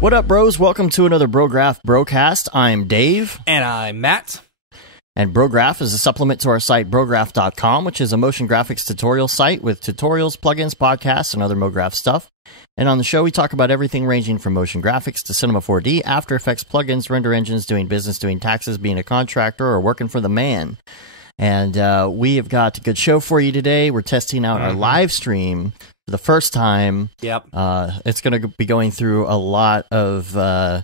What up, bros? Welcome to another Brograph Brocast. I'm Dave. And I'm Matt. And Brograph is a supplement to our site, Brograph.com, which is a motion graphics tutorial site with tutorials, plugins, podcasts, and other MoGraph stuff. And on the show, we talk about everything ranging from motion graphics to Cinema4D, After Effects plugins, render engines, doing business, doing taxes, being a contractor, or working for the man. And we have got a good show for you today. We're testing out our live stream for the first time. Yep. It's going to be going through a lot of, I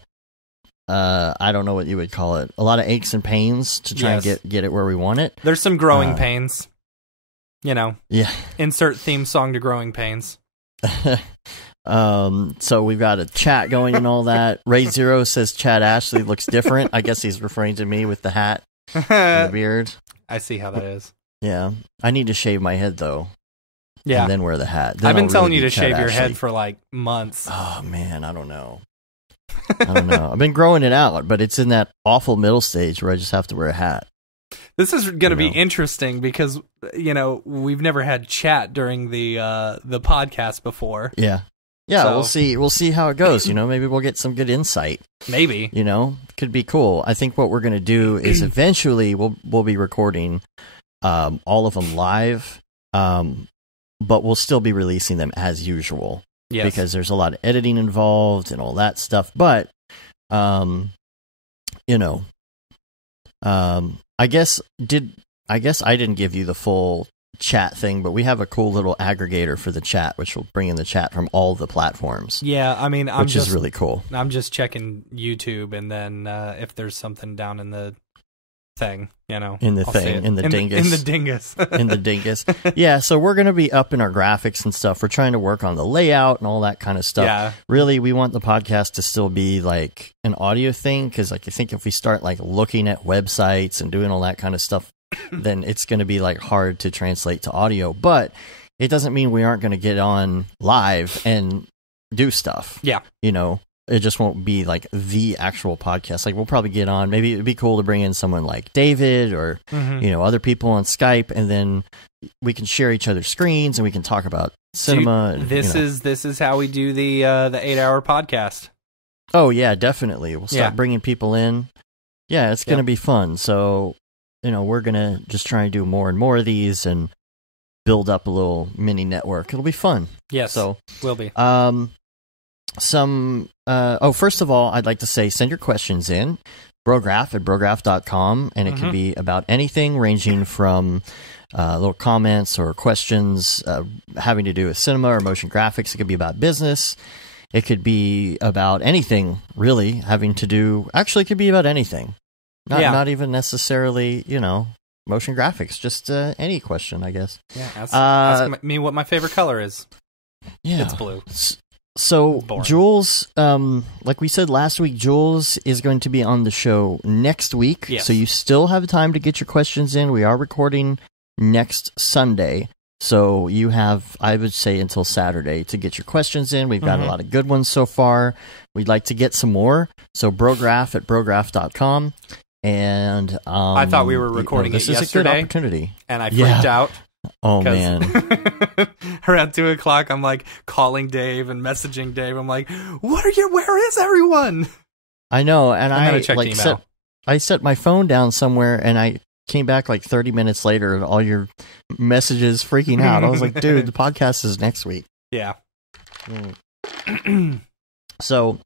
don't know what you would call it, a lot of aches and pains to try and get it where we want it. There's some growing pains. You know. Yeah. Insert theme song to Growing Pains. So we've got a chat going and all that. Ray Zero says Chad Ashley looks different. I guess he's referring to me with the hat and the beard. I see how that is. Yeah. I need to shave my head, though. Yeah. And then wear the hat. Then I've been I'll telling really you be to Chad shave your Ashley. head for like months. Oh, man, I don't know. I've been growing it out, but it's in that awful middle stage where I just have to wear a hat. This is going to be interesting because, you know, we've never had chat during the podcast before. Yeah. Yeah, So- we'll see how it goes, you know, maybe we'll get some good insight. Maybe. You know, could be cool. I think what we're going to do is eventually we'll be recording all of them live, but we'll still be releasing them as usual. Yes. Because there's a lot of editing involved and all that stuff. But, you know, I guess I didn't give you the full chat thing, but we have a cool little aggregator for the chat, which will bring in the chat from all the platforms. Yeah, I mean, which is really cool. I'm just checking YouTube, and then if there's something down in the thing, you know, In the I'll thing, see it. in the dingus. In the dingus. In the dingus. Yeah, so we're going to be upping our graphics and stuff. We're trying to work on the layout and all that kind of stuff. Yeah. Really, we want the podcast to still be like an audio thing, because like I think if we start like looking at websites and doing all that kind of stuff, then it's going to be like hard to translate to audio. But it doesn't mean we aren't going to get on live and do stuff. Yeah. You know, it just won't be like the actual podcast. Like we'll probably get on, maybe it'd be cool to bring in someone like David or, you know, other people on Skype, and then we can share each other's screens and we can talk about cinema. And, this is how we do the 8-hour podcast. Oh yeah, definitely. We'll start bringing people in. Yeah, it's going to be fun. So, you know, we're going to just try and do more and more of these and build up a little mini network. It'll be fun. Yes. So, will be. First of all, I'd like to say send your questions in, Brograph at Brograph.com, and it can be about anything ranging from little comments or questions having to do with cinema or motion graphics. It could be about business. It could be about anything, really, having to do... Actually, it could be about anything. Not even necessarily, you know, motion graphics. Just any question, I guess. Yeah, ask me what my favorite color is. Yeah. It's blue. So, Boring. Jules, like we said last week, Jules is going to be on the show next week. Yes. So you still have time to get your questions in. We are recording next Sunday. So you have, I would say, until Saturday to get your questions in. We've got a lot of good ones so far. We'd like to get some more. So Brograph at Brograph.com. And I thought we were recording this it is yesterday, a good opportunity. and I freaked out. Oh, man. Around 2 o'clock, I'm like calling Dave and messaging Dave. I'm like, where is everyone? I know, and I'm I gonna check like the email. I set my phone down somewhere, and I came back like 30 minutes later, and all your messages freaking out. I was like, dude, the podcast is next week. Yeah. So,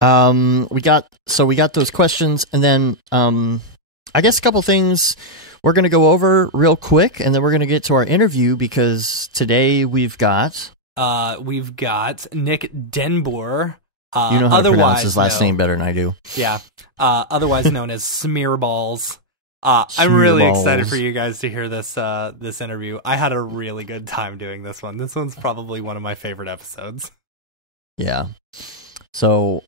we got those questions, and then I guess a couple things we're going to go over real quick, and then we're going to get to our interview, because today we've got Nick Denboer. You know how to pronounce his last name better than I do. Yeah. Otherwise known as Smearballs. I'm really excited for you guys to hear this this interview. I had a really good time doing this one. This one's probably one of my favorite episodes. Yeah. So,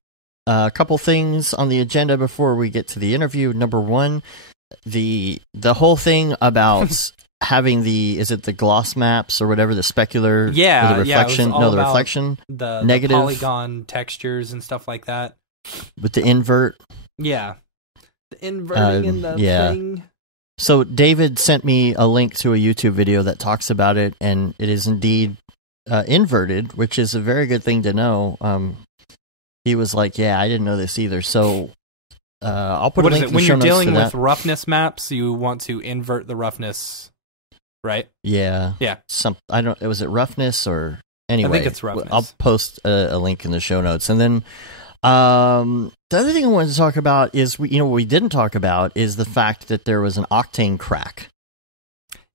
a couple things on the agenda before we get to the interview. Number one, the whole thing about having is it the gloss maps or whatever, the specular, yeah, or the reflection, yeah, the reflection, the negative, the polygon textures and stuff like that with the invert. Yeah, the inverting in the thing. So David sent me a link to a YouTube video that talks about it, and it is indeed inverted, which is a very good thing to know. He was like, "Yeah, I didn't know this either." So I'll put a link in the show notes to that. When you're dealing with roughness maps, you want to invert the roughness, right? Yeah. Yeah. Was it roughness or anyway? I think it's roughness. I'll post a link in the show notes, and then the other thing I wanted to talk about is what we didn't talk about is the fact that there was an Octane crack.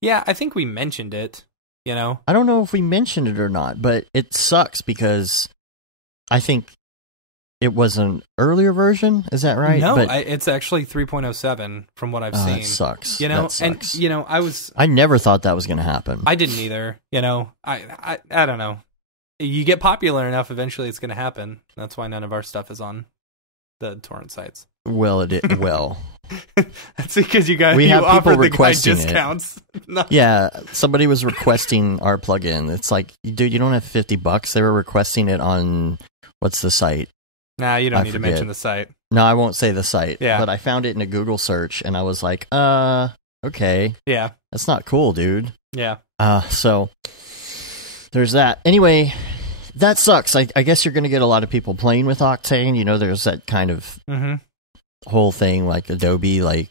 Yeah, I think we mentioned it. I don't know if we mentioned it or not, but it sucks because I think it was an earlier version. Is that right? No, it's actually 3.07 from what I've seen. It sucks. That sucks. And I never thought that was going to happen. I didn't either. I don't know. You get popular enough, eventually it's going to happen. That's why none of our stuff is on the torrent sites. Well, that's because you guys have offer people the guy requesting discounts. Yeah, somebody was requesting our plugin. It's like, dude, you don't have $50. They were requesting it on what's the site? Nah, you don't need to mention the site. No, I won't say the site. Yeah, but I found it in a Google search, and I was like, okay, yeah, that's not cool, dude. Yeah. So there's that. Anyway, that sucks. I guess you're going to get a lot of people playing with Octane. There's that kind of whole thing, like Adobe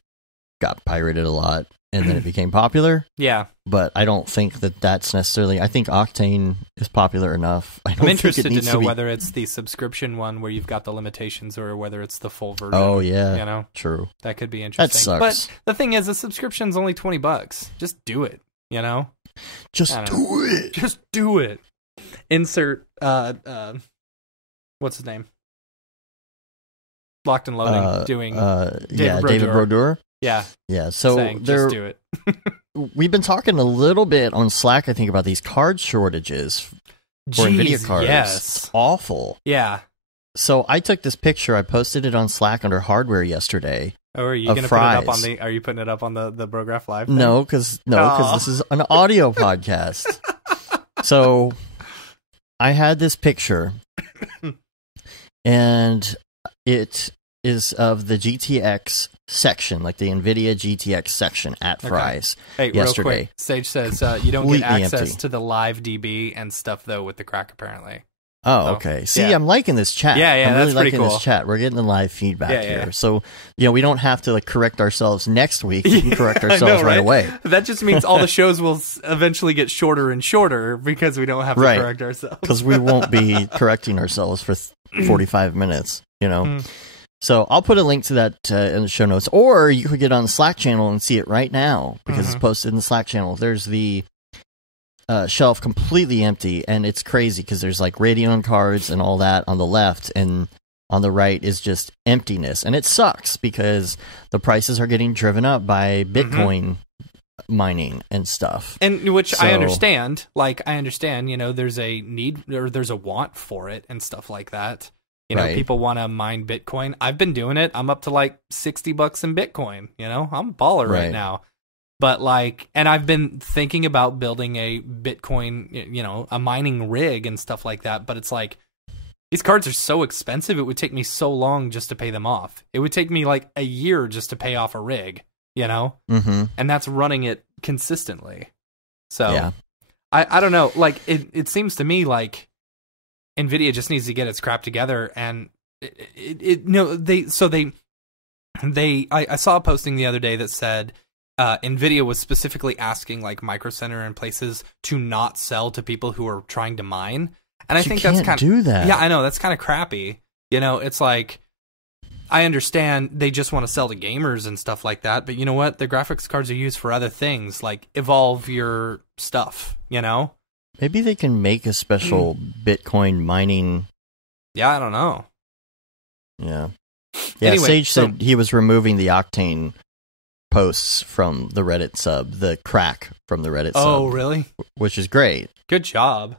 got pirated a lot, and then it became popular. Yeah. But I don't think that's necessarily... I think Octane is popular enough. I'm interested to know whether it's the subscription one where you've got the limitations or whether it's the full version. Oh, yeah. True. That could be interesting. That sucks. But the thing is, the subscription's only $20. Just do it, Just do it. Just do it. Insert, what's his name? Locked and Loading doing David Brodeur. Yeah. Yeah, so just do it. We've been talking a little bit on Slack, I think, about these card shortages for NVIDIA cards. Yes. It's awful. Yeah. So I took this picture, I posted it on Slack under hardware yesterday. Oh, are you going to put it up on are you putting it up on the Brograph Live thing? No, because this is an audio podcast. So I had this picture, and it is of the GTX section, like the NVIDIA GTX section at Fry's yesterday. Real quick, Sage says you don't get access empty to the live DB and stuff, though, with the crack, apparently. Oh, okay. See, I'm liking this chat. Yeah, I'm really that's pretty liking cool. this chat. We're getting the live feedback here. So, we don't have to correct ourselves next week. We can correct ourselves right away. That just means all the shows will eventually get shorter and shorter because we don't have to correct ourselves. Because we won't be correcting ourselves for 45 minutes, So I'll put a link to that in the show notes. Or you could get on the Slack channel and see it right now because it's posted in the Slack channel. There's the shelf completely empty, and it's crazy because there's Radeon cards and all that on the left, and on the right is just emptiness. And it sucks because the prices are getting driven up by Bitcoin mining and stuff. And which I understand. There's a need or there's a want for it and stuff like that. People want to mine Bitcoin. I've been doing it. I'm up to $60 in Bitcoin. I'm a baller right now. But and I've been thinking about building a Bitcoin, a mining rig and stuff like that. But it's these cards are so expensive. It would take me so long just to pay them off. It would take me a year just to pay off a rig, and that's running it consistently. So yeah. I don't know. It seems to me NVIDIA just needs to get its crap together. And I saw a posting the other day that said, NVIDIA was specifically asking Micro Center and places to not sell to people who are trying to mine, and I think that's kind of do that. Yeah, I know that's kind of crappy. It's I understand they just want to sell to gamers and stuff like that, but you know what? The graphics cards are used for other things, evolve your stuff. Maybe they can make a special Bitcoin mining. Yeah, I don't know. Yeah. Anyway, Sage said he was removing the Octane posts from the Reddit sub, the crack from the Reddit sub. Oh, really? Which is great. Good job.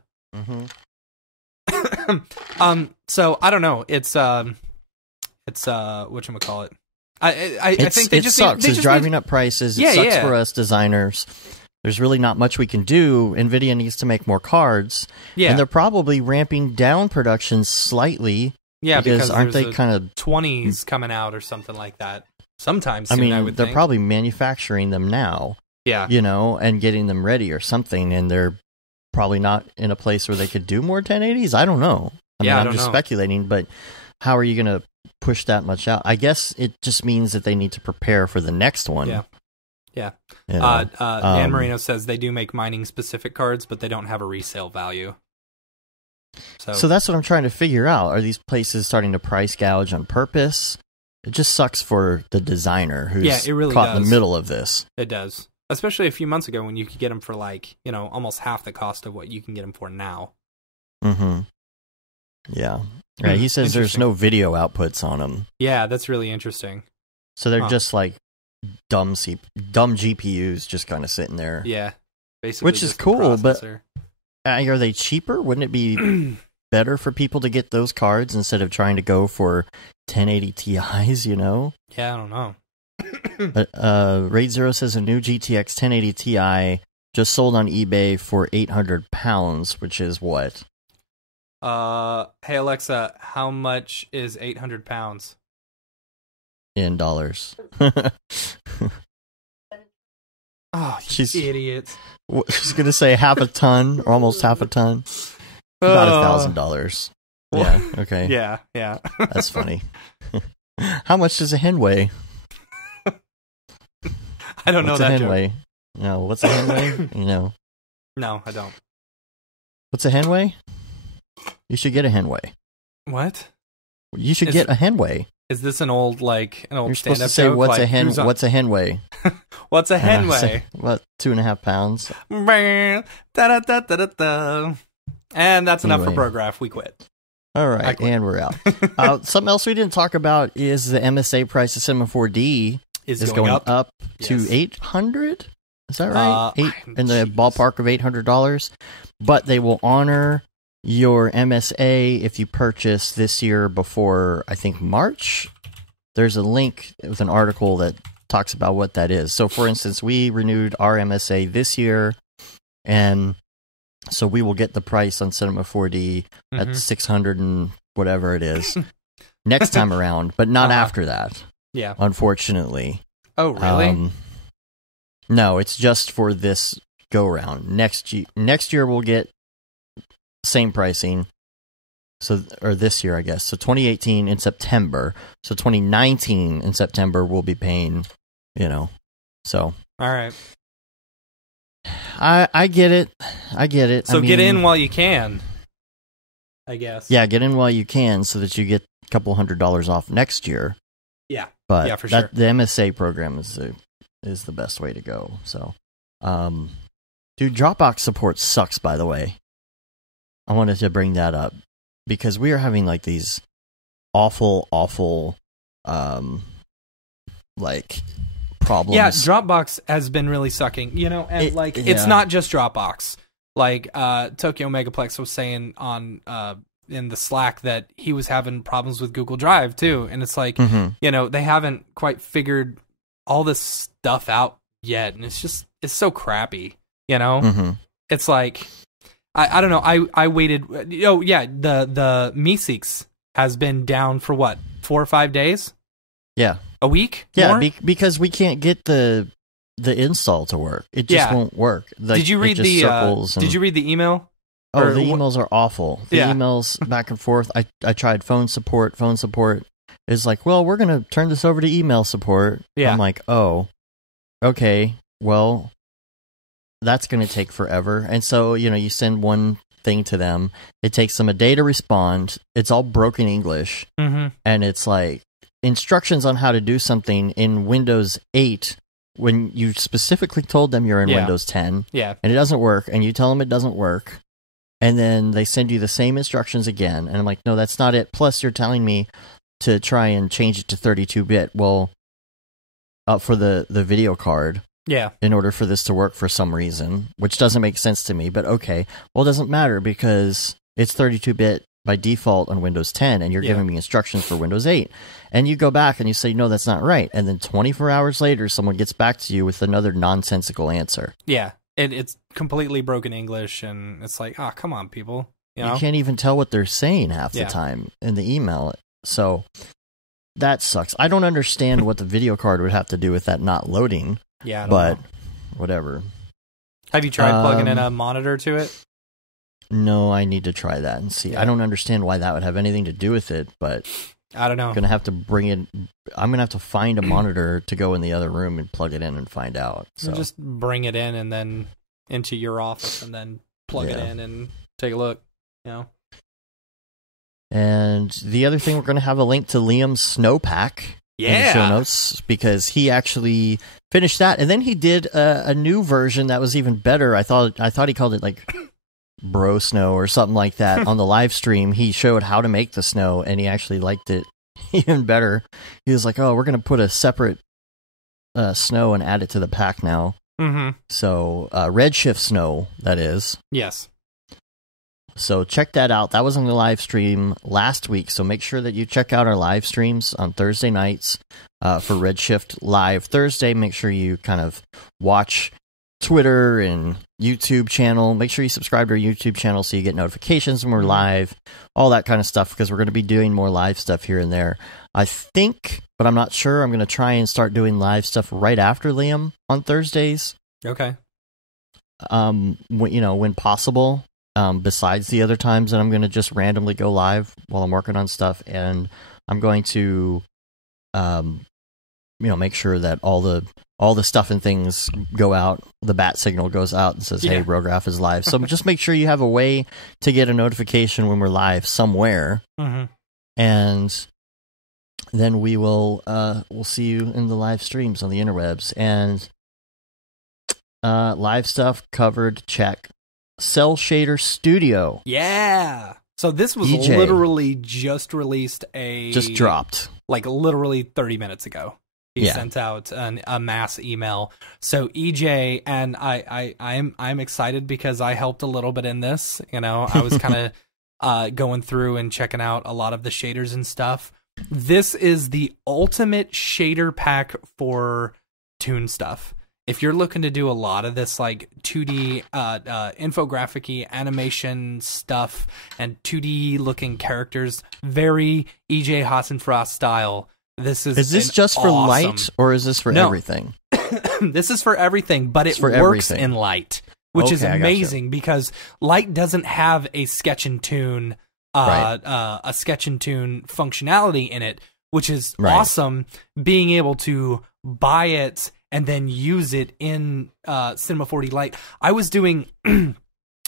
So I don't know. It's whatchamacallit. I think they just sucks. It's driving up prices. It sucks for us designers. there's really not much we can do. NVIDIA needs to make more cards. Yeah. And they're probably ramping down production slightly. Yeah, because aren't they kind of 20s coming out or something like that? Sometimes soon, I would they're think. probably manufacturing them now. Yeah. And getting them ready or something, and they're probably not in a place where they could do more 1080s. I don't know. I'm just speculating, but how are you going to push that much out? I guess it just means that they need to prepare for the next one. Yeah. Yeah. You know? Dan Marino says they do make mining-specific cards, but they don't have a resale value. So that's what I'm trying to figure out. Are these places starting to price gouge on purpose? It just sucks for the designer who's it really caught does. in the middle of this. It does. Especially a few months ago when you could get them for almost half the cost of what you can get them for now. Mm-hmm. Yeah. Right. He says there's no video outputs on them. Yeah, that's really interesting. So they're just like dumb GPUs just kind of sitting there. Yeah. Basically, which is cool, but are they cheaper? Wouldn't it be better for people to get those cards instead of trying to go for 1080 Ti's, Yeah, I don't know. Raid Zero says a new GTX 1080 Ti just sold on eBay for £800, which is what? Hey Alexa, how much is 800 pounds? In dollars. Oh, she's idiot. She's going to say half a ton, or almost half a ton. About $1,000. Yeah, okay. Yeah. That's funny. How much does a hen weigh? I don't know what's that a hen joke. weigh? No, what's a hen weigh? No, I don't. What's a hen weigh? You should get a hen weigh. What? You should get a hen weigh. Is this an old You're supposed to stand-up say joke? what's a hen? What's a hen weigh? What's a hen weigh? What, 2.5 pounds? Da-da-da-da-da-da. And that's enough for Brograph. We quit. All right, and we're out. Something else we didn't talk about is the MSA price of Cinema4D is going up to 800. Is that right? In the ballpark of $800. But they will honor your MSA if you purchase this year before, I think, March. There's a link with an article that talks about what that is. So, for instance, we renewed our MSA this year, and so we will get the price on Cinema4D at 600 and whatever it is next time around, but not after that. Yeah. Unfortunately. Oh, really? No, it's just for this go round. Next year we'll get same pricing. Or this year, I guess. So 2018 in September. So 2019 in September we'll be paying, So. All right. I get it. So get in while you can, I guess. Yeah, get in while you can so that you get a couple $100 off next year. Yeah. But yeah, for sure. The MSA program is the best way to go. So, dude, Dropbox support sucks, by the way. I wanted to bring that up because we are having like these awful problems. Yeah, Dropbox has been really sucking, and it's not just Dropbox. Like Tokyo Megaplex was saying on in the Slack that he was having problems with Google Drive too, and it's like they haven't quite figured all this stuff out yet, and it's so crappy, It's like I don't know. I waited. Oh yeah, the Meeseeks has been down for what, 4 or 5 days? Yeah. A week? Yeah, because we can't get the install to work. It just won't work. Did you read Did you read the email? Oh, the emails are awful. The emails back and forth. I tried phone support. Phone support is like, well, we're gonna turn this over to email support. Yeah. I'm like, oh, okay. Well, that's gonna take forever. And so you send one thing to them. It takes them a day to respond. It's all broken English, and it's like instructions on how to do something in Windows 8 when you specifically told them you're in Windows 10 and it doesn't work, and you tell them it doesn't work, and then they send you the same instructions again, and I'm like, no, that's not it. Plus you're telling me to try and change it to 32-bit for the video card in order for this to work for some reason, which doesn't make sense to me, but okay. Well, it doesn't matter because it's 32-bit by default on Windows 10, and you're giving me instructions for Windows 8. And you go back and you say, no, that's not right. And then 24 hours later, someone gets back to you with another nonsensical answer. Yeah. it's completely broken English, and it's like, come on, people. You know? can't even tell what they're saying half the time in the email. So that sucks. I don't understand what the video card would have to do with that not loading. Yeah, but whatever. Have you tried plugging in a monitor to it? No, I need to try that and see. Yeah. I don't understand why that would have anything to do with it, but I don't know. I'm gonna have to find a monitor to go in the other room and plug it in and find out. So just bring it in and then into your office and then plug it in and take a look. You know. And the other thing, we're gonna have a link to Liam's snowpack in the show notes, because he actually finished that, and then he did a new version that was even better. I thought he called it like Bro Snow or something like that. On the live stream, he showed how to make the snow, and he actually liked it even better. He was like, "Oh, we're gonna put a separate snow and add it to the pack now." Mm-hmm. So Redshift snow, that is. Yes. So check that out. That was on the live stream last week. So make sure that you check out our live streams on Thursday nights for Redshift Live Thursday. Make sure you kind of watch Twitter and YouTube channel. Make sure you subscribe to our YouTube channel so you get notifications when we're live, all that kind of stuff, because we're going to be doing more live stuff here and there. I think, but I'm not sure, I'm going to try and start doing live stuff right after Liam on Thursdays. Okay. When possible, besides the other times that I'm going to just randomly go live while I'm working on stuff, and I'm going to make sure that all the stuff and things go out. The bat signal goes out and says, "Hey, Brograph is live." So just make sure you have a way to get a notification when we're live somewhere, and then we'll see you in the live streams on the interwebs. And live stuff covered. Check Cell Shader Studio. Yeah. So this was EJ. literally just released just dropped like literally 30 minutes ago. He sent out a mass email. So EJ, and I'm excited because I helped a little bit in this. You know, I was kind of going through and checking out a lot of the shaders and stuff. This is the ultimate shader pack for Toon stuff. If you're looking to do a lot of this like 2D infographic-y animation stuff and 2D looking characters, very EJ Hassenfrost style. Is this just for light, or is this for everything? This is for everything, but it works in light, which is amazing because light doesn't have a sketch and tune, functionality in it, which is awesome. Being able to buy it and then use it in Cinema4D Lite. I was doing.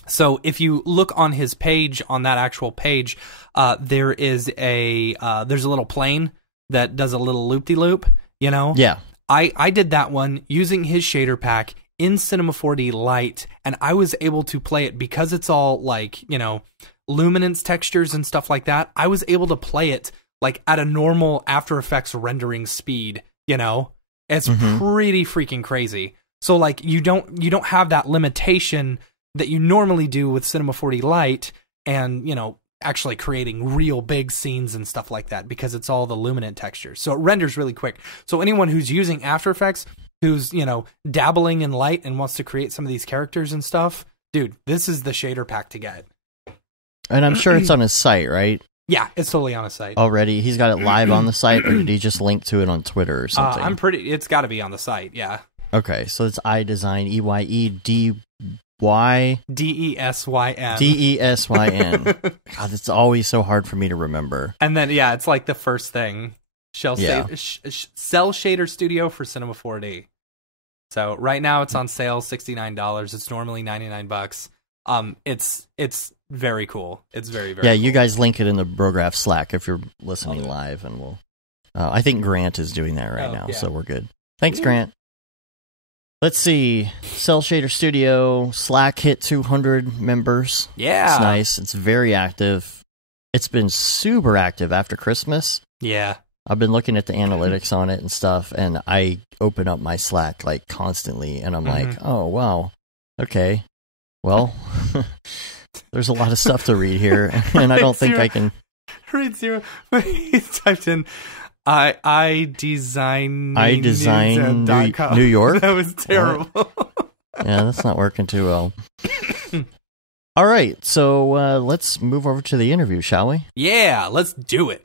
So if you look on his page, on that actual page, there's a little plane that does a little loop-de-loop, you know? Yeah. I did that one using his shader pack in Cinema4D Lite, and I was able to play it because it's all like, you know, luminance textures and stuff like that. I was able to play it like at a normal After Effects rendering speed, you know? It's pretty freaking crazy. So like you don't have that limitation that you normally do with Cinema4D Lite and, you know, actually creating real big scenes and stuff like that because it's all the luminant textures. So it renders really quick. So anyone who's using After Effects, who's, you know, dabbling in light and wants to create some of these characters and stuff, dude, this is the shader pack to get. And I'm sure it's on his site, right? Yeah, it's totally on his site. Already? He's got it live on the site, or did he just link to it on Twitter or something? It's got to be on the site, yeah. Okay, so it's iDesign, EYEDY... DESYN. DESYN. God, it's always so hard for me to remember. And then, yeah, it's like the first thing. Cell Shader Studio for Cinema4D. So right now it's on sale, $69. It's normally $99. It's very cool. It's very, very cool. You guys link it in the Brograph Slack if you're listening live, and we'll. I think Grant is doing that right now, so we're good. Thanks, Grant. Let's see. Cell Shader Studio, Slack hit 200 members. Yeah. It's nice. It's very active. It's been super active after Christmas. Yeah. I've been looking at the analytics on it and stuff, and I open up my Slack like constantly, and I'm like, oh, wow. Okay. Well, there's a lot of stuff to read here, and I don't think I can... Read zero. He typed in... I design New York. That was terrible. Yeah, that's not working too well. All right, so let's move over to the interview, shall we? Yeah, let's do it.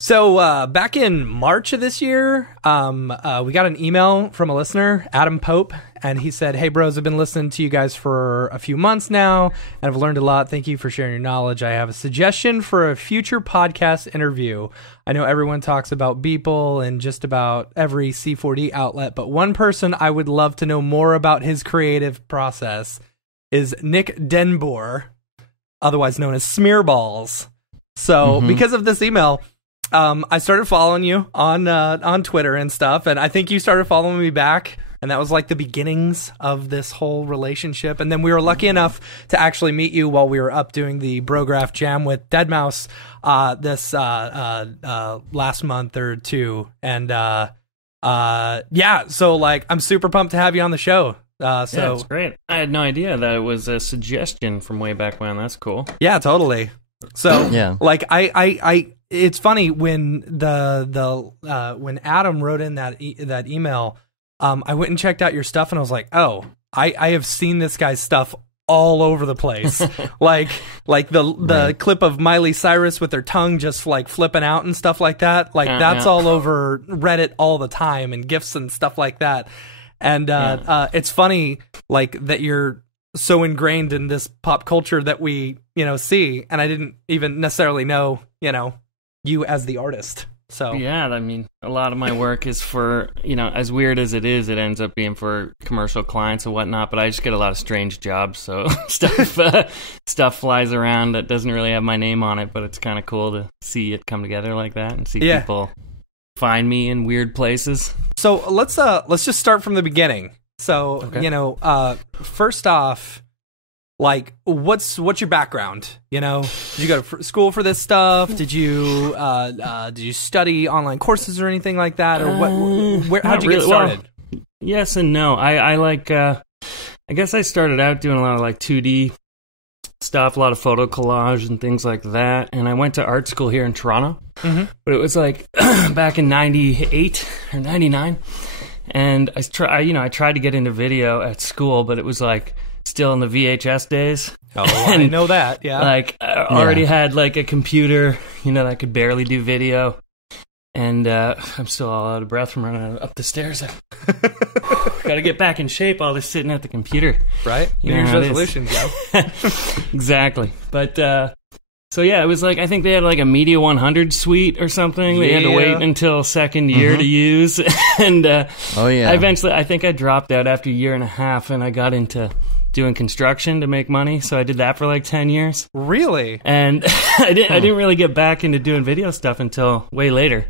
So back in March of this year, we got an email from a listener, Adam Pope, and he said, "Hey bros, I've been listening to you guys for a few months now, and I've learned a lot. Thank you for sharing your knowledge. I have a suggestion for a future podcast interview. I know everyone talks about Beeple and just about every C4D outlet, but one person I would love to know more about his creative process is Nick Denbor, otherwise known as Smearballs." So because of this email, I started following you on Twitter and stuff, and I think you started following me back, and that was like the beginnings of this whole relationship. And then we were lucky enough to actually meet you while we were up doing the Brograph Jam with Deadmau5 this last month or two. And yeah, so like I'm super pumped to have you on the show. Yeah, it's great. I had no idea that it was a suggestion from way back when. That's cool. Yeah, totally. So Yeah. like I it's funny when when Adam wrote in that email, I went and checked out your stuff and I was like, oh, I have seen this guy's stuff all over the place. like the clip of Miley Cyrus with her tongue just like flipping out and stuff like that. Like that's all over Reddit all the time and GIFs and stuff like that. And it's funny like that you're so ingrained in this pop culture that we, see, and I didn't even necessarily know, you as the artist. So yeah, I mean, a lot of my work is for, as weird as it is, it ends up being for commercial clients and whatnot, but I just get a lot of strange jobs, so stuff flies around that doesn't really have my name on it, but it's kind of cool to see it come together like that and see people find me in weird places. So let's just start from the beginning. So, first off, like, what's your background? Did you go to school for this stuff? Did you study online courses or anything like that? Or how'd you get started? Well, yes and no. I like, I guess I started out doing a lot of like 2D stuff, a lot of photo collage and things like that. And I went to art school here in Toronto, but it was like back in 98 or 99. And I tried to get into video at school, but it was like still in the VHS days. Oh, and, I know that. Yeah, like I already had like a computer, that could barely do video, and I'm still all out of breath from running up the stairs. Got to get back in shape. All this sitting at the computer, right? New Year's resolutions, yo. Exactly, but. So yeah, it was like, I think they had like a Media 100 suite or something. Yeah. They had to wait until second year to use. And I think I dropped out after a year and a half, and I got into doing construction to make money. So I did that for like 10 years. Really? And I didn't really get back into doing video stuff until way later.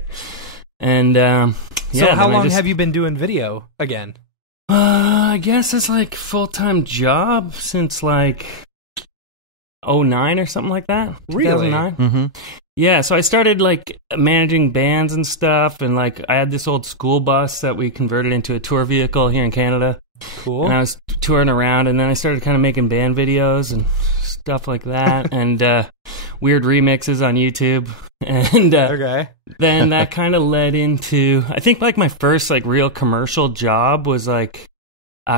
And so how long have you been doing video again? I guess it's like full-time job since like 2009 or something like that. Really? 2009. Yeah, so I started like managing bands and stuff, and like I had this old school bus that we converted into a tour vehicle here in Canada. Cool. And I was touring around, and then I started kind of making band videos and stuff like that, and weird remixes on YouTube. And then that kind of led into, I think like my first like real commercial job was like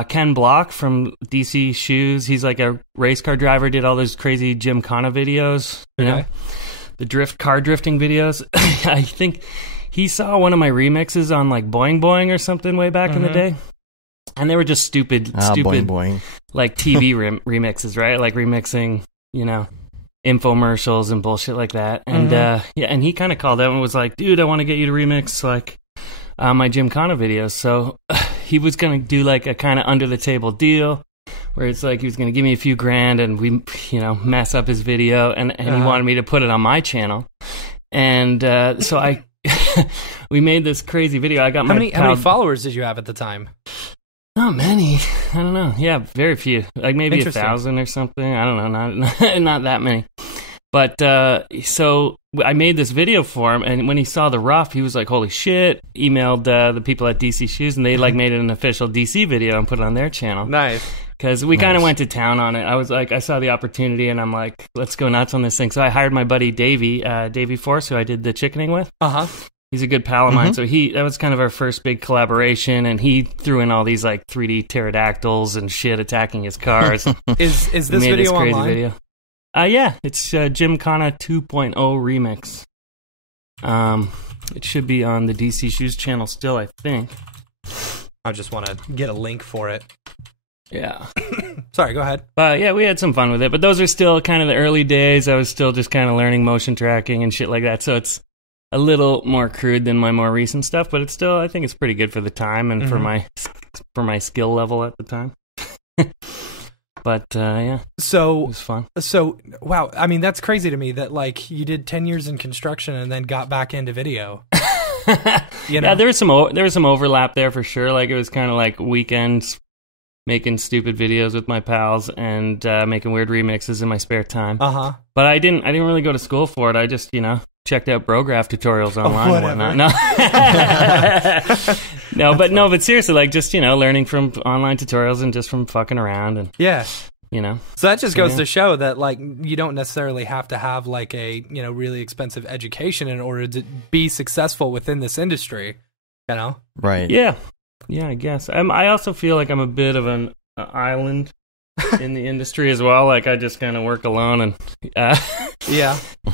Ken Block from DC Shoes. He's like a race car driver, did all those crazy Gymkhana videos, the car drifting videos. I think he saw one of my remixes on like Boing Boing or something way back in the day. And they were just stupid Boing Boing. Like TV remixes, right? Like remixing, infomercials and bullshit like that. And and he kind of called out and was like, dude, I want to get you to remix like my Gymkhana videos. So he was going to do like a kind of under the table deal where it's like he was going to give me a few grand and we, mess up his video and he wanted me to put it on my channel. And so we made this crazy video. I got how many followers did you have at the time? Not many. I don't know. Yeah, very few. Like maybe 1,000 or something. I don't know. Not that many. But so I made this video for him, and when he saw the rough, he was like, "Holy shit!" Emailed the people at DC Shoes, and they like made it an official DC video and put it on their channel. Nice. Because we kind of went to town on it. I was like, I saw the opportunity, and I'm like, let's go nuts on this thing. So I hired my buddy Davey Force, who I did the chickening with. He's a good pal of mine. So that was kind of our first big collaboration, and he threw in all these like 3D pterodactyls and shit attacking his cars. Is this video crazy online? Video. Yeah, it's Gymkhana 2.0 remix. It should be on the DC Shoes channel still, I think. I just want to get a link for it. Yeah. Sorry, go ahead. But yeah, we had some fun with it. But those are still kind of the early days. I was still just kind of learning motion tracking and shit like that. So it's a little more crude than my more recent stuff, but it's still, I think it's pretty good for the time and for my skill level at the time. But yeah, so it was fun. So wow, I mean that's crazy to me that like you did 10 years in construction and then got back into video. You know? Yeah, there was some overlap there for sure. Like it was kind of like weekends making stupid videos with my pals and making weird remixes in my spare time. But I didn't really go to school for it. I just checked out Brograph tutorials online and whatnot. No, but seriously, like just learning from online tutorials and just from fucking around and So that just goes to show that like you don't necessarily have to have like a really expensive education in order to be successful within this industry. Right? Yeah, I guess. I also feel like I'm a bit of an island in the industry as well. Like I just kind of work alone and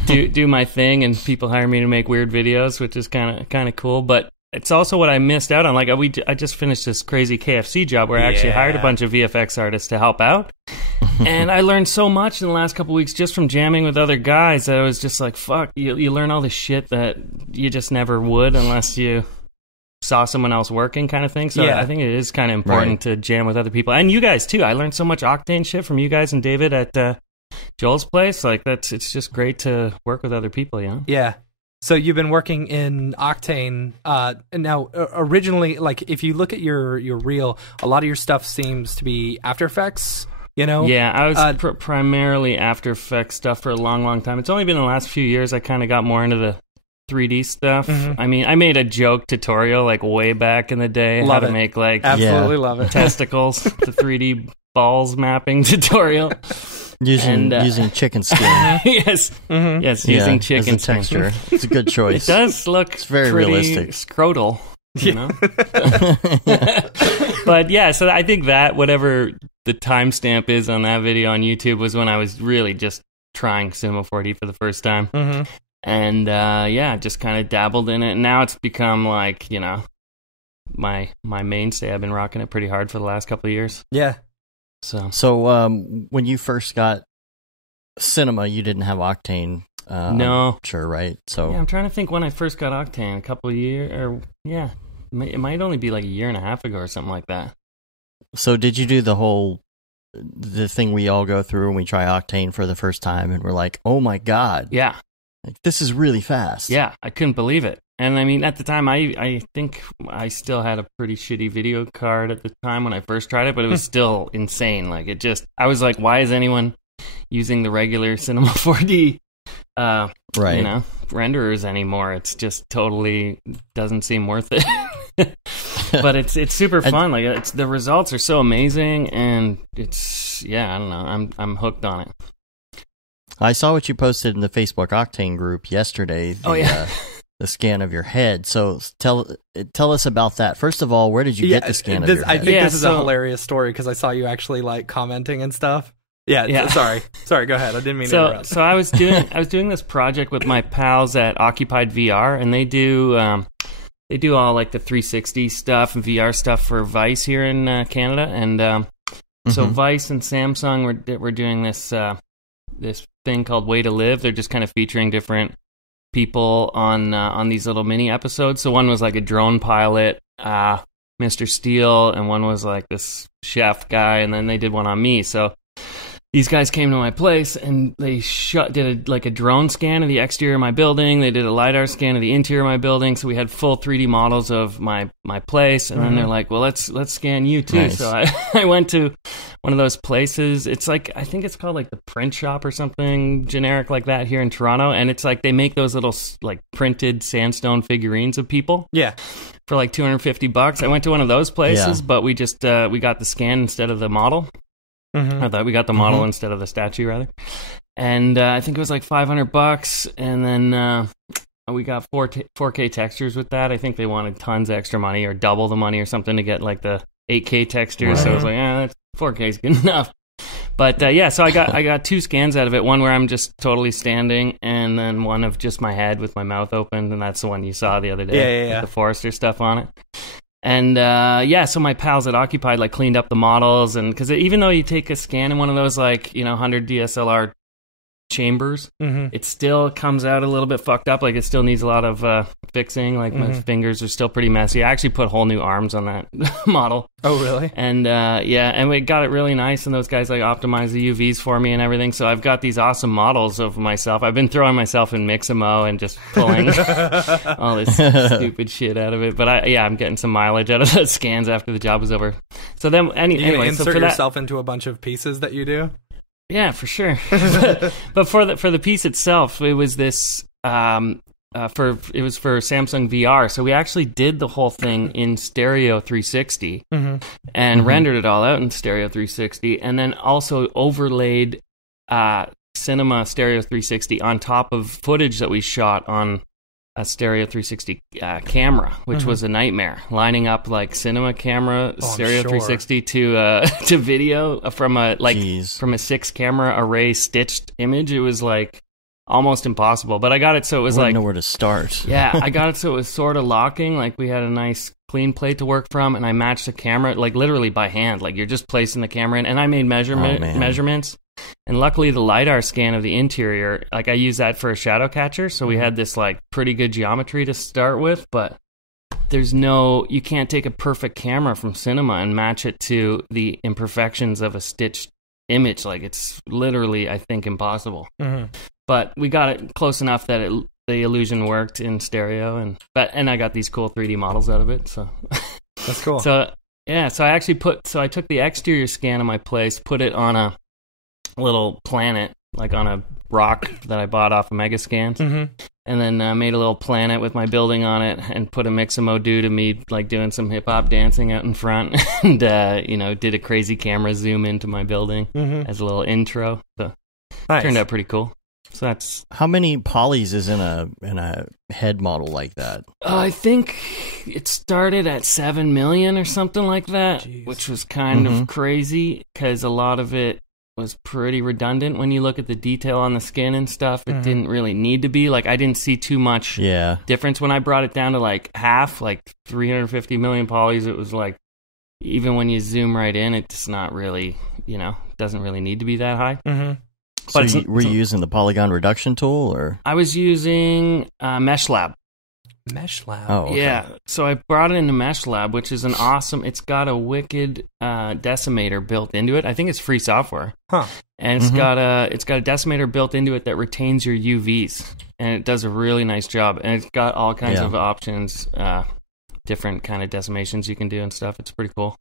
do my thing, and people hire me to make weird videos, which is kind of cool. But it's also what I missed out on. Like I just finished this crazy KFC job where I actually hired a bunch of VFX artists to help out, and I learned so much in the last couple of weeks just from jamming with other guys that I was just like, fuck, you learn all this shit that you just never would unless you saw someone else working, kind of thing. So I think it is kind of important to jam with other people, and you guys too. I learned so much Octane shit from you guys and David at Joel's place. Like it's just great to work with other people. Yeah. So you've been working in Octane now. Originally, like if you look at your reel, a lot of your stuff seems to be After Effects. Yeah, I was primarily After Effects stuff for a long time. It's only been the last few years I kind of got more into the 3D stuff. I mean, I made a joke tutorial like way back in the day how to make like absolutely love it testicles, the 3D balls mapping tutorial. Using chicken skin. Yes, using chicken as a texture. It's a good choice. It does look it's very realistic. Scrotal, But yeah, so I think that whatever the timestamp is on that video on YouTube was when I was really just trying Cinema4D for the first time. And just kind of dabbled in it. And now it's become like, my mainstay. I've been rocking it pretty hard for the last couple of years. Yeah. So when you first got Cinema, you didn't have Octane. No. Sure, right? So yeah, I'm trying to think when I first got Octane. A couple of years, it might only be like a year and a half ago or something like that. So did you do the thing we all go through when we try Octane for the first time and we're like, oh my God. Yeah. Like, this is really fast. Yeah, I couldn't believe it. And I mean, at the time, I think I still had a pretty shitty video card at the time when I first tried it, but it was still insane. Like I was like, why is anyone using the regular Cinema4D, renderers anymore? It's just totally doesn't seem worth it. But it's super fun. Like the results are so amazing, and it's I don't know. I'm hooked on it. I saw what you posted in the Facebook Octane group yesterday. The scan of your head. So tell us about that. First of all, where did you get the scan of your head? I think this is a hilarious story because I saw you actually like commenting and stuff. Yeah. Sorry. Go ahead. I didn't mean to interrupt. So I was doing this project with my pals at Occupied VR, and they do all like the 360 stuff and VR stuff for Vice here in Canada, and so Vice and Samsung were doing this thing called Way to Live. They're just kind of featuring different people on these little mini episodes. So one was like a drone pilot, Mr. Steele, and one was like this chef guy, and then they did one on me. So these guys came to my place and they did a drone scan of the exterior of my building. They did a LiDAR scan of the interior of my building. So we had full 3D models of my place. And then they're like, well, let's scan you too. Nice. So I went to one of those places. It's like, I think it's called like the Print Shop or something generic like that here in Toronto. And it's like they make those little like printed sandstone figurines of people. Yeah. For like $250. I went to one of those places, but we just we got the scan instead of the model. I thought we got the model instead of the statue, rather. And I think it was like $500. And then we got 4K textures with that. I think they wanted tons of extra money or double the money or something to get like the 8K textures. Right. So I was like, that's 4K is good enough. But so I got 2 scans out of it. One where I'm just totally standing, and then one of just my head with my mouth open, and that's the one you saw the other day with the Forester stuff on it. And so my pals at Occupied like cleaned up the models, and because even though you take a scan in one of those 100 DSLR chambers, it still comes out a little bit fucked up. Like it still needs a lot of fixing. Like my fingers are still pretty messy. I actually put whole new arms on that model. Oh really? And and we got it really nice, and those guys like optimized the UVs for me and everything. So I've got these awesome models of myself. I've been throwing myself in Mixamo and just pulling all this stupid shit out of it. But I'm getting some mileage out of those scans after the job was over. So then anyway, insert yourself into a bunch of pieces that you do. Yeah, for sure. But for the piece itself, it was this for Samsung VR. So we actually did the whole thing in Stereo 360 and rendered it all out in Stereo 360, and then also overlaid Cinema Stereo 360 on top of footage that we shot on a Stereo 360 camera, which was a nightmare. Lining up like cinema camera, Stereo 360 to video from a 6 camera array stitched image. It was like almost impossible. But I got it so it was I know where to start. Yeah, I got it so it was sort of locking. Like we had a nice clean plate to work from, and I matched the camera like literally by hand. Like you're just placing the camera in, and I made measurements. And luckily, the LiDAR scan of the interior, like I use that for a shadow catcher, so we had this like pretty good geometry to start with. But you can't take a perfect camera from cinema and match it to the imperfections of a stitched image. Like it's literally, I think, impossible. But we got it close enough that the illusion worked in stereo, and I got these cool 3D models out of it. So that's cool. So I took the exterior scan of my place, put it on a little planet, like on a rock that I bought off of Megascans, and then made a little planet with my building on it, and put a Mixamo dude of me like doing some hip hop dancing out in front, and did a crazy camera zoom into my building as a little intro. So nice. Turned out pretty cool. So that's how many polys is in a head model like that? I think it started at 7 million or something like that. Jeez. Which was kind of crazy because a lot of it was pretty redundant when you look at the detail on the skin and stuff. It didn't really need to be. Like I didn't see too much difference when I brought it down to like half, like 350 million polys. It was like even when you zoom right in, it's not really, doesn't really need to be that high. But so were you using the Poliigon reduction tool, or? I was using Mesh Lab. Mesh Lab. Oh, okay. Yeah. So I brought it into Mesh Lab, which is it's got a wicked decimator built into it. I think it's free software. Huh. And it's got a decimator built into it that retains your UVs, and it does a really nice job. And it's got all kinds of options, different kind of decimations you can do and stuff. It's pretty cool.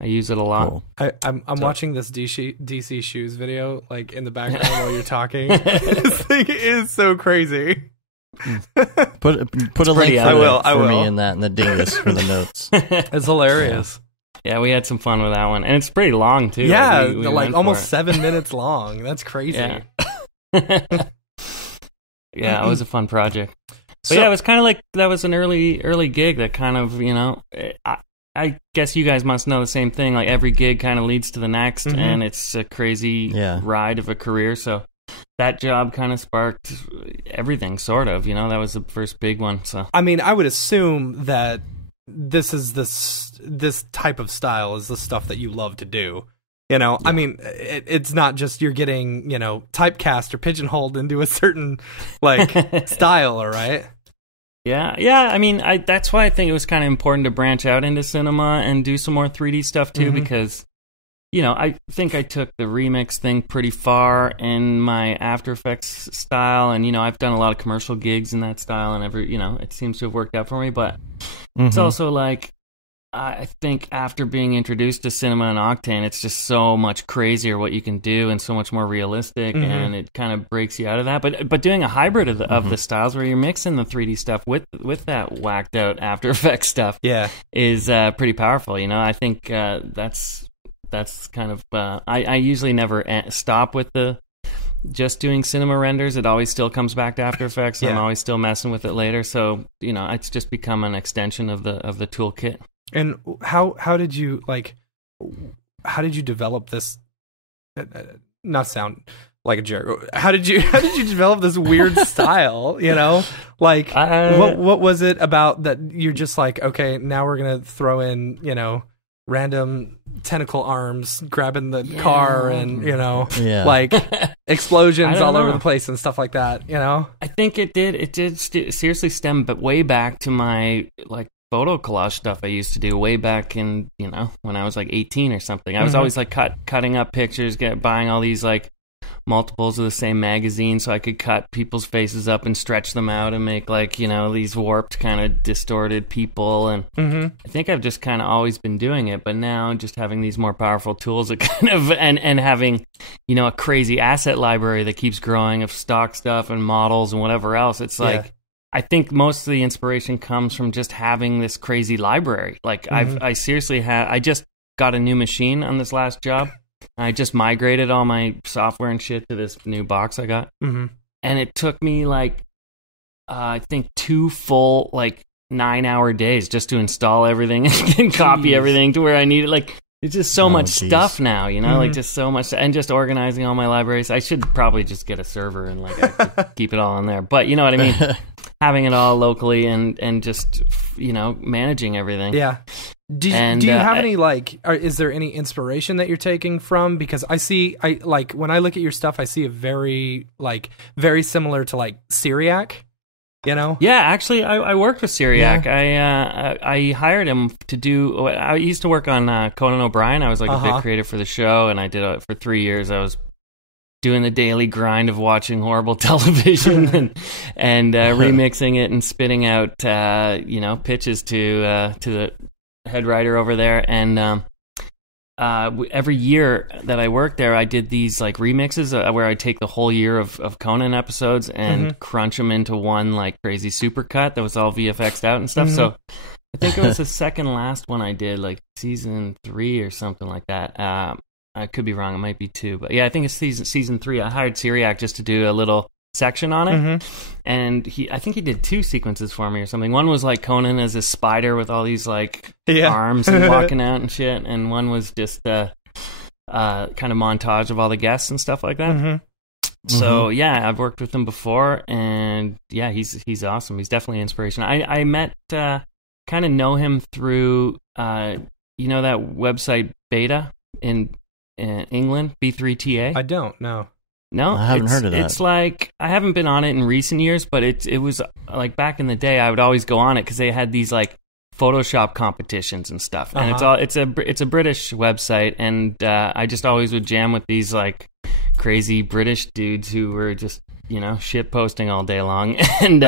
I use it a lot. Cool. I'm watching this DC Shoes video like in the background while you're talking. This thing is so crazy. Put a link for me in the dingus for the notes. It's hilarious. Yeah, we had some fun with that one, and it's pretty long too. Yeah, we almost 7 minutes long. That's crazy. Yeah, it was a fun project. But it was kind of like that was an early gig that kind of I guess you guys must know the same thing. Like every gig kind of leads to the next, and it's a crazy ride of a career. So that job kind of sparked everything, sort of. That was the first big one. So I mean, I would assume that this type of style is the stuff that you love to do. I mean, it's not just you're getting typecast or pigeonholed into a certain like style, all right? Yeah. I mean, that's why I think it was kind of important to branch out into cinema and do some more 3D stuff too, because I think I took the remix thing pretty far in my After Effects style, and I've done a lot of commercial gigs in that style, and it seems to have worked out for me. But it's also like I think after being introduced to Cinema and Octane, it's just so much crazier what you can do and so much more realistic, and it kind of breaks you out of that. But doing a hybrid of the styles where you're mixing the 3D stuff with that whacked out After Effects stuff, is pretty powerful. I think that's kind of I usually never stop with the just doing cinema renders, it always still comes back to After Effects. And I'm always still messing with it later. So, it's just become an extension of the toolkit. And how did you develop this? Not sound like a jerk. How did you develop this weird style? What was it about that you're just like, okay, now we're gonna throw in random tentacle arms grabbing the car and like explosions all over the place and stuff like that. I think it did seriously stem, but way back to my like photo collage stuff I used to do way back in when I was like 18 or something. I was always like cutting up pictures, buying all these like multiples of the same magazine so I could cut people's faces up and stretch them out and make like these warped kind of distorted people. And I think I've just kind of always been doing it, but now just having these more powerful tools that kind of and having a crazy asset library that keeps growing of stock stuff and models and whatever else, it's like I think most of the inspiration comes from just having this crazy library. Like I seriously I just got a new machine on this last job. I just migrated all my software and shit to this new box I got. And it took me like, I think 2 full, like 9-hour days just to install everything and copy everything to where I need it. Like, it's just so much stuff now, like just so much, and just organizing all my libraries. I should probably just get a server and like actually keep it all in there. But you know what I mean? Having it all locally and just, managing everything. Yeah. Do you have any is there any inspiration that you're taking from? Because I when I look at your stuff, I see a very similar to like Syriac, Yeah, actually I worked with Syriac. Yeah. I hired him to do, I used to work on Conan O'Brien. I was like a bit creative for the show, and I did it for 3 years. I was doing the daily grind of watching horrible television and remixing it and spitting out pitches to the head writer over there. And every year that I worked there, I did these like remixes where I take the whole year of Conan episodes and crunch them into one like crazy supercut that was all VFX'd out and stuff. So I think it was the second last one I did, like season 3 or something like that. I could be wrong. It might be 2, but yeah, I think it's season 3. I hired Syriac just to do a little section on it, and I think he did 2 sequences for me or something. One was like Conan as a spider with all these like arms and walking out and shit, and one was just kind of montage of all the guests and stuff like that. So yeah, I've worked with him before, and yeah, he's awesome. He's definitely an inspiration. I met kind of know him through that website Beta in England, B3TA. I don't know. No, I haven't heard of that. It's like, I haven't been on it in recent years, but it was like back in the day, I would always go on it because they had these like Photoshop competitions and stuff. And it's a British website, and I just always would jam with these like crazy British dudes who were just shit posting all day long. And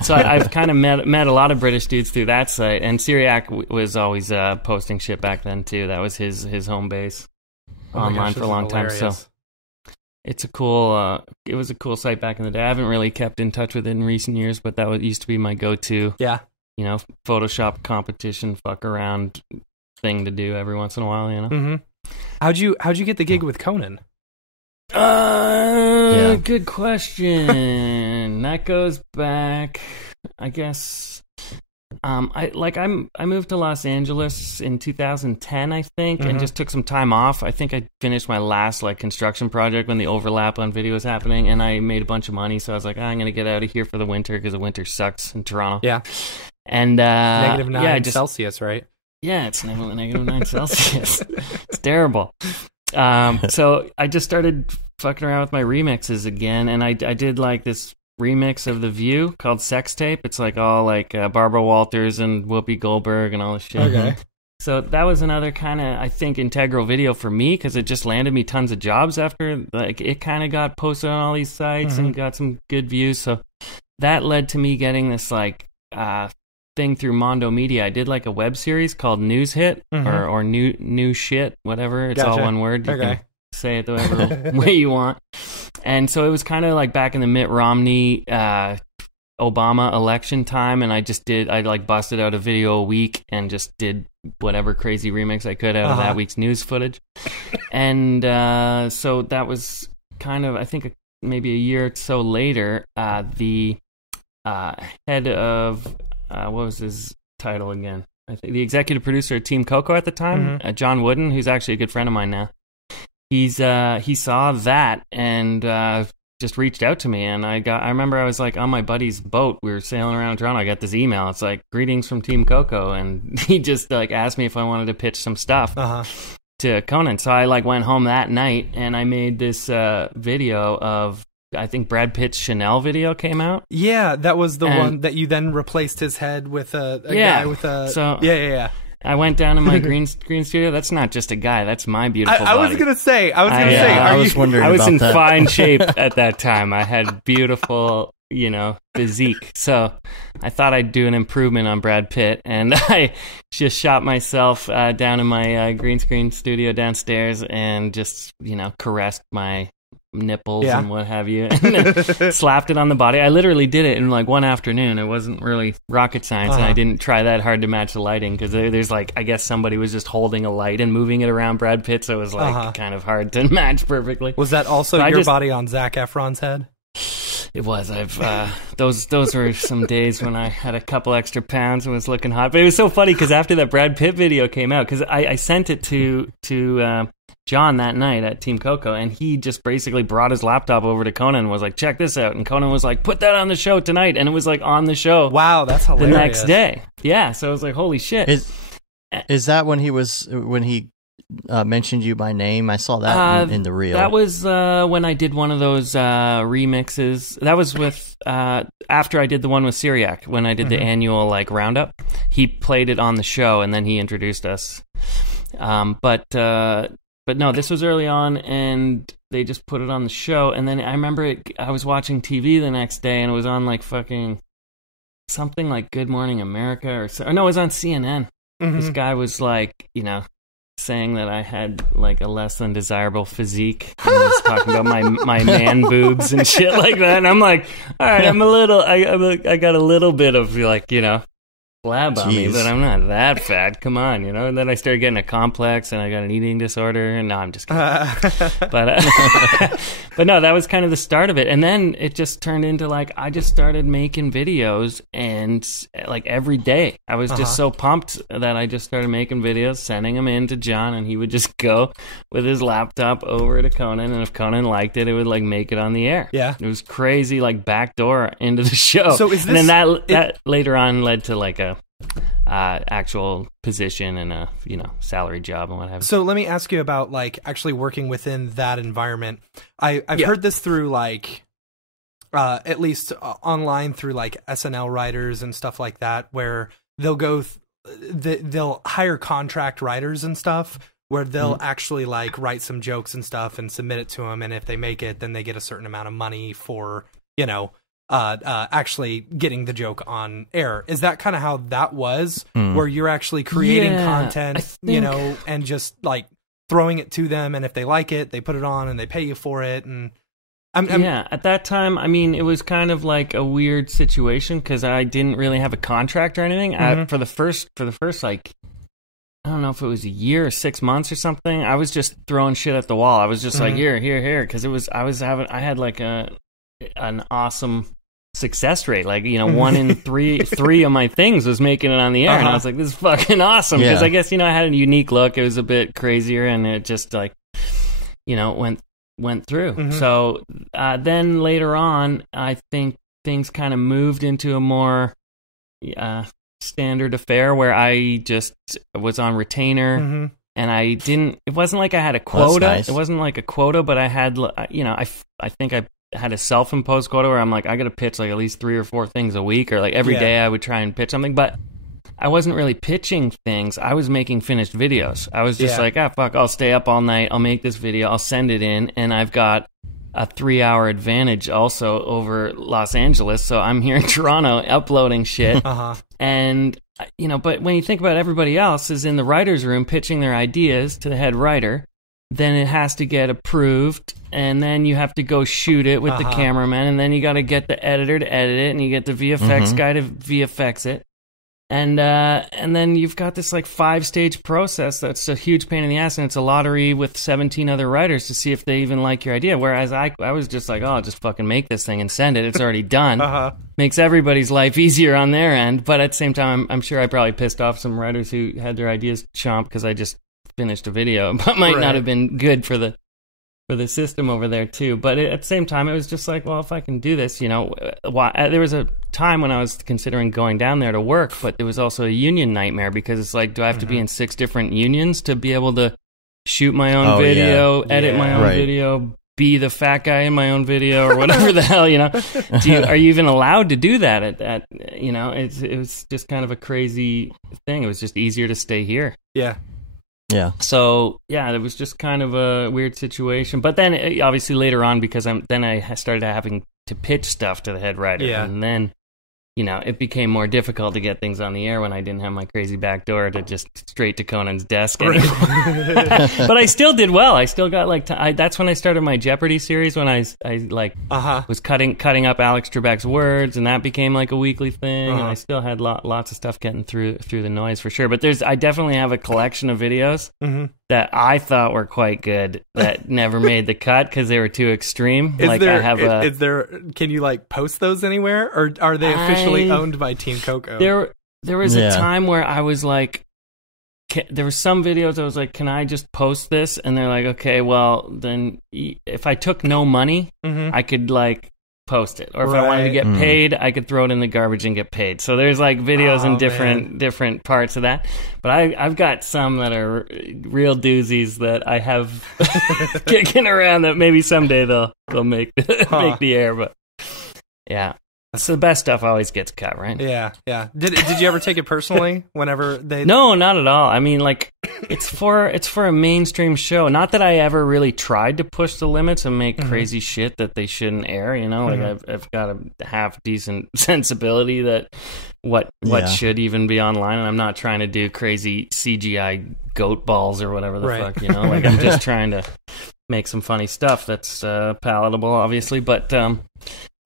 so I've kind of met a lot of British dudes through that site. And Syriac was always posting shit back then too. That was his home base online for a long time. So it's a cool. It was a cool site back in the day. I haven't really kept in touch with it in recent years, but that used to be my go-to. Yeah. Photoshop competition, fuck around thing to do every once in a while. How'd you get the gig with Conan? Good question. That goes back, I guess. I moved to Los Angeles in 2010, I think, and just took some time off. I think I finished my last like construction project when the overlap on video was happening, and I made a bunch of money. So I was like, I'm gonna get out of here for the winter because the winter sucks in Toronto. Yeah, and -9 Celsius, right? Yeah, it's -9 Celsius. It's terrible. So I just started fucking around with my remixes again, and I did like this remix of The View called Sex Tape. It's like all like Barbara Walters and Whoopi Goldberg and all this shit. Okay. So that was another kind of, I think, integral video for me because it just landed me tons of jobs after. Like, it kind of got posted on all these sites and got some good views. So that led to me getting this like thing through Mondo Media. I did like a web series called News Hit or new shit, whatever. It's all one word. You can say it the whatever way you want. And so it was kind of like back in the Mitt Romney Obama election time, and I like busted out a video a week and just did whatever crazy remix I could out of that week's news footage. And so that was kind of, I think, maybe a year or so later, the head of what was his title again? I think the executive producer of Team Coco at the time, John Wooden, who's actually a good friend of mine now. He saw that and just reached out to me, and I remember I was like on my buddy's boat. We were sailing around Toronto. I got this email. It's like, greetings from Team Coco, and he just like asked me if I wanted to pitch some stuff to Conan. So I like went home that night and I made this video of, I think Brad Pitt's Chanel video came out. Yeah, that was the one that you then replaced his head with a guy with a... So, yeah. I went down to my green studio. That's not just a guy. That's my beautiful body. I was going to say. I was wondering I was about in that. fine shape at that time. I had beautiful, physique. So I thought I'd do an improvement on Brad Pitt. And I just shot myself down in my green screen studio downstairs and just, caressed my nipples and what have you, and slapped it on the body. I literally did it in like one afternoon. It wasn't really rocket science, and I didn't try that hard to match the lighting because there's like, I guess somebody was just holding a light and moving it around Brad Pitt, so it was like kind of hard to match perfectly. Was that also your body on Zac Efron's head? It was. Those were some days when I had a couple extra pounds and was looking hot. But it was so funny because after that Brad Pitt video came out, because I sent it to John that night at Team Coco, and he just basically brought his laptop over to Conan and was like, check this out. And Conan was like, put that on the show tonight. And it was like on the show. Wow, that's hilarious. The next day. Yeah, so I was like, holy shit. Is that when he mentioned you by name? I saw that in the reel. That was when I did one of those remixes. That was with after I did the one with Syriac, when I did the annual like roundup. He played it on the show, and then he introduced us. But no, this was early on, and they just put it on the show. And then I remember I was watching TV the next day, and it was on like fucking something like Good Morning America or no, it was on CNN. This guy was like, saying that I had like a less than desirable physique, and was talking about my man boobs and shit like that. And I'm like, all right, I got a little bit of like, flab on me, but I'm not that fat. Come on, And then I started getting a complex, and I got an eating disorder. And no, I'm just kidding. But no, that was kind of the start of it. And then it just turned into like, I just started making videos, and like every day I was just so pumped that I just started making videos, sending them in to John, and he would just go with his laptop over to Conan, and if Conan liked it, it would like make it on the air. Yeah, it was crazy, like backdoor into the show. So is this, and then that later on led to like a actual position and a salary job and what have you. So let me ask you about like actually working within that environment. I've heard this through like at least online through like SNL writers and stuff like that, where they'll go they'll hire contract writers and stuff where they'll actually like write some jokes and stuff and submit it to them, and if they make it, then they get a certain amount of money for actually getting the joke on air. Is that kind of how that was, where you're actually creating content, and just like throwing it to them, and if they like it, they put it on and they pay you for it? And at that time, I mean, it was kind of like a weird situation because I didn't really have a contract or anything. For the first like, I don't know if it was a year or 6 months or something, I was just throwing shit at the wall. I was just like, here, because I had like an awesome success rate, like 1 in 3 of my things was making it on the air, and I was like, this is fucking awesome, because I guess I had a unique look. It was a bit crazier, and it just like went through. So then later on, I think things kind of moved into a more standard affair where I just was on retainer. And it wasn't like I had a quota. Nice. It wasn't like a quota, but I had, I think I had a self-imposed quota where I'm like, I got to pitch like at least 3 or 4 things a week, or like every day I would try and pitch something, but I wasn't really pitching things. I was making finished videos. I was just like, fuck, I'll stay up all night. I'll make this video. I'll send it in. And I've got a 3-hour advantage also over Los Angeles. So I'm here in Toronto uploading shit. And, but when you think about everybody else is in the writer's room pitching their ideas to the head writer, then it has to get approved, and then you have to go shoot it with the cameraman, and then you got to get the editor to edit it, and you get the VFX guy to VFX it. And then you've got this like 5-stage process that's a huge pain in the ass, and it's a lottery with 17 other writers to see if they even like your idea. Whereas I was just like, oh, I'll just fucking make this thing and send it. It's already done. Makes everybody's life easier on their end. But at the same time, I'm sure I probably pissed off some writers who had their ideas chomped because I just finished a video, but might not have been good for the system over there too. But at the same time, it was just like, well, if I can do this, you know, there was a time when I was considering going down there to work, but there was also a union nightmare because it's like, do I have to be in 6 different unions to be able to shoot my own video, edit my own video, be the fat guy in my own video, or whatever the hell, you know? Are you even allowed to do that at you know, it was just kind of a crazy thing. It was just easier to stay here. Yeah. Yeah. So yeah, it was just kind of a weird situation. But then obviously later on, because I started having to pitch stuff to the head writer, and then, you know, it became more difficult to get things on the air when I didn't have my crazy back door to just straight to Conan's desk anymore. But I still did well. I still got like that's when I started my Jeopardy series, when I was cutting up Alex Trebek's words, and that became like a weekly thing. And I still had lots of stuff getting through the noise for sure. But I definitely have a collection of videos that I thought were quite good that never made the cut because they were too extreme. Can you like post those anywhere, or are they officially owned by Team Coco? There was a time where I was like, there were some videos I was like, can I just post this? And they're like, okay, well then if I took no money, I could like post it, or if I wanted to get paid, I could throw it in the garbage and get paid. So there's like videos in different parts of that. But I've got some that are real doozies that I have kicking around that maybe someday they'll make make the air. But yeah. So the best stuff always gets cut, right? Yeah, yeah. Did you ever take it personally whenever they... No, not at all. I mean, like, it's for a mainstream show. Not that I ever really tried to push the limits and make crazy shit that they shouldn't air, you know? Like, I've got a half-decent sensibility that what should even be online, and I'm not trying to do crazy CGI goat balls or whatever the fuck, you know? Like, I'm just trying to make some funny stuff that's palatable, obviously, but...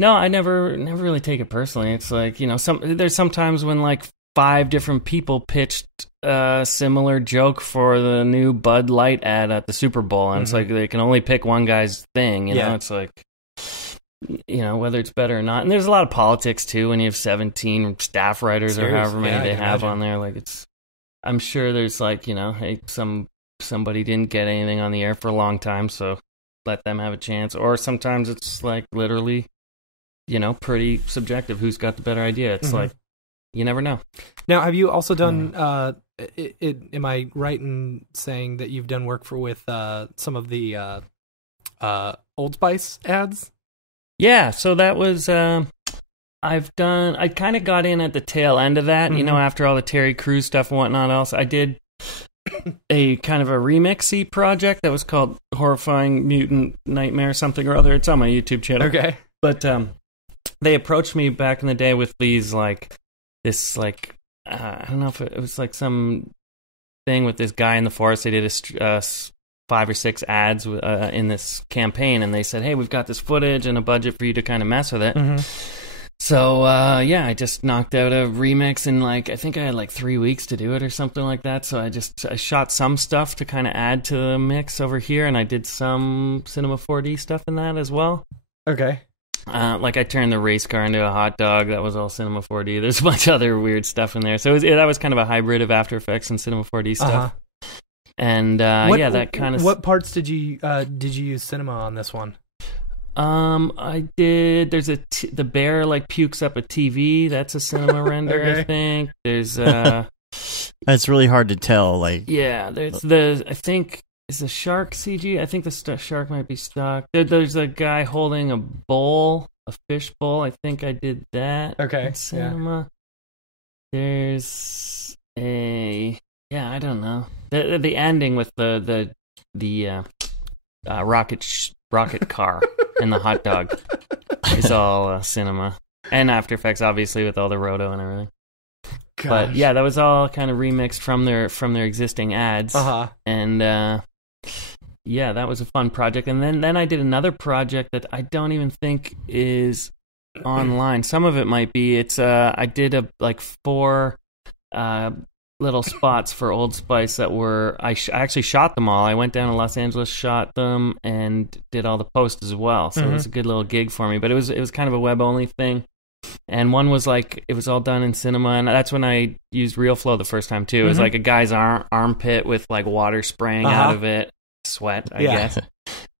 No, I never really take it personally. It's like, you know, there's sometimes when like 5 different people pitched a similar joke for the new Bud Light ad at the Super Bowl, and it's like they can only pick one guy's thing, you know? It's like, you know, whether it's better or not. And there's a lot of politics too when you have 17 staff writers or however many they have on there. Like, I'm sure there's like, you know, hey, somebody didn't get anything on the air for a long time, so let them have a chance. Or sometimes it's like literally, you know, pretty subjective. Who's got the better idea? It's like, you never know. Now, have you also done, am I right in saying that you've done work with some of the Old Spice ads? Yeah, so that was, I kind of got in at the tail end of that, you know, after all the Terry Crews stuff and whatnot else. I did a kind of a remixy project that was called Horrifying Mutant Nightmare something or other. It's on my YouTube channel. Okay. But, they approached me back in the day with these, like, this, like, I don't know if it was, like, some thing with this guy in the forest. They did 5 or 6 ads in this campaign, and they said, hey, we've got this footage and a budget for you to kind of mess with it. So, yeah, I just knocked out a remix in, like, I think I had, like, 3 weeks to do it or something like that. So I shot some stuff to kind of add to the mix over here, and I did some Cinema4D stuff in that as well. Okay. Like I turned the race car into a hot dog. That was all Cinema4D. There's a bunch of other weird stuff in there. So that was kind of a hybrid of After Effects and Cinema4D stuff. And that kind of. What parts did you use Cinema on this one? I did. There's the bear like pukes up a TV. That's a Cinema render. I think there's. It's really hard to tell. Like there's I think. Is the shark CG? I think the shark might be stock. There's a guy holding a bowl, a fish bowl. I think I did that. Okay. In Cinema. There's I don't know. The ending with the rocket car and the hot dog is all Cinema, and After Effects obviously with all the roto and everything. Gosh. But yeah, that was all kind of remixed from their existing ads. And yeah, that was a fun project. And then I did another project that I don't even think is online. Some of it might be. It's I did 4 little spots for Old Spice that were I actually shot them all. I went down to Los Angeles, shot them, and did all the posts as well. So it was a good little gig for me. But it was kind of a web only thing. And one was like it was all done in cinema, and that's when I used RealFlow the first time too. It was like a guy's armpit with like water spraying out of it, sweat, I guess.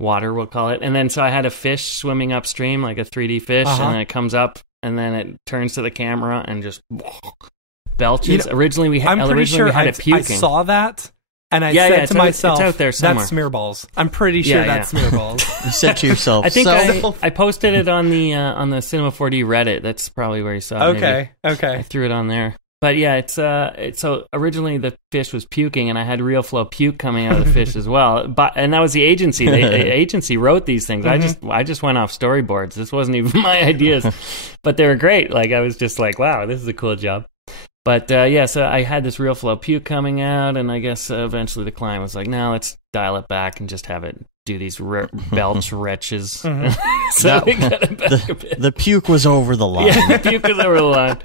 Water, we'll call it. And then so I had a fish swimming upstream, like a 3D fish, and then it comes up, and then it turns to the camera and just belches. Originally we had it puking. I saw that, and I said to myself, it's out there somewhere. That's Smearballs. I'm pretty sure that's Smearballs. You said to yourself, I think I posted it on the Cinema4D Reddit. That's probably where you saw it. Okay. I threw it on there. But yeah, it's so originally the fish was puking, and I had RealFlow puke coming out of the fish as well. And that was the agency. The agency wrote these things. I just went off storyboards. This wasn't even my ideas, but they were great. Like I was just like, wow, this is a cool job. But so I had this RealFlow puke coming out, and I guess eventually the client was like, no, let's dial it back and just have it do these belch wretches. So we got it back a bit. The puke was over the line. Yeah, the puke was over the line.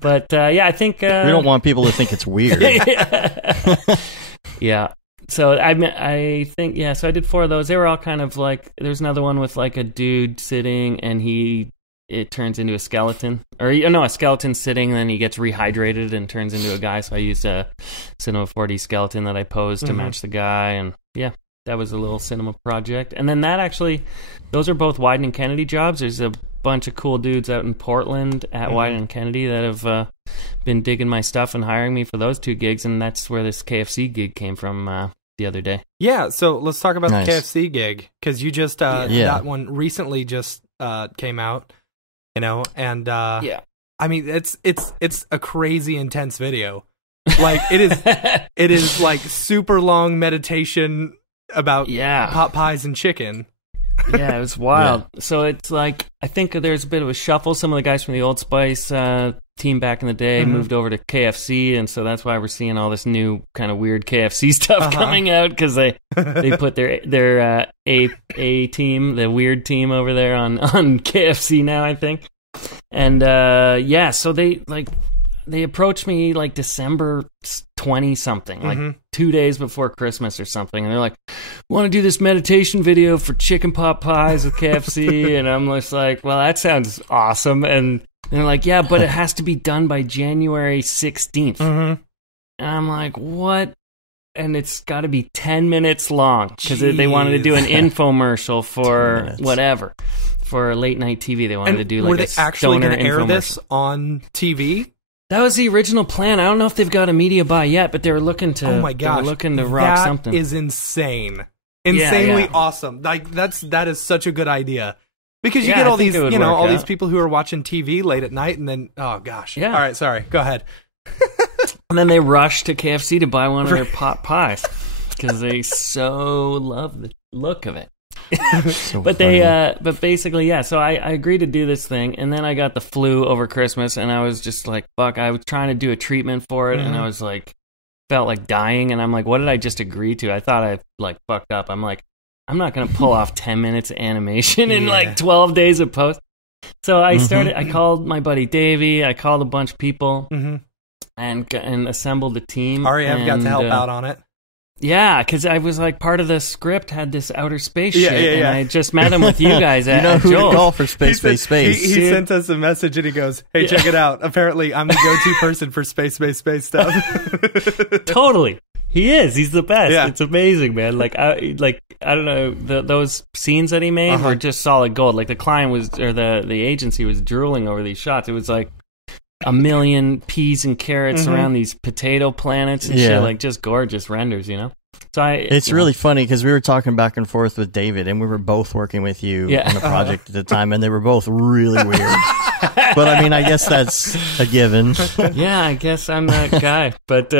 But I think we don't want people to think it's weird. Yeah. So I think so I did 4 of those. They were all kind of like there's another one with like a dude sitting and it turns into a skeleton, or a skeleton sitting, and then he gets rehydrated and turns into a guy. So I used a Cinema4D skeleton that I posed to match the guy, and that was a little cinema project. And then those are both Wyden and Kennedy jobs. There's a bunch of cool dudes out in Portland at Wyden and Kennedy that have been digging my stuff and hiring me for those 2 gigs, and that's where this KFC gig came from the other day. Yeah, so let's talk about the KFC gig, because you just that one recently just came out, and I mean it's a crazy intense video. Like it is like super long meditation about pot pies and chicken. Yeah, it was wild. So it's like, I think there's a bit of a shuffle. Some of the guys from the Old Spice team back in the day moved over to KFC, and so that's why we're seeing all this new kind of weird KFC stuff coming out, because they put their A team, the weird team over there on KFC now, I think. And so they approached me like December 20-something, like 2 days before Christmas or something. And they're like, want to do this meditation video for chicken pot pies with KFC? And I'm just like, well, that sounds awesome. And they're like, yeah, but it has to be done by January 16th. And I'm like, what? And it's got to be 10 minutes long, because they wanted to do an infomercial for whatever. For late night TV, they wanted to do like a stoner infomercial. Were they actually going to air this on TV? That was the original plan. I don't know if they've got a media buy yet, but they were looking to. Oh my gosh, they were looking to rock something. That is insane, insanely awesome. Like that is such a good idea, because you get all these, all these people who are watching TV late at night, and then oh gosh, all right, sorry, go ahead. And then they rush to KFC to buy one of their pot pies because they so love the look of it. So but but basically, so I agreed to do this thing, and then I got the flu over Christmas, and I was just like, fuck, I was trying to do a treatment for it, and I was like, felt like dying, and I'm like, what did I just agree to? I thought I like fucked up. I'm like, I'm not gonna pull off 10 minutes of animation in like 12 days of post. So I started, I called my buddy Davey, I called a bunch of people, and assembled a team. I've got to help out on it. Yeah, because I was like, part of the script had this outer space shit, and I just met him with you guys at who Joel's. to call for Space. He sent us a message, and he goes, hey, check it out. Apparently, I'm the go-to person for space stuff. Totally. He is. He's the best. Yeah. It's amazing, man. Like I don't know, those scenes that he made were just solid gold. Like the client was, or the agency was drooling over these shots. It was like a million peas and carrots around these potato planets and shit, like just gorgeous renders, So it's really funny because we were talking back and forth with David, and we were both working with you on a project at the time, and they were both really weird. But I mean, I guess that's a given. Yeah, I guess I'm that guy. But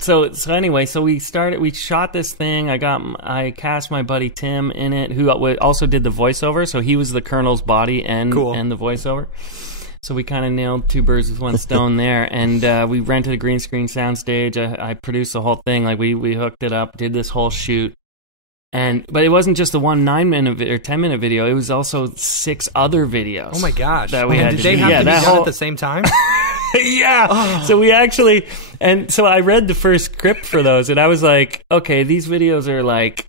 so anyway, so we shot this thing. I cast my buddy Tim in it, who also did the voiceover. So he was the Colonel's body and the voiceover. So we kind of nailed 2 birds with 1 stone there, and we rented a green screen soundstage. I produced the whole thing. Like we hooked it up, did this whole shoot, but it wasn't just the one 9-minute or 10-minute video. It was also 6 other videos. Oh my gosh! That we had. Did they have to be done at the same time? Yeah. Oh. So we actually, and so I read the first script for those, and I was like, okay, these videos are like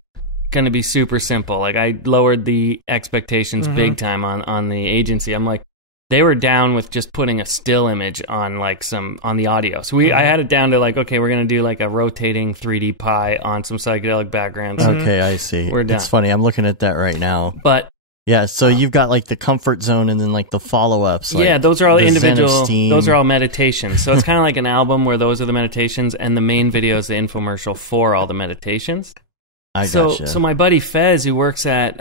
going to be super simple. Like I lowered the expectations big time on the agency. I'm like, they were down with just putting a still image on like on the audio. So I had it down to like, okay, we're going to do like a rotating 3D pie on some psychedelic backgrounds. Okay, I see. We're done. It's funny. I'm looking at that right now. But yeah, so you've got like the comfort zone and then like the follow-ups. Like those are all individual. Those are all meditations. So it's kind of like an album where those are the meditations, and the main video is the infomercial for all the meditations. I gotcha. So my buddy Fez, who works at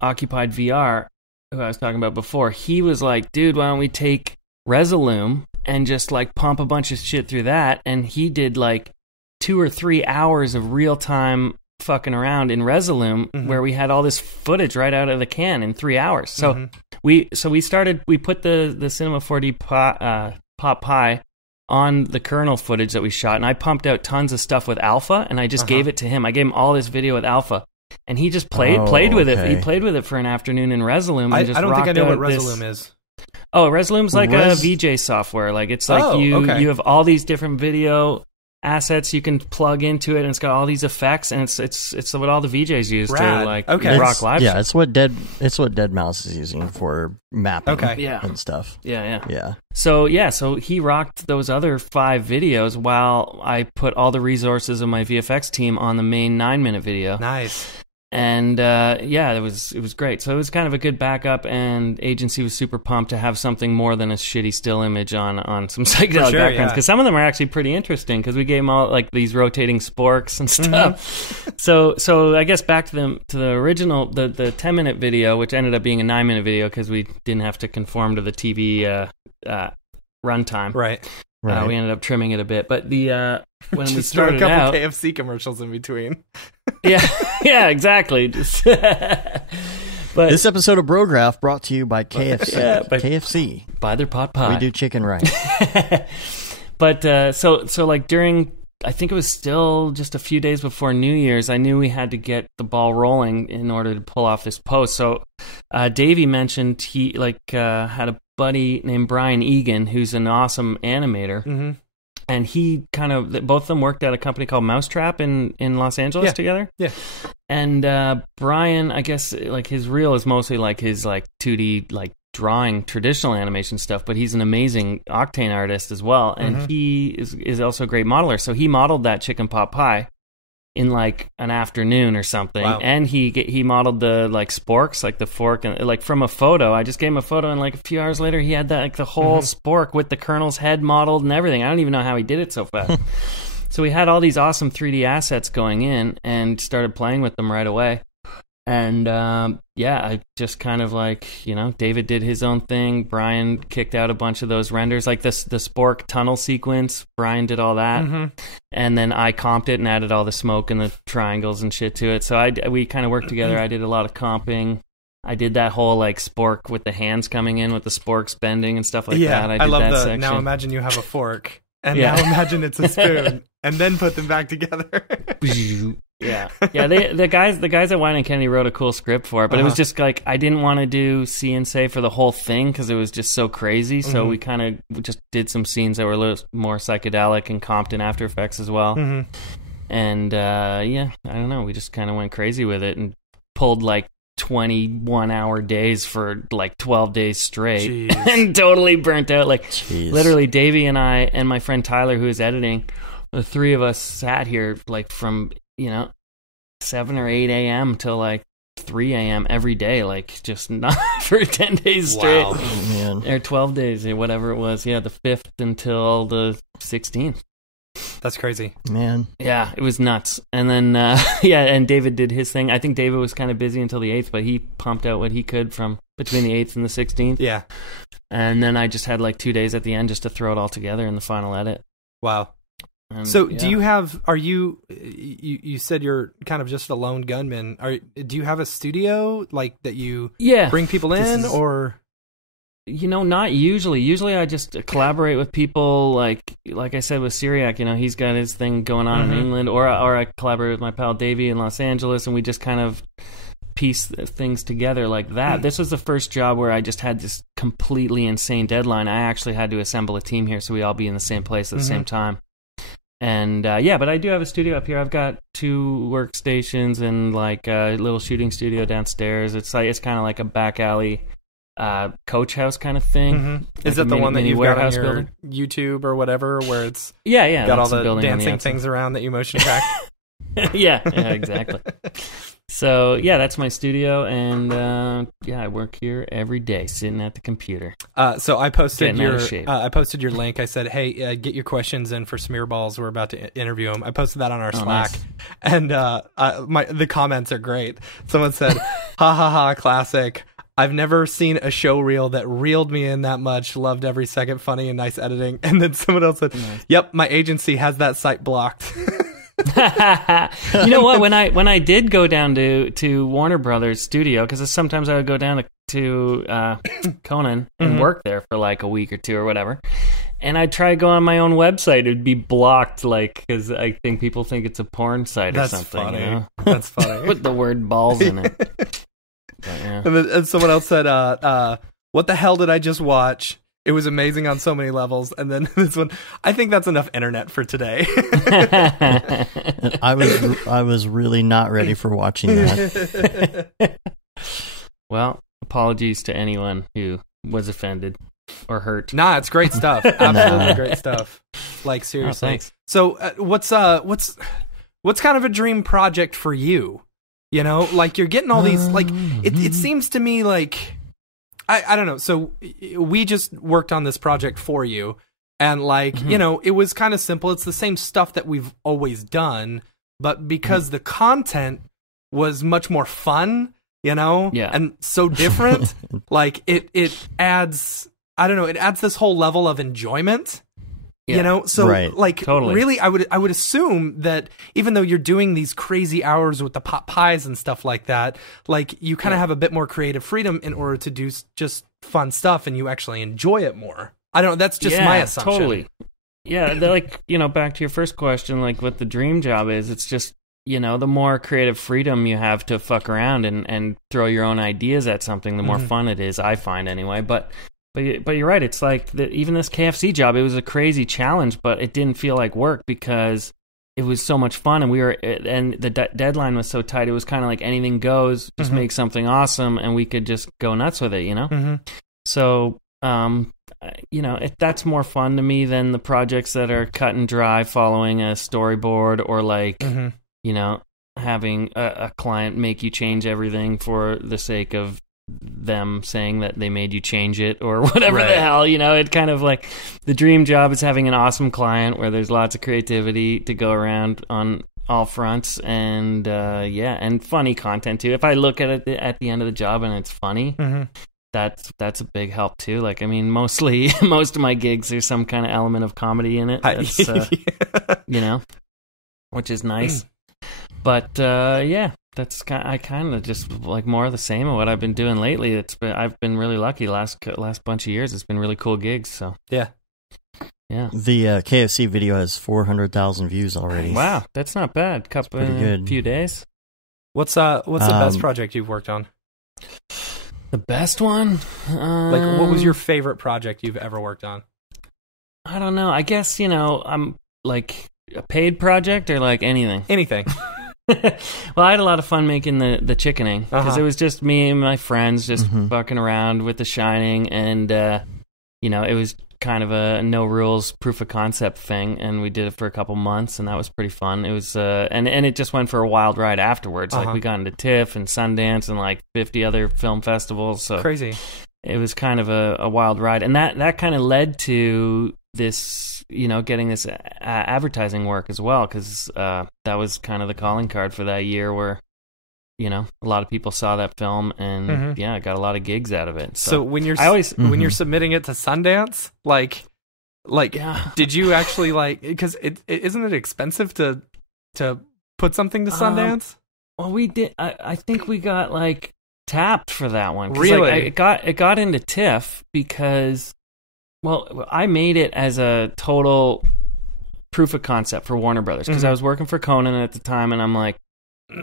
Occupied VR, who I was talking about before, he was like, dude, why don't we take Resolume and just like pump a bunch of shit through that? And he did like 2 or 3 hours of real-time fucking around in Resolume where we had all this footage right out of the can in 3 hours. So we put the Cinema4D Pop Pie on the kernel footage that we shot, and I pumped out tons of stuff with Alpha, and I just gave it to him. I gave him all this video with Alpha, and he just played with it. He played with it for an afternoon in Resolume. And I don't think I know what Resolume is. Oh, Resolume's like a VJ software. Like it's like you have all these different video assets you can plug into it, and it's got all these effects, and it's what all the VJs use to like rock live. Yeah, it's what Dead Mouse is using for mapping and stuff. Yeah. So he rocked those other 5 videos while I put all the resources of my VFX team on the main 9-minute video. Nice. And it was great. So it was kind of a good backup, and agency was super pumped to have something more than a shitty still image on some psychedelic backgrounds, because some of them are actually pretty interesting, because we gave them all like these rotating sporks and stuff. So I guess back to the original, the 10-minute video, which ended up being a 9-minute video because we didn't have to conform to the TV runtime. Right. We ended up trimming it a bit, but when we started throw a out, couple KFC commercials in between. yeah, exactly. But this episode of Brograph brought to you by KFC. KFC. Buy their pot pie. We do chicken right. But so like during, I think it was still just a few days before New Year's, I knew we had to get the ball rolling in order to pull off this post. So Davey mentioned he had a buddy named Brian Egan, who's an awesome animator. And he both of them worked at a company called Mousetrap in Los Angeles together. Yeah. And Brian, I guess like his reel is mostly like his like 2D like drawing traditional animation stuff, but he's an amazing Octane artist as well. And he is also a great modeler. So he modeled that chicken pot pie in like an afternoon or something. Wow. And he modeled the like sporks, like the fork, and like from a photo. I just gave him a photo, and like a few hours later he had that like the whole spork with the Colonel's head modeled and everything. I don't even know how he did it so fast. So we had all these awesome 3D assets going in and started playing with them right away. And I just kind of like, David did his own thing. Brian kicked out a bunch of those renders, like the spork tunnel sequence. Brian did all that. And then I comped it and added all the smoke and the triangles and shit to it. So we kind of worked together. I did a lot of comping. I did that whole like spork with the hands coming in with the sporks bending and stuff like that. I did love that the section. Now imagine you have a fork, and now imagine it's a spoon, and then put them back together. Yeah. The guys at Wine and Kennedy wrote a cool script for it, but it was just like I didn't want to do see and say for the whole thing because it was just so crazy. So we kind of just did some scenes that were a little more psychedelic and comped in After Effects as well. And I don't know, we just kind of went crazy with it and pulled like 21-hour days for like 12 days straight and totally burnt out. Like literally, Davey and I and my friend Tyler, who is editing, the 3 of us sat here like from 7 or 8 a.m. till like 3 a.m. every day, like just not for 10 days straight. Wow. Oh, man. Or 12 days or whatever it was. Yeah, the 5th until the 16th. That's crazy. Man. Yeah, it was nuts. And then, and David did his thing. I think David was kind of busy until the 8th, but he pumped out what he could from between the 8th and the 16th. Yeah. And then I just had like 2 days at the end just to throw it all together in the final edit. Wow. So do you have, you said you're kind of just a lone gunman. Do you have a studio like that you bring people in or? Not usually. Usually I just collaborate with people like I said with Syriac, he's got his thing going on in England, or I collaborate with my pal Davey in Los Angeles, and we just kind of piece things together like that. This was the first job where I just had this completely insane deadline. I actually had to assemble a team here so we all be in the same place at the same time. And but I do have a studio up here. I've got 2 workstations and like a little shooting studio downstairs. It's kind of like a back alley coach house kind of thing. Like is that the one that you've got on your building? YouTube or whatever, where it's got all the dancing things around that you motion track? yeah, exactly. So that's my studio, and I work here every day, sitting at the computer. So I posted your link. I said, hey, get your questions in for Smearballs. We're about to interview him. I posted that on our Slack, nice. And the comments are great. Someone said, ha ha ha, classic. I've never seen a show reel that reeled me in that much. Loved every second, funny and nice editing. And then someone else said, yep, my agency has that site blocked. You know what? When I did go down to Warner Brothers studio, because sometimes I would go down to Conan and work there for like a week or 2 or whatever, and I'd try to go on my own website, it'd be blocked, like, because I think people think it's a porn site or something. Funny. You know? That's funny. Put the word balls in it. But, yeah. And someone else said, what the hell did I just watch? It was amazing on so many levels. And then this one, I think that's enough internet for today. I was really not ready for watching that. Well, apologies to anyone who was offended or hurt. Nah, it's great stuff. Absolutely great stuff. Like, seriously. Thanks. So what's kind of a dream project for you? You know, like you're getting all these, like, it seems to me like, I don't know. So we just worked on this project for you, and like, you know, it was kind of simple. It's the same stuff that we've always done, but because the content was much more fun, you know, and so different, like it adds, I don't know, it adds this whole level of enjoyment. You know, so like, totally. Really, I would assume that even though you're doing these crazy hours with the pot pies and stuff like that, like you kind of have a bit more creative freedom in order to do just fun stuff, and you actually enjoy it more. I don't know. That's just my assumption. Totally. Yeah, like, you know, back to your first question, like what the dream job is, it's just, you know, the more creative freedom you have to fuck around and throw your own ideas at something, the more fun it is, I find anyway. But you're right. It's like even this KFC job, it was a crazy challenge, but it didn't feel like work because it was so much fun, and the deadline was so tight. It was kind of like anything goes, just make something awesome, and we could just go nuts with it, you know? So, you know, that's more fun to me than the projects that are cut and dry, following a storyboard, or like, you know, having a client make you change everything for the sake of them saying that they made you change it or whatever the hell, you know. It kind of like, the dream job is having an awesome client where there's lots of creativity to go around on all fronts, and and funny content too. If I look at it at the end of the job and it's funny, that's a big help too. Like, I mean, most of my gigs, there's some kind of element of comedy in it. That's, you know, which is nice. But that's I kind of just like more of the same of what I've been doing lately. I've been really lucky last bunch of years. It's been really cool gigs. So yeah. The KFC video has 400,000 views already. Wow, that's not bad. Couple in a few days. What's the best project you've worked on? The best one? Like, what was your favorite project you've ever worked on? I don't know. I guess, you know, I'm like a paid project or like anything. Anything. Well, I had a lot of fun making the chickening, because it was just me and my friends just fucking around with The Shining, and you know, it was kind of a no rules proof of concept thing, and we did it for a couple months, and that was pretty fun. It was and it just went for a wild ride afterwards. Like, we got into TIFF and Sundance and like 50 other film festivals. So crazy. It was kind of a wild ride, and that kind of led to this, you know, getting this advertising work as well, because that was kind of the calling card for that year, where, you know, a lot of people saw that film, and I got a lot of gigs out of it. So when you're when you're submitting it to Sundance, like did you actually, like, because isn't it expensive to put something to Sundance? Well, we did. I think we got like tapped for that one. Really? Like, it got into TIFF because, well, I made it as a total proof of concept for Warner Brothers, because I was working for Conan at the time, and I'm like,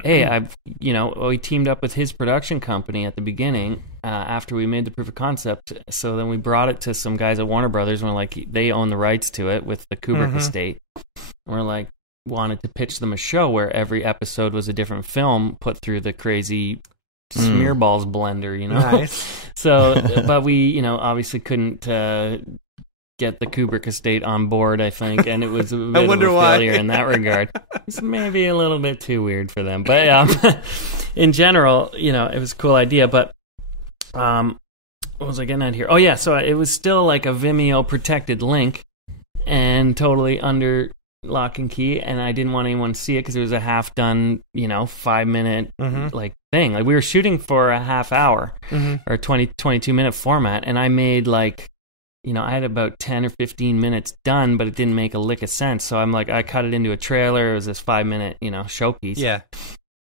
hey, we teamed up with his production company at the beginning after we made the proof of concept. So then we brought it to some guys at Warner Brothers, and we're like, they own the rights to it with the Kubrick estate. And we're like, wanted to pitch them a show where every episode was a different film put through the crazy smearballs blender, Nice. So, but we, obviously couldn't get the Kubrick estate on board, I think, and it was a bit of a failure in that regard. It's maybe a little bit too weird for them, but in general, it was a cool idea. But what was I getting at here? Oh yeah, so it was still like a Vimeo protected link and totally under lock and key, and I didn't want anyone to see it because it was a half done 5-minute like thing. Like we were shooting for a half hour or 22 minute format, and I made like I had about 10 or 15 minutes done, but it didn't make a lick of sense. So I'm like, I cut it into a trailer. It was this 5-minute showpiece. Yeah.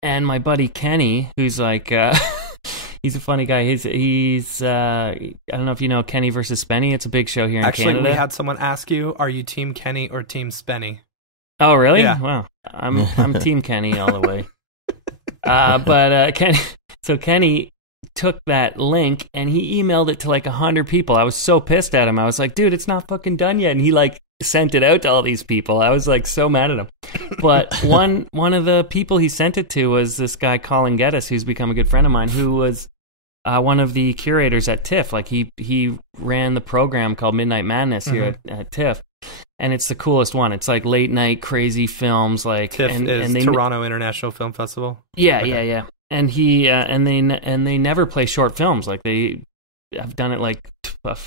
And my buddy Kenny, who's like he's a funny guy. He's I don't know if you know Kenny versus Spenny. It's a big show here in Canada. Actually, we had someone ask you, are you Team Kenny or Team Spenny? Oh, really? Yeah. Wow. I'm Team Kenny all the way. But Kenny took that link and he emailed it to like 100 people. I was so pissed at him. I was like, dude, it's not fucking done yet. And he like sent it out to all these people. I was like so mad at him. But one of the people he sent it to was this guy Colin Geddes, who's become a good friend of mine, who was one of the curators at TIFF. Like he ran the program called Midnight Madness here at TIFF. And it's the coolest one. It's like late night crazy films, like TIFF is Toronto International Film Festival. Yeah, okay. yeah. And he and they never play short films. Like they have done it like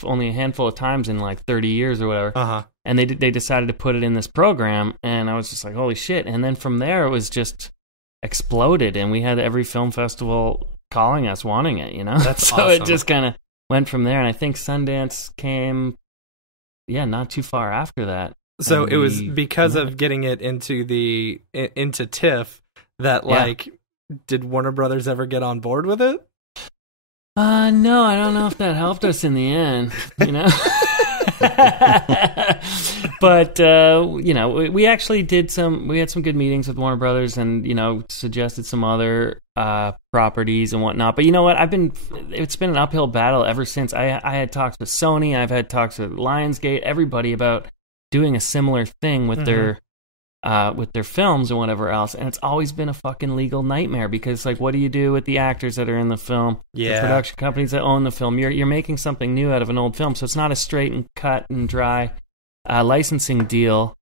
only a handful of times in like 30 years or whatever. And they decided to put it in this program, and I was just like, holy shit! And then from there, it was just exploded, and we had every film festival calling us, wanting it. That's so awesome. It just kind of went from there. And I think Sundance came. Yeah, not too far after that. So it was because of getting it into TIFF that did Warner Brothers ever get on board with it? No, I don't know if that helped us in the end, But we actually we had some good meetings with Warner Brothers and suggested some other properties and whatnot. But you know what? It's been an uphill battle ever since. I had talks with Sony, I've had talks with Lionsgate, everybody about doing a similar thing with their films and whatever else, and it's always been a fucking legal nightmare because like, what do you do with the actors that are in the film? Yeah. The production companies that own the film. You're making something new out of an old film, so it's not a straight and cut and dry licensing deal.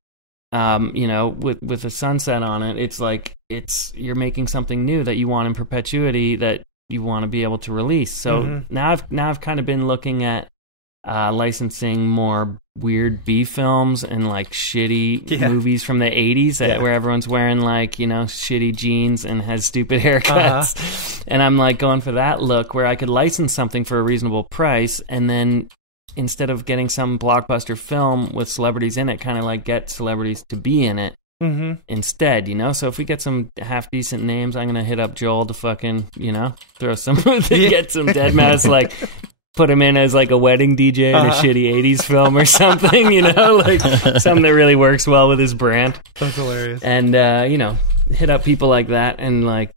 With a sunset on it, it's like you're making something new that you want in perpetuity that you want to be able to release. So now I've kind of been looking at licensing more weird B films and like shitty movies from the 80s where everyone's wearing like shitty jeans and has stupid haircuts, and I'm like going for that look where I could license something for a reasonable price, and then instead of getting some blockbuster film with celebrities in it, kind of like get celebrities to be in it instead, So if we get some half decent names, I'm gonna hit up Joel to fucking throw some get some dead mouse, like put him in as like a wedding DJ in a shitty 80s film or something, like something that really works well with his brand. That's hilarious. And hit up people like that and like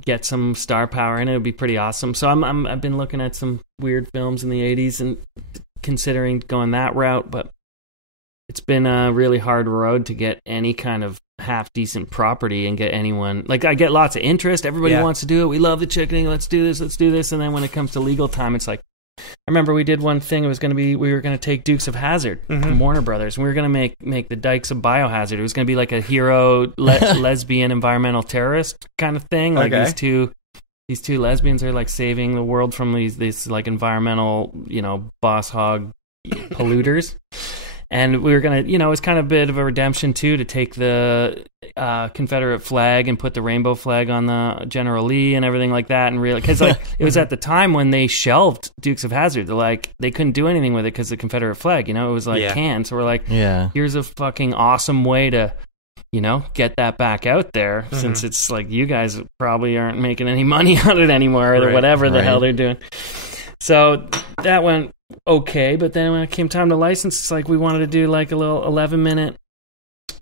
get some star power in it. Would be pretty awesome. So I've been looking at some weird films in the 80s and considering going that route, but it's been a really hard road to get any kind of half decent property and get anyone. Like, I get lots of interest, everybody wants to do it, we love the chickening, let's do this, and then when it comes to legal time, it's like, I remember we did one thing. It was going to be, we were going to take Dukes of Hazzard from Warner Brothers, and we were going to make the Dykes of Biohazard. It was going to be like a hero lesbian environmental terrorist kind of thing. Like these two lesbians are like saving the world from these like environmental, boss hog polluters. And we were going to, it was kind of a bit of a redemption, too, to take the Confederate flag and put the rainbow flag on the General Lee and everything like that. And really, because like, it was at the time when they shelved Dukes of Hazzard. They couldn't do anything with it because the Confederate flag, it was like canned. So we're like, here's a fucking awesome way to, get that back out there, since it's like you guys probably aren't making any money on it anymore or whatever the hell they're doing. So that went okay, but then when it came time to license, it's like we wanted to do like a little 11-minute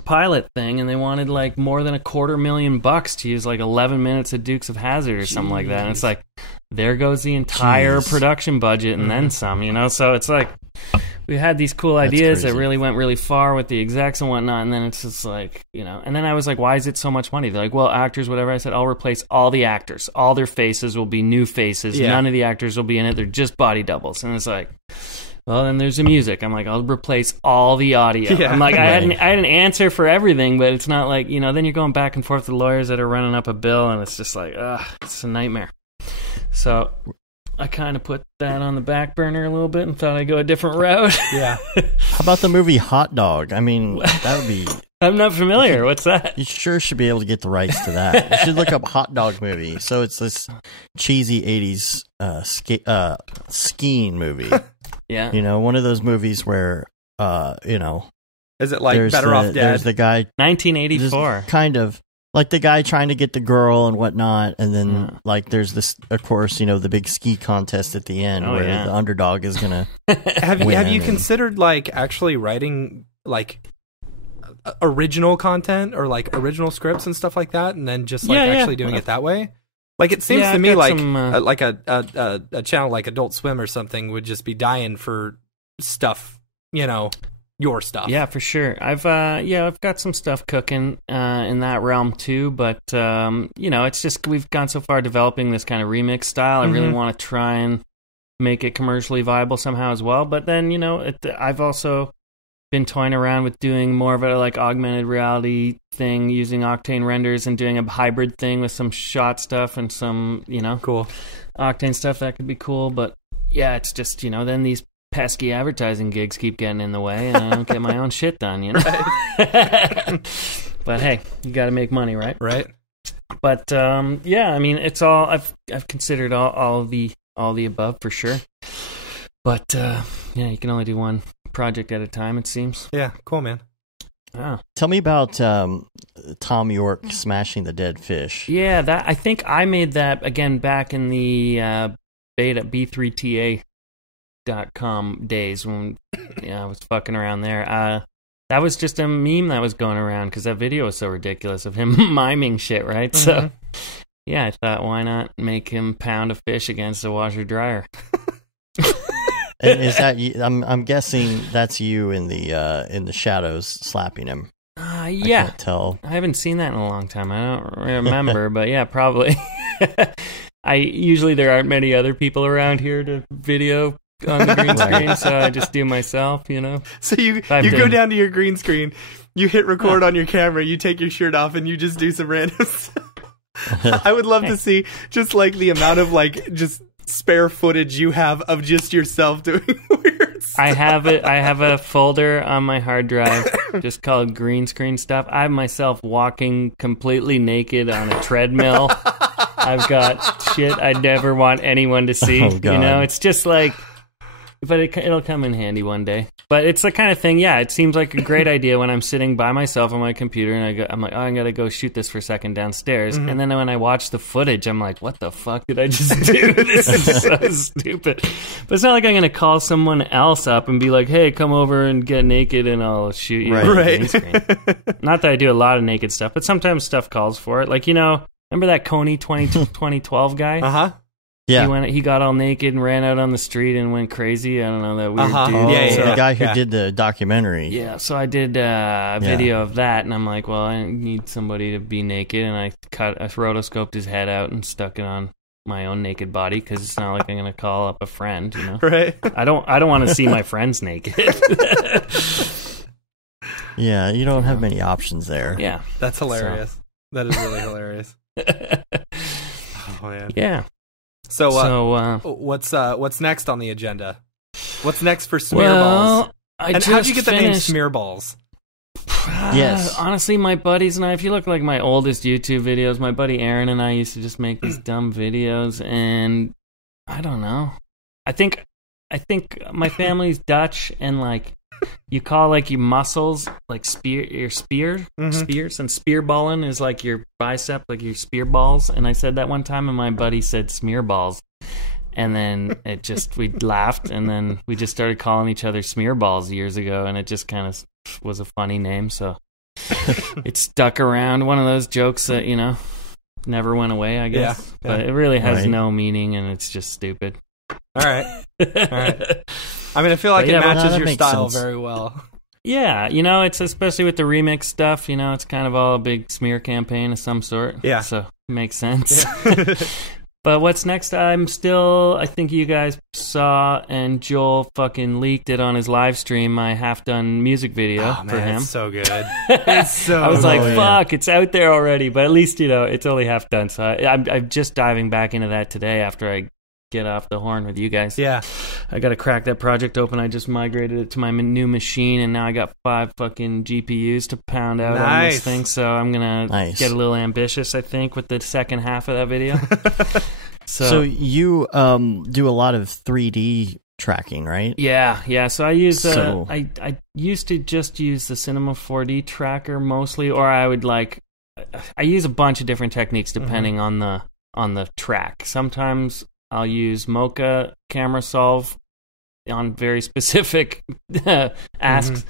pilot thing, and they wanted like more than $250,000 to use like 11 minutes of Dukes of Hazzard or something like that. And it's like, there goes the entire production budget and then some, you know? So it's like, we had these cool ideas that really went really far with the execs and whatnot, and then it's just like, you know, and then I was like, why is it so much money? They're like, well, actors, whatever. I said, I'll replace all the actors. All their faces will be new faces. Yeah. None of the actors will be in it. They're just body doubles. And it's like, well, then there's the music. I'm like, I'll replace all the audio. Yeah. I'm like, I had an answer for everything, but it's not like, you know, then you're going back and forth with lawyers that are running up a bill, and it's just like, it's a nightmare. So I kind of put that on the back burner a little bit and thought I'd go a different route. Yeah. How about the movie Hot Dog? I mean, that would be... I'm not familiar. What's that? You sure should be able to get the rights to that. You should look up Hot Dog movie. So it's this cheesy 80s skiing movie. Yeah. You know, one of those movies where, you know... Is it like Better Off Dead? There's the guy... 1984. Kind of. Like the guy trying to get the girl and whatnot, and then like there's this, of course, you know, the big ski contest at the end where the underdog is gonna. Have you considered like actually writing like original content or like original scripts and stuff like that, and then just like actually doing it that way? Like it seems to me like like a channel like Adult Swim or something would just be dying for stuff, you know. Your stuff. Yeah, for sure. I've got some stuff cooking in that realm too, but you know, it's just we've gone so far developing this kind of remix style. I really want to try and make it commercially viable somehow as well. But then, you know, I've also been toying around with doing more of a like augmented reality thing using Octane renders and doing a hybrid thing with some shot stuff and some, you know, cool Octane stuff that could be cool. But yeah, it's just, you know, then these pesky advertising gigs keep getting in the way, and I don't get my own shit done, you know. Right. But hey, you got to make money, right? Right. But yeah, I mean, it's all I've considered all the above for sure. But yeah, you can only do one project at a time, it seems. Yeah, cool, man. Oh. Tell me about Tom York smashing the dead fish. Yeah, that I think I made that again back in the beta B3TA.com days when I was fucking around there. That was just a meme that was going around because that video was so ridiculous of him miming shit, right? Mm-hmm. So yeah, I thought, why not make him pound a fish against a washer dryer? And is that you? I'm guessing that's you in the shadows slapping him. Yeah, I can't tell. I haven't seen that in a long time. I don't remember, but yeah, probably. Usually there aren't many other people around here to video on the green screen, so I just do myself, you know. So you go down to your green screen, you hit record on your camera, you take your shirt off, and you just do some random stuff. I would love to see just like the amount of like just spare footage you have of just yourself doing weird stuff. I have a folder on my hard drive just called green screen stuff. I have myself walking completely naked on a treadmill. I've got shit I never want anyone to see. You know, it's just like, but it'll come in handy one day. But it's the kind of thing, yeah, it seems like a great idea when I'm sitting by myself on my computer and I'm like, oh, I'm going to go shoot this for a second downstairs. Mm-hmm. And then when I watch the footage, I'm like, what the fuck did I just do? This is so stupid. But it's not like I'm going to call someone else up and be like, hey, come over and get naked and I'll shoot you on the green screen. Not that I do a lot of naked stuff, but sometimes stuff calls for it. Like, you know, remember that Coney 2012 guy? Uh-huh. Yeah, he got all naked and ran out on the street and went crazy. I don't know, that weird dude. Yeah, the guy who did the documentary. Yeah, so I did a video of that, and I'm like, well, I need somebody to be naked, and I rotoscoped his head out and stuck it on my own naked body because it's not like I'm gonna call up a friend, you know. Right. I don't want to see my friends naked. Yeah, you don't have many options there. Yeah, that's hilarious. So. That is really hilarious. Oh man. Yeah. So what's next on the agenda? What's next for Smearballs? And how'd you get the name Smearballs? Yes. Honestly, my buddies and I, if you look like my oldest YouTube videos, my buddy Aaron and I used to just make these dumb videos, and I don't know. I think my family's Dutch, and like you call like your muscles like spears, and spearballing is like your bicep, like your spear balls. And I said that one time, and my buddy said smear balls, and then we laughed, and then we just started calling each other smear balls years ago, and it just kind of was a funny name. So it stuck around. One of those jokes that, you know, never went away, I guess. Yeah. But it really has no meaning, and it's just stupid. All right. I mean, I feel like it matches your style very well. Yeah, you know, it's especially with the remix stuff, you know, it's kind of all a big smear campaign of some sort. Yeah. So it makes sense. Yeah. But what's next? I think you guys saw, and Joel fucking leaked it on his live stream, my half-done music video for him. It's so good. It's so I was like, fuck, it's out there already, but at least, you know, it's only half done. So I'm just diving back into that today after I get off the horn with you guys. Yeah. I got to crack that project open. I just migrated it to my new machine, and now I got 5 fucking GPUs to pound out on this thing. So I'm going to get a little ambitious, I think, with the second half of that video. So you do a lot of 3D tracking, right? Yeah. So I use I used to just use the Cinema4D tracker mostly, or I use a bunch of different techniques depending on the track. Sometimes I'll use Mocha camera solve on very specific asks,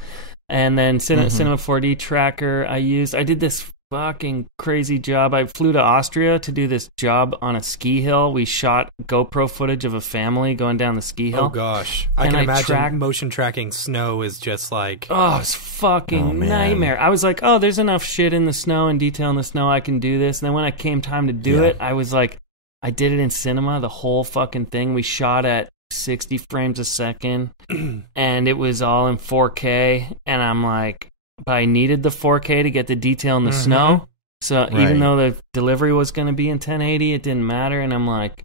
and then Cinema4D tracker I did this fucking crazy job. I flew to Austria to do this job on a ski hill. We shot GoPro footage of a family going down the ski hill. Oh gosh, I can imagine motion tracking snow is just like it's fucking nightmare. I was like, there's enough shit in the snow and detail in the snow, I can do this. And then when it came time to do it, I was like, I did it in cinema, the whole fucking thing. We shot at 60 frames a second, and it was all in 4K. And I'm like, but I needed the 4K to get the detail in the snow. So even though the delivery was going to be in 1080, it didn't matter. And I'm like,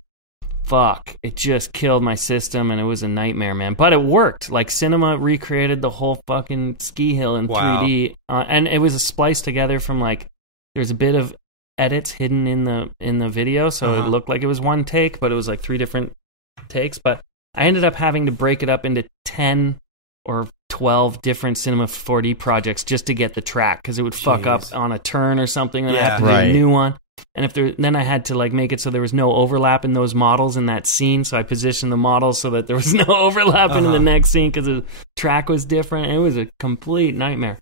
fuck, it just killed my system, and it was a nightmare, man. But it worked. Like, Cinema recreated the whole fucking ski hill in 3D. And it was a splice together from, like, there's a bit of edits hidden in the video, so it looked like it was one take, but it was like 3 different takes. But I ended up having to break it up into 10 or 12 different Cinema4D projects just to get the track, because it would fuck up on a turn or something, and I have to do a new one. And then I had to like make it so there was no overlap in those models in that scene, so I positioned the models so that there was no overlap in the next scene because the track was different. It was a complete nightmare.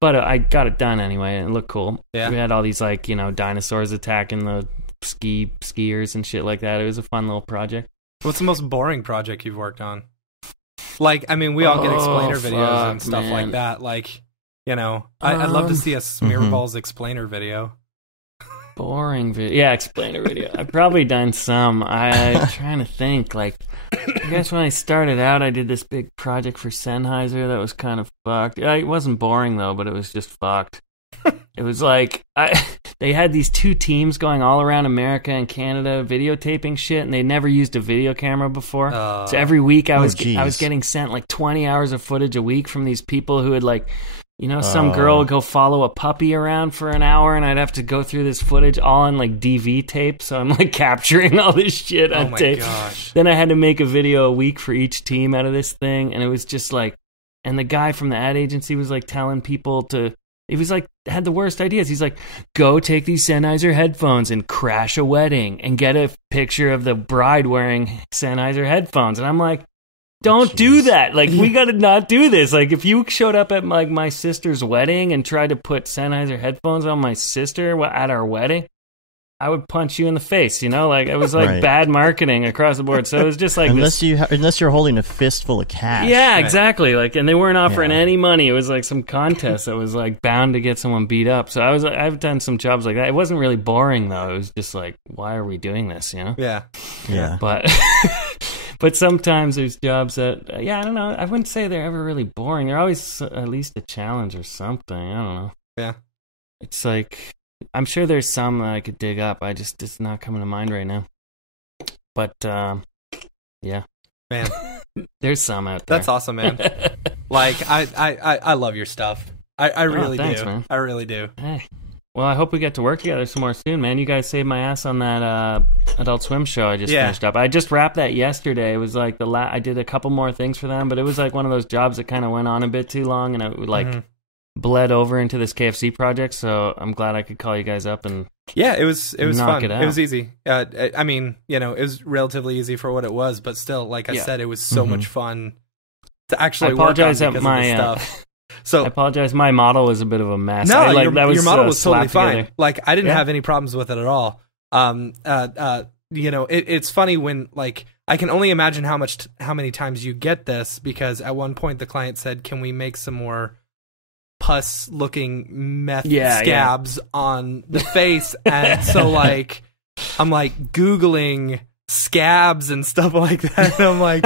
But I got it done anyway, and it looked cool. Yeah. We had all these, like, you know, dinosaurs attacking the skiers and shit like that. It was a fun little project. What's the most boring project you've worked on? Like, I mean, we all get explainer videos and stuff like that. Like, you know, I'd love to see a Smearballs explainer video. Boring video. Yeah, explainer video. I've probably done some. I'm trying to think. Like, I guess when I started out, I did this big project for Sennheiser that was kind of fucked. It wasn't boring, though, but it was just fucked. It was like, they had these 2 teams going all around America and Canada videotaping shit, and they never used a video camera before. So every week I was getting sent like 20 hours of footage a week from these people who had, like, you know, some girl would go follow a puppy around for an hour, and I'd have to go through this footage all on, like, DV tape. So I'm, like, capturing all this shit on tape. Gosh. Then I had to make a video a week for each team out of this thing, and it was just, like... And the guy from the ad agency was, like, telling people to... He was, like, had the worst ideas. He's like, go take these Sennheiser headphones and crash a wedding and get a picture of the bride wearing Sennheiser headphones. And I'm like... Don't do that. Like, we got to not do this. Like, if you showed up at my sister's wedding and tried to put Sennheiser headphones on my sister at our wedding, I would punch you in the face, you know? Like, it was like bad marketing across the board. So it was just like unless you're holding a fistful of cash. Yeah, exactly. Like, and they weren't offering any money. It was like some contest that was like bound to get someone beat up. So I've done some jobs like that. It wasn't really boring though. It was just like, why are we doing this, you know? Yeah. But sometimes there's jobs that, I don't know. I wouldn't say they're ever really boring. They're always at least a challenge or something. I don't know. Yeah. It's like, I'm sure there's some that I could dig up. It's not coming to mind right now. But, yeah. Man. There's some out there. That's awesome, man. Like, I love your stuff. I really do. Man. I really do. Hey. Well, I hope we get to work together some more soon, man. You guys saved my ass on that Adult Swim show I just finished up. I just wrapped that yesterday. It was like I did a couple more things for them, but it was like one of those jobs that kind of went on a bit too long, and it bled over into this KFC project. So I'm glad I could call you guys up and it was fun. It was easy. I mean, you know, it was relatively easy for what it was, but still, like I said, it was so much fun to actually work on because of the stuff. So I apologize. My model was a bit of a mess. No, your model was totally fine. Together. Like I didn't have any problems with it at all. It's funny when like I can only imagine how many times you get this, because at one point the client said, "Can we make some more pus-looking meth scabs on the face?" And so like I'm like Googling scabs and stuff like that. And I'm like,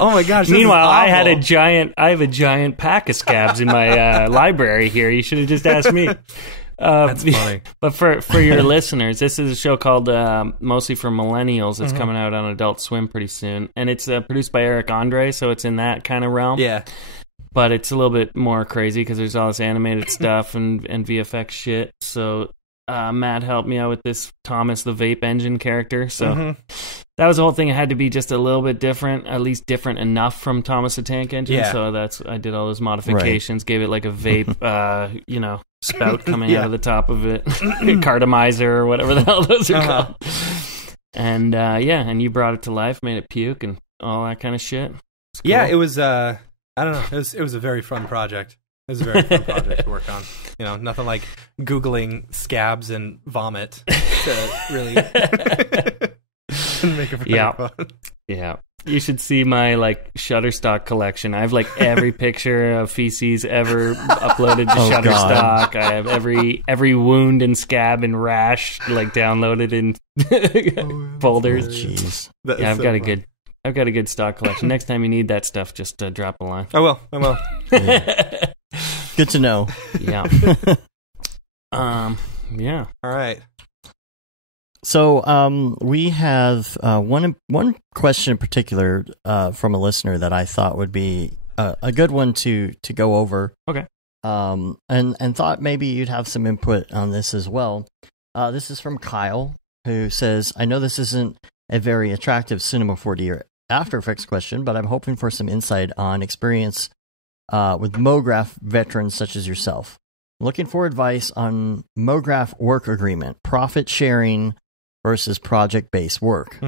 oh my gosh. Meanwhile, I have a giant pack of scabs in my library here. You should have just asked me. That's funny. But for your listeners, this is a show called Mostly for Millennials. It's coming out on Adult Swim pretty soon, and it's produced by Eric Andre, so it's in that kind of realm. Yeah. But it's a little bit more crazy because there's all this animated stuff and VFX shit. So Matt helped me out with this Thomas the Vape Engine character. So that was the whole thing. It had to be just a little bit different, at least different enough from Thomas the Tank Engine. Yeah. So I did all those modifications, gave it like a vape, spout coming out of the top of it, cartomizer or whatever the hell those are called. And and you brought it to life, made it puke and all that kind of shit. Cool. Yeah, it was. I don't know. It was a very fun project. It was a very fun project to work on. Nothing like Googling scabs and vomit to really make it very fun. Yeah. You should see my like Shutterstock collection. I have like every picture of feces ever uploaded to Shutterstock. I have every wound and scab and rash like downloaded in folders. Jeez. Yeah, I've got a good stock collection. Next time you need that stuff, just drop a line. I will. Yeah. Good to know. Yeah. Yeah. All right. So we have one question in particular from a listener that I thought would be a good one to go over. Okay. And thought maybe you'd have some input on this as well. This is from Kyle, who says, "I know this isn't a very attractive Cinema4D or After Effects question, but I'm hoping for some insight on experience with MoGraph veterans such as yourself. Looking for advice on MoGraph work agreement, profit sharing versus project-based work.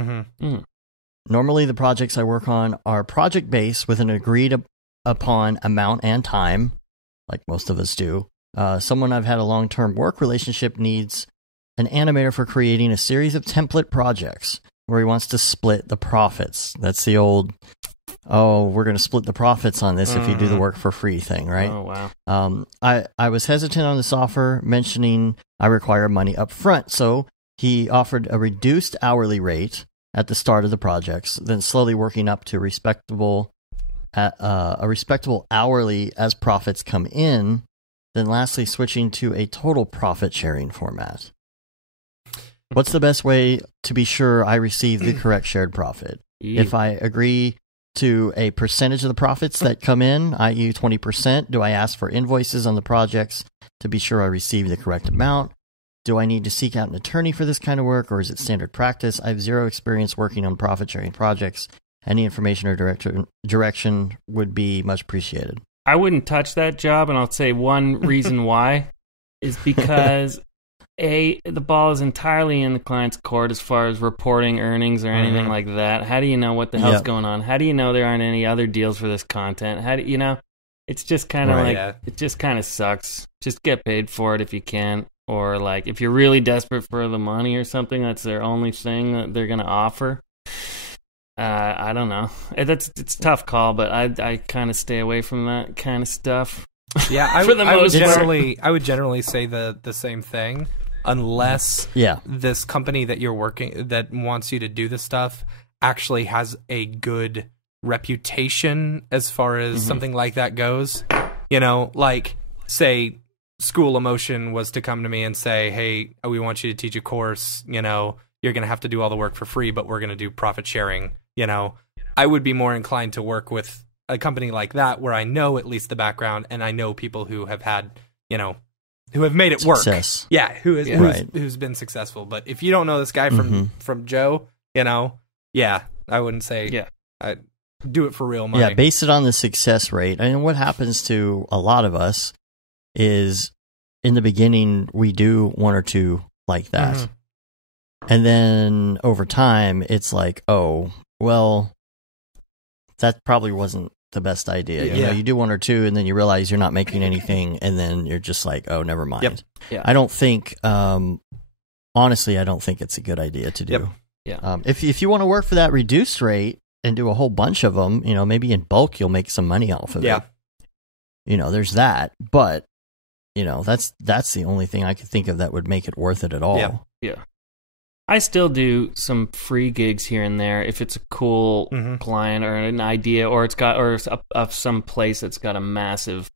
Normally, the projects I work on are project-based with an agreed upon amount and time, like most of us do. Someone I've had a long-term work relationship needs an animator for creating a series of template projects where he wants to split the profits. That's the old, we're going to split the profits on this if you do the work for free thing, right? Oh, wow. I was hesitant on this offer, mentioning I require money up front, so he offered a reduced hourly rate at the start of the projects, then slowly working up to a respectable hourly as profits come in, then lastly switching to a total profit sharing format. What's the best way to be sure I receive the correct shared profit? If I agree to a percentage of the profits that come in, i.e. 20%, do I ask for invoices on the projects to be sure I receive the correct amount? Do I need to seek out an attorney for this kind of work, or is it standard practice? I have zero experience working on profit-sharing projects. Any information or direction would be much appreciated. I wouldn't touch that job, and I'll say one reason why is because, the ball is entirely in the client's court as far as reporting earnings or anything like that. How do you know what the hell's going on? How do you know there aren't any other deals for this content? How do you know? It's just kind of it just kind of sucks. Just get paid for it if you can. Or like if you're really desperate for the money or something, that's their only thing that they're going to offer. I don't know. It's a tough call, but I kind of stay away from that kind of stuff. Yeah, I would generally say the same thing, unless this company that you're working that wants you to do this stuff actually has a good reputation as far as something like that goes. Like say School of Motion was to come to me and say, "Hey, we want you to teach a course, you're going to have to do all the work for free, but we're going to do profit sharing." I would be more inclined to work with a company like that where I know at least the background and I know people who have had, who have made it Success. work. Yeah, who's been successful. But if you don't know this guy from Joe, I wouldn't say I do it for real money. Yeah, base it on the success rate. And what happens to a lot of us is in the beginning we do one or two like that. And then over time it's like, oh, well, that probably wasn't the best idea. You know, you do one or two, and then you realize you're not making anything, and then you're just like, oh, never mind. Yep. Yeah. I don't think, honestly, I don't think it's a good idea to do. Yep. Yeah. If you want to work for that reduced rate and do a whole bunch of them, you know, maybe in bulk you'll make some money off of it. You know, there's that, but you know, that's the only thing I could think of that would make it worth it at all. Yeah. I still do some free gigs here and there if it's a cool client or an idea, or it's got some place that's got a massive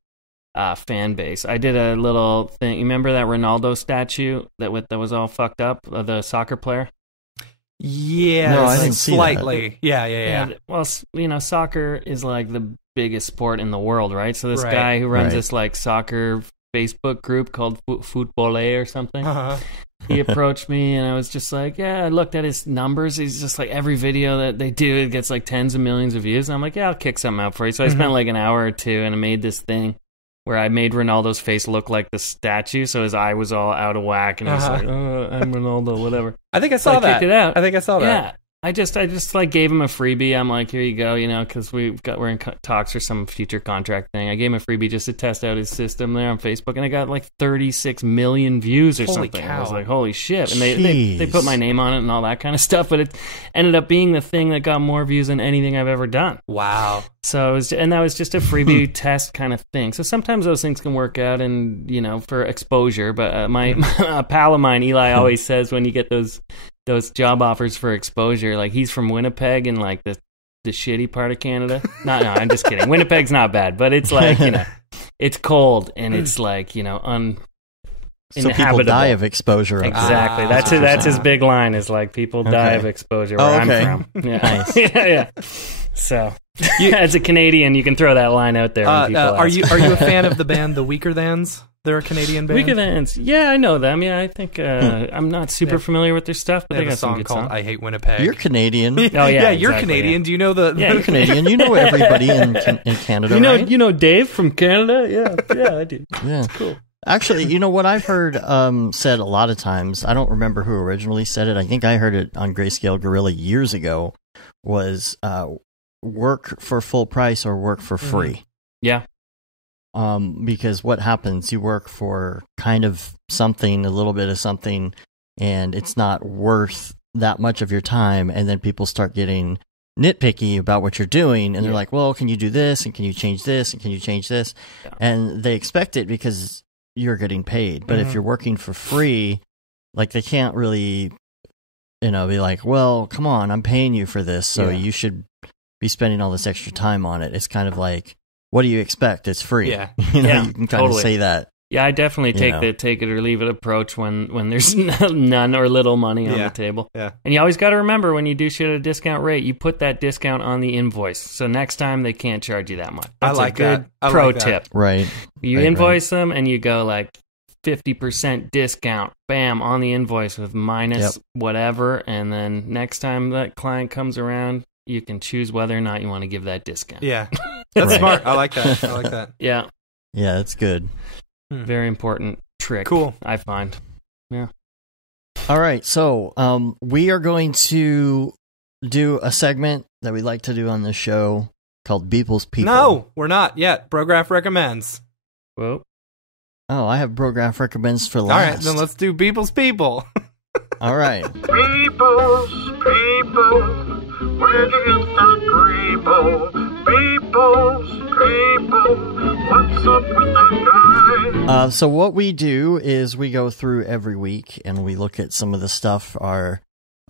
fan base. I did a little thing. You remember that Ronaldo statue that was all fucked up, the soccer player? Yeah, no, I didn't see slightly. that. Yeah. Well, you know, soccer is like the biggest sport in the world, right? So this guy who runs this like soccer Facebook group called Footballé or something. He approached me, and I was just like, yeah, I looked at his numbers. He's just like, every video that they do, it gets like tens of millions of views. And I'm like, yeah, I'll kick something out for you. So I spent like an hour or two, and I made this thing where I made Ronaldo's face look like the statue, so his eye was all out of whack, and he was like, oh, I'm Ronaldo, whatever. I think I saw that. Kicked it out. I think I saw that. Yeah. I just like gave him a freebie. I'm like, here you go, you know, because we're in talks for some future contract thing. I gave him a freebie just to test out his system there on Facebook, and I got like 36 million views or something. Cow. I was like, holy shit! And they put my name on it and all that kind of stuff. But it ended up being the thing that got more views than anything I've ever done. Wow! So that was just a freebie test kind of thing. So sometimes those things can work out, and you know, for exposure. But a pal of mine, Eli, always says when you get those job offers for exposure, like he's from Winnipeg and like the shitty part of Canada. No, I'm just kidding. Winnipeg's not bad, but it's like, you know, it's cold and it's like, you know, so people die of exposure. Exactly. That's his big line is like people die of exposure where I'm from. Yeah. Nice. yeah. So as a Canadian, you can throw that line out there. When people are ask. you a fan of the band The Weaker Thans? They're a Canadian band. Weaker Thans. Yeah, I know them. Yeah, I think I'm not super familiar with their stuff, but they got a song some good called songs. "I Hate Winnipeg." You're Canadian. Oh yeah, you're exactly, Canadian. Yeah. Do you know the? Yeah, you're Canadian. You know everybody in Canada. You know Dave from Canada. Yeah, I do. Yeah, it's cool. Actually, you know what I've heard said a lot of times. I don't remember who originally said it. I think I heard it on Grayscale Gorilla years ago. Was work for full price or work for free? Yeah. Because what happens, you work for kind of something, a little bit of something, and it's not worth that much of your time, and then people start getting nitpicky about what you're doing, and they're like, well, can you do this, and can you change this, and can you change this? Yeah. And they expect it because you're getting paid. But if you're working for free, like they can't really, you know, be like, well, come on, I'm paying you for this, so you should be spending all this extra time on it. It's kind of like, what do you expect? It's free. Yeah. You know, you can kind of say that. Yeah, I definitely take the take it or leave it approach when there's none or little money on the table. Yeah. And you always got to remember, when you do shit at a discount rate, you put that discount on the invoice. So next time they can't charge you that much. That's I like a good that. pro tip. Right. You invoice them and you go like 50% discount, bam, on the invoice with minus whatever. And then next time that client comes around, you can choose whether or not you want to give that discount. Yeah. That's smart. I like that. Yeah. Yeah, that's good. Very important trick. Cool. I find. Yeah. All right. So we are going to do a segment that we like to do on this show called Beeple's People. No, we're not yet. Brograph recommends. Well. Oh, I have Brograph recommends for last. All right, then let's do Beeple's People. All right. People's people, where do you get that grable? People's people, what's up with that guy? So what we do is we go through every week and we look at some of the stuff our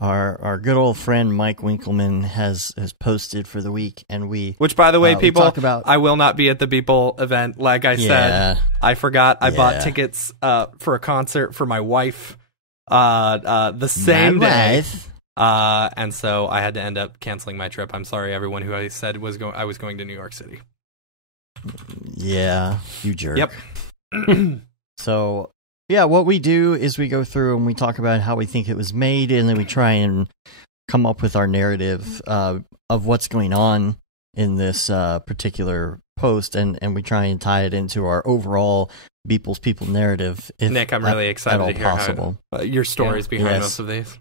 good old friend Mike Winkleman has posted for the week, and which, by the way, people, talk about... I will not be at the Beeple event. Like I said, I forgot. I bought tickets for a concert for my wife the same day. And so I had to end up canceling my trip. I'm sorry, everyone who I said I was going to New York City. Yeah, you jerk. Yep. So, yeah, what we do is we go through and we talk about how we think it was made, and then we try and come up with our narrative of what's going on in this particular post, and we try and tie it into our overall Beeple's People narrative. Nick, I'm really excited to hear possible. how your stories behind most of these.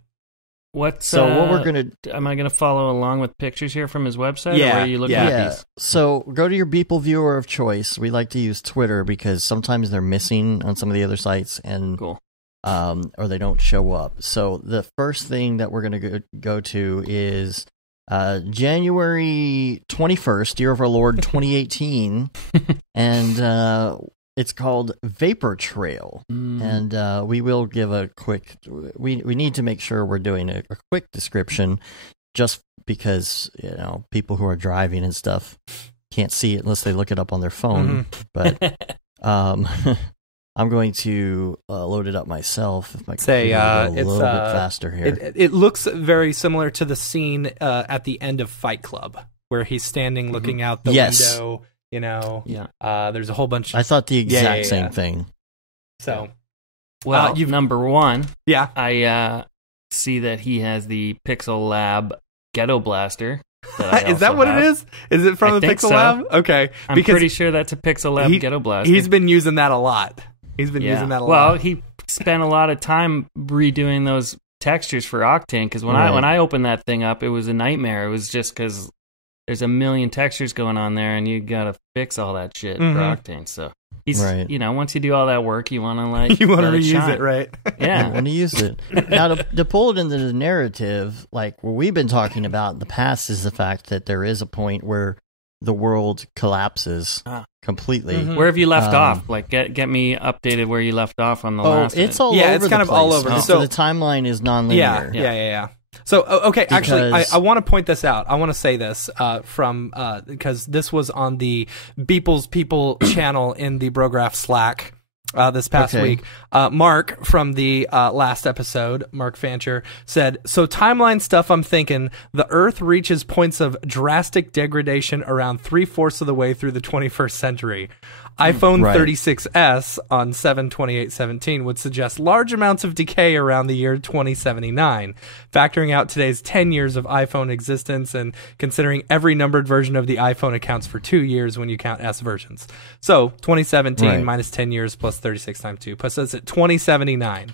What we're gonna? Am I gonna follow along with pictures here from his website? Or where are you looking at these? So go to your Beeple viewer of choice. We like to use Twitter because sometimes they're missing on some of the other sites, and cool. Or they don't show up. So the first thing that we're gonna go to is January 21st, year of our Lord 2018, and it's called Vapor Trail, and we will give a quick. We need to make sure we're doing a quick description, just because people who are driving and stuff can't see it unless they look it up on their phone. But I'm going to load it up myself. If my computer a little bit faster here. It looks very similar to the scene at the end of Fight Club, where he's standing looking out the window. There's a whole bunch. I thought the exact same thing. So, well, number one, I see that he has the Pixel Lab Ghetto Blaster. Is that what it is? Is it from the Pixel Lab? Okay, I'm pretty sure that's a Pixel Lab Ghetto Blaster. He's been using that a lot. Using that a lot. Well, he spent a lot of time redoing those textures for Octane, because when I opened that thing up, it was a nightmare. It was just because there's a million textures going on there, and you gotta fix all that shit for Octane. So he's, once you do all that work, you want to reuse it, right? Yeah, you want to use it. Now, to pull it into the narrative, like what we've been talking about in the past, is the fact that there is a point where the world collapses completely. Where have you left off? Like, get me updated where you left off on the last. It's all over. Yeah, it's kind of all over. So the timeline is non-linear. Yeah. So, okay, actually, I want to point this out. I want to say this because this was on the Beeple's People channel in the Brograph Slack this past week. Mark from the last episode, Mark Fancher, said, so timeline stuff, I'm thinking the Earth reaches points of drastic degradation around 3/4 of the way through the 21st century. iPhone 36s on 7/28/17 would suggest large amounts of decay around the year 2079. Factoring out today's 10 years of iPhone existence and considering every numbered version of the iPhone accounts for 2 years when you count S versions. So 2017 minus 10 years plus 36 times 2 puts us at 2079.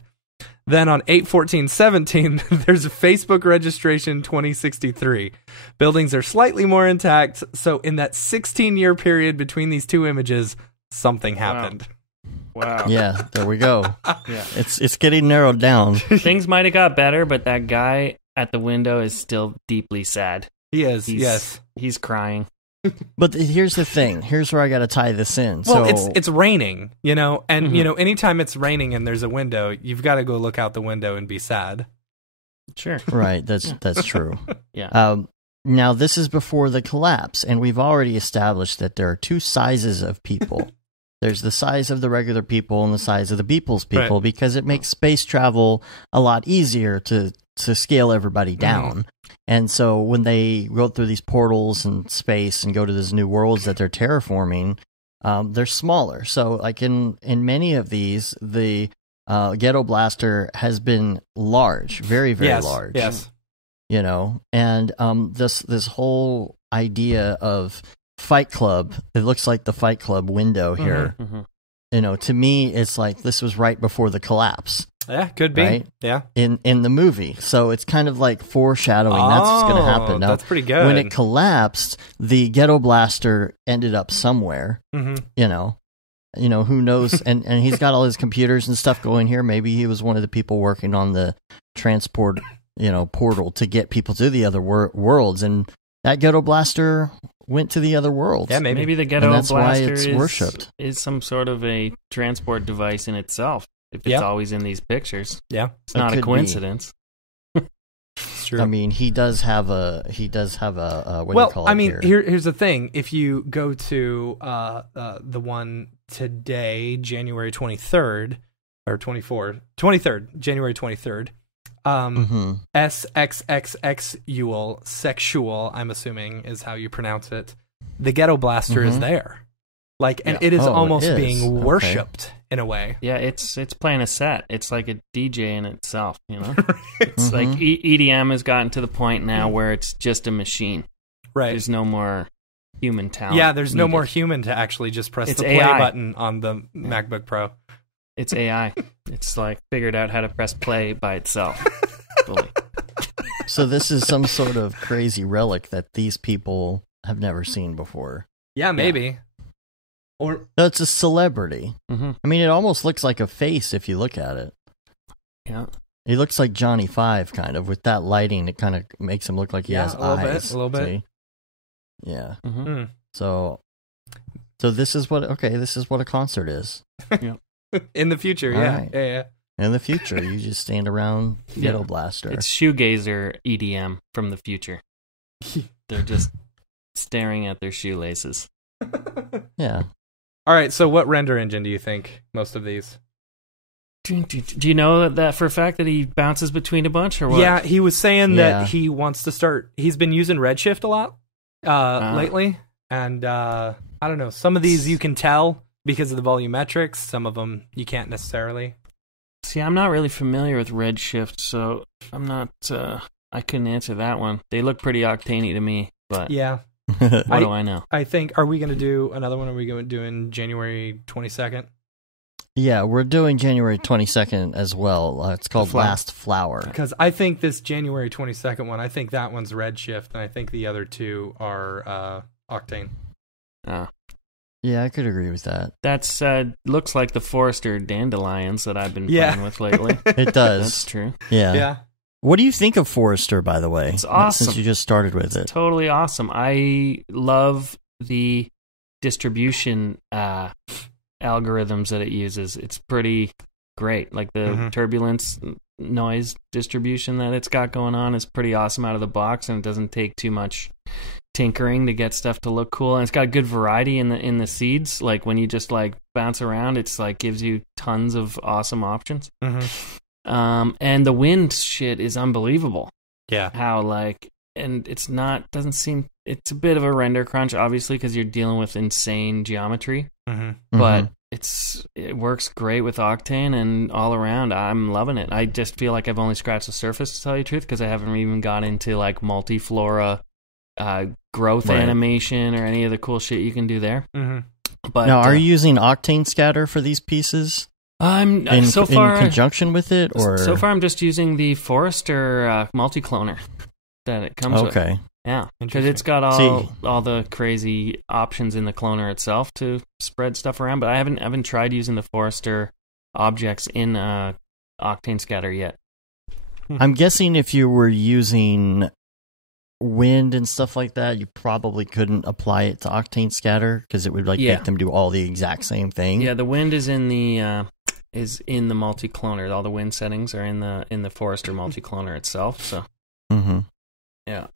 Then on 8/14/17, there's a Facebook registration 2063. Buildings are slightly more intact, so in that 16-year period between these two images, something happened. Wow. Yeah, there we go. It's getting narrowed down. Things might have got better, but that guy at the window is still deeply sad. He is, yes. He's crying. But here's the thing. Here's where I got to tie this in. Well, it's raining, and anytime it's raining and there's a window, you've got to go look out the window and be sad. Sure. Right. That's true. Yeah. Now this is before the collapse, and we've already established that there are two sizes of people. There's the size of the regular people and the size of the Beeple's people, because it makes space travel a lot easier to scale everybody down. And so when they go through these portals in space and go to these new worlds that they're terraforming, they're smaller. So like in many of these, the Ghetto Blaster has been large, very, very large. Yes. And this whole idea of Fight Club, it looks like the Fight Club window here. To me, it's like this was right before the collapse. Yeah, could be. Right? Yeah. In the movie. So it's kind of like foreshadowing that's what's going to happen. Now, that's pretty good. When it collapsed, the Ghetto Blaster ended up somewhere. Who knows? and he's got all his computers and stuff going here. Maybe he was one of the people working on the transport, portal to get people to the other worlds. And that Ghetto Blaster went to the other worlds. Yeah, maybe the Ghetto Blaster it's worshipped. Is some sort of a transport device in itself. If it's always in these pictures, it's not a coincidence. It's true. I mean, he does have a what do you call it? Here's the thing. If you go to the one today, January 23rd or 23rd, January 23rd, SXXXual, sexual, I'm assuming is how you pronounce it. The Ghetto Blaster is there. And it is almost being worshipped in a way. Yeah, it's playing a set. It's like a DJ in itself, It's like EDM has gotten to the point now where it's just a machine. Right. There's no more human talent. Yeah, there's no more human to actually just press the play button on the MacBook Pro. It's AI. It's like figured out how to press play by itself. Fully. So this is some sort of crazy relic that these people have never seen before. Yeah, maybe. Yeah. Or no, it's a celebrity. Mm-hmm. I mean, it almost looks like a face if you look at it. Yeah. He looks like Johnny Five, kind of. With that lighting, it kind of makes him look like he has eyes. A little bit. See? Yeah. Mm-hmm. So this is what a concert is. Yeah. In the future, Right. Yeah. In the future, you just stand around, Ghetto Blaster. It's shoegazer EDM from the future. They're just staring at their shoelaces. Yeah. All right, so what render engine do you think most of these? Do you know that for a fact that he bounces between a bunch, or what? Yeah, he was saying that he wants to start. He's been using Redshift a lot lately, and I don't know. Some of these you can tell because of the volumetrics. Some of them you can't necessarily. See, I'm not really familiar with Redshift, so I'm not. I couldn't answer that one. They look pretty Octane-y to me, but yeah. What do I know? I think. Are we going to do another one? Are we going to do in January 22nd? Yeah, we're doing January 22nd as well. It's called Last Flower. Because I think this January 22nd one, I think that one's Redshift, and I think the other two are Octane. Yeah, I could agree with that. That's looks like the Forester dandelions that I've been playing with lately. It does. That's true. Yeah. What do you think of Forester, by the way? It's awesome. Since you just started with it. Totally awesome. I love the distribution algorithms that it uses. It's pretty great. Like the turbulence noise distribution that it's got going on is pretty awesome out of the box, and it doesn't take too much tinkering to get stuff to look cool. And it's got good variety in the seeds. Like when you just like bounce around, it's like gives you tons of awesome options. And the wind shit is unbelievable. Yeah. How like, and it's not, doesn't seem, it's a bit of a render crunch, obviously, because you're dealing with insane geometry. But it works great with Octane, and all around, I'm loving it. I just feel like I've only scratched the surface, to tell you the truth, because I haven't even got into like multiflora growth animation or any of the cool shit you can do there. But now, are you using Octane scatter for these pieces? I'm in conjunction with it, or so far I'm just using the multi-cloner that it comes with. Okay. Yeah, because it's got all the crazy options in the cloner itself to spread stuff around, but I haven't tried using the Forester objects in Octane Scatter yet. I'm guessing if you were using wind and stuff like that, you probably couldn't apply it to Octane Scatter because it would make them do all the exact same thing. Yeah, the wind is in the multi-cloner. All the wind settings are in the Forester multi-cloner itself. So. Yeah.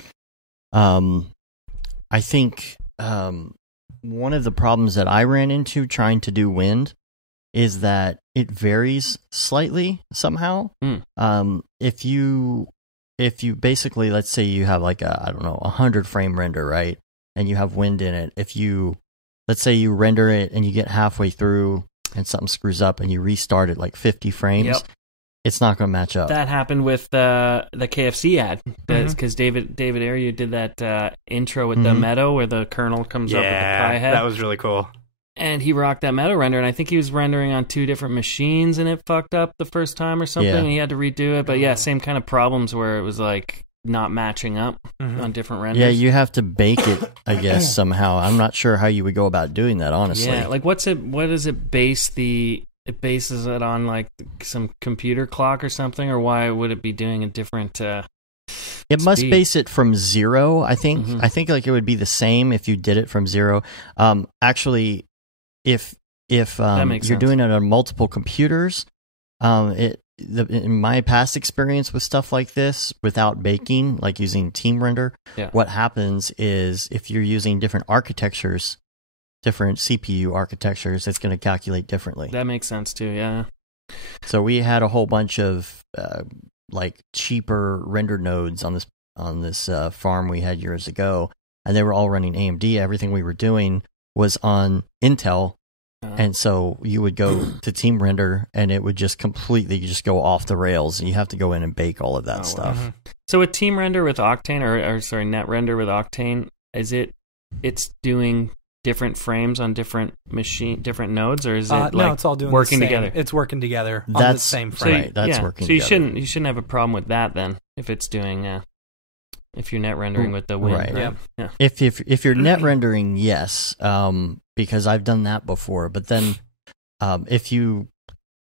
I think one of the problems that I ran into trying to do wind is that it varies slightly somehow. If you basically, let's say you have like a 100 frame render, right? And you have wind in it. Let's say you render it and you get halfway through and something screws up and you restart it like 50 frames. It's not going to match up. That happened with the KFC ad, because David Ariu did that intro with the meadow where the kernel comes up with the pie head. That was really cool. And he rocked that meadow render, and I think he was rendering on 2 different machines, and it fucked up the first time or something, and he had to redo it. But yeah, same kind of problems where it was like not matching up on different renders. Yeah, you have to bake it, I guess, somehow. I'm not sure how you would go about doing that, honestly. Yeah, like what does it base it bases it on like some computer clock or something, or why would it be doing a different it must base it from 0, I think. I think like it would be the same if you did it from 0. Actually, if you're sense. doing it on multiple computers, in my past experience with stuff like this, without baking, like using Team Render, what happens is if you're using different architectures, different CPU architectures, it's going to calculate differently. That makes sense too, yeah. So we had a whole bunch of like cheaper render nodes on this farm we had years ago, and they were all running AMD. Everything we were doing was on Intel, and so you would go to Team Render, and it would just completely go off the rails, and you have to go in and bake all of that stuff. So with Team Render with Octane, or Net Render with Octane, it's doing different frames on different nodes, or is it no, it's all doing working the same. together? It's working together on the same frame. Right, that's working together. So you shouldn't have a problem with that then, if it's doing if you're net rendering with the wind. Right. Yeah. If you're net rendering, yes, because I've done that before. But then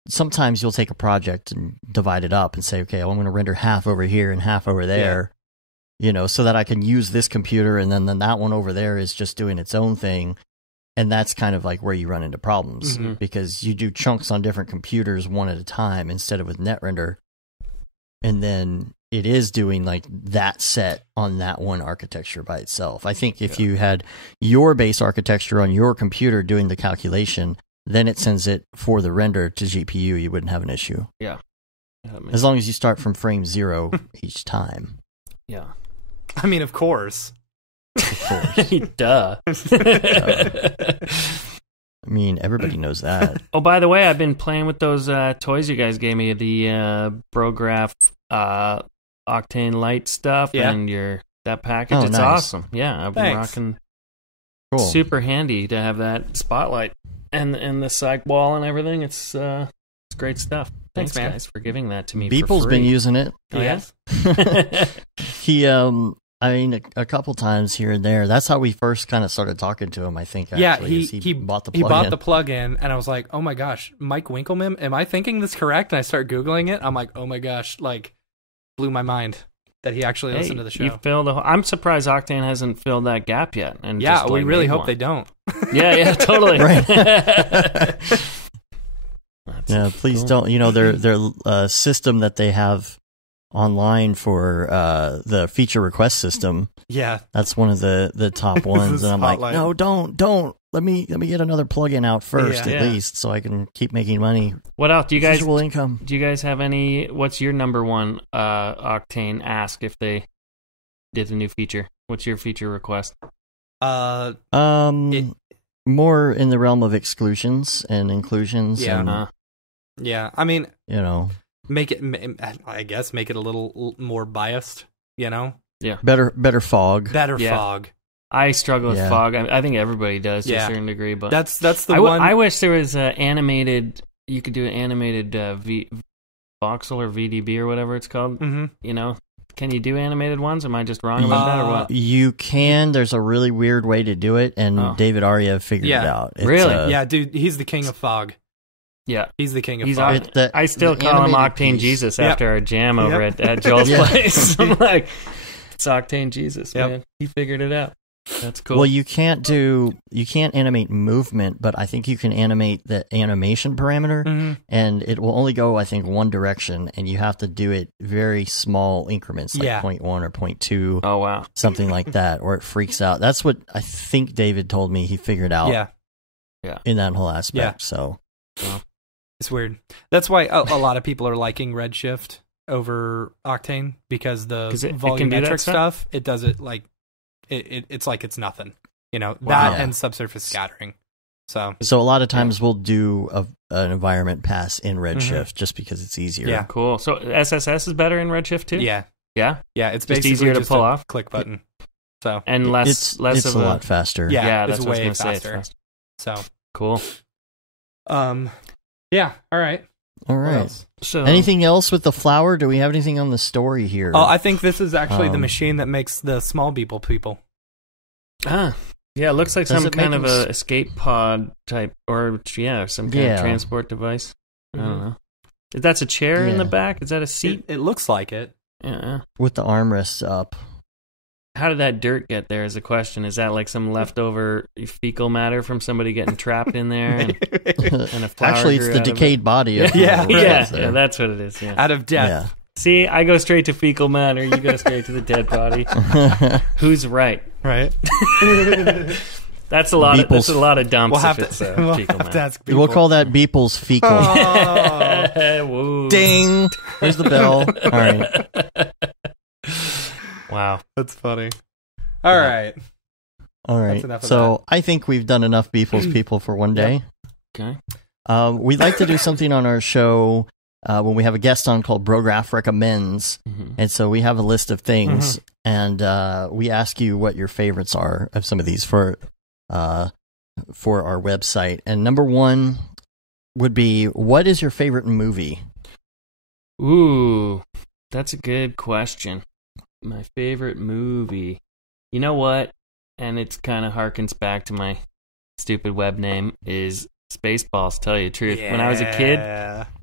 sometimes you'll take a project and divide it up and say, okay, well, I'm going to render half over here and half over there, so that I can use this computer, and then that one over there is just doing its own thing. And that's kind of like where you run into problems because you do chunks on different computers one at a time instead of with NetRender. And then it is doing like that set on that one architecture by itself. I think if you had your base architecture on your computer doing the calculation, then it sends it for the render to GPU. You wouldn't have an issue. Yeah. As long as you start from frame 0 each time. Yeah. I mean, of course. Duh. I mean, everybody knows that. Oh, by the way, I've been playing with those toys you guys gave me, the Brograph Octane Light stuff and that package. It's nice. Awesome. Yeah, I've been rocking. Cool. Super handy to have that spotlight and the side wall and everything. It's great stuff. Thanks, man. Guys, for giving that to me. Beeple's for free. been using it. Oh, yes. He I mean, a couple times here and there. That's how we first kind of started talking to him, I think. Actually, he bought the plug-in. He bought the plug-in, and I was like, oh my gosh, Mike Winkelman, am I thinking this correct? And I start Googling it. I'm like, oh my gosh, like, blew my mind that he actually listened to the show. You filled I'm surprised Octane hasn't filled that gap yet. And yeah, just, we really hope they don't. Yeah, totally. Right. Yeah, please don't. Their system that they have online for the feature request system. Yeah, that's one of the top ones, and I'm like, no, don't. Let me get another plugin out first, at least, so I can keep making money. What else? Do you guys visual income? Do you guys have any? What's your number one Octane ask if they did a new feature? What's your feature request? More in the realm of exclusions and inclusions. Yeah, yeah. I mean, make it a little more biased, Yeah. Better fog. Fog. I struggle with fog. I think everybody does to a certain degree, but that's the one. I wish there was animated. You could do an animated voxel or VDB or whatever it's called. Mm-hmm. Can you do animated ones? Am I just wrong about that or what? You can. There's a really weird way to do it, and David Arya figured it out. Really? Yeah, dude, he's the king of fog. Yeah, he's the king of fog. I still call him Octane Jesus after our jam over at Joel's place. I'm like, it's Octane Jesus, man. He figured it out. That's cool. Well, you can't animate movement, but I think you can animate the animation parameter, and it will only go, I think, one direction, and you have to do it very small increments, like 0.1 or 0.2. Oh, wow. Something like that, or it freaks out. That's what I think David told me he figured out in that whole aspect. So it's weird. That's why a lot of people are liking Redshift over Octane, because the volumetric stuff, it does it like it's like it's nothing, that and subsurface scattering. So a lot of times we'll do an environment pass in Redshift just because it's easier. Yeah, cool. So SSS is better in Redshift too. Yeah. It's just basically easier to pull off. Click button. So and less it's of a lot faster. Yeah, that's it's way faster. So cool. Yeah. All right. So, anything else with the flower? Do we have anything on the story here? Oh, I think this is actually the machine that makes the small people. Yeah, it looks like some kind of a escape pod type, or some kind of transport device. I don't know. That's a chair in the back? Is that a seat? It looks like it. Yeah. With the armrests up. How did that dirt get there is a question. Is that like some leftover fecal matter from somebody getting trapped in there? And a flower actually, it's the decayed body. Of yeah, that's what it is. Yeah. Out of death. Yeah. See, I go straight to fecal matter. You go straight to the dead body. Who's right? Right. That's a lot. That's a lot of dumps. We'll have if it's fecal matter. We'll call that Beeple's fecal. Oh. Ding! There's the bell. All right. Wow, that's funny. All right. So I think we've done enough Beeple's people for one day. Okay. We'd like to do something on our show when we have a guest on called Brograph Recommends, and so we have a list of things, and we ask you what your favorites are of some of these for our website. And number one would be, what is your favorite movie? Ooh, that's a good question. My favorite movie. You know what? And it's kind of harkens back to my stupid web name is Spaceballs, to tell you the truth. Yeah. When I was a kid,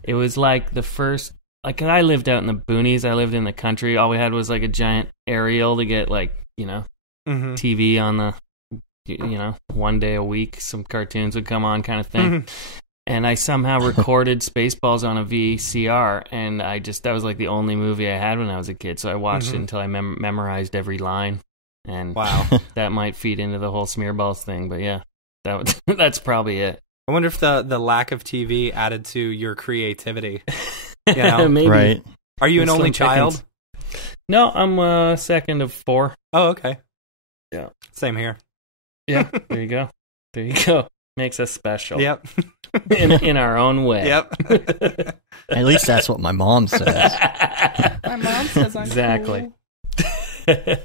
it was like the first... Like, I lived out in the boonies. I lived in the country. All we had was, like, a giant aerial to get, like, you know, TV on the, you know, one day a week. Some cartoons would come on kind of thing. And I somehow recorded Spaceballs on a VCR, and that was, like, the only movie I had when I was a kid. So I watched it until I memorized every line. And wow, that might feed into the whole Smearballs thing. But, yeah, that's probably it. I wonder if the lack of TV added to your creativity. You know? Maybe. Right. Are you an only child? No, I'm second of 4. Oh, okay. Yeah. Same here. Yeah. There you go. There you go. Makes us special. Yep. in our own way. Yep. At least that's what my mom says. My mom says I'm exactly. Cool.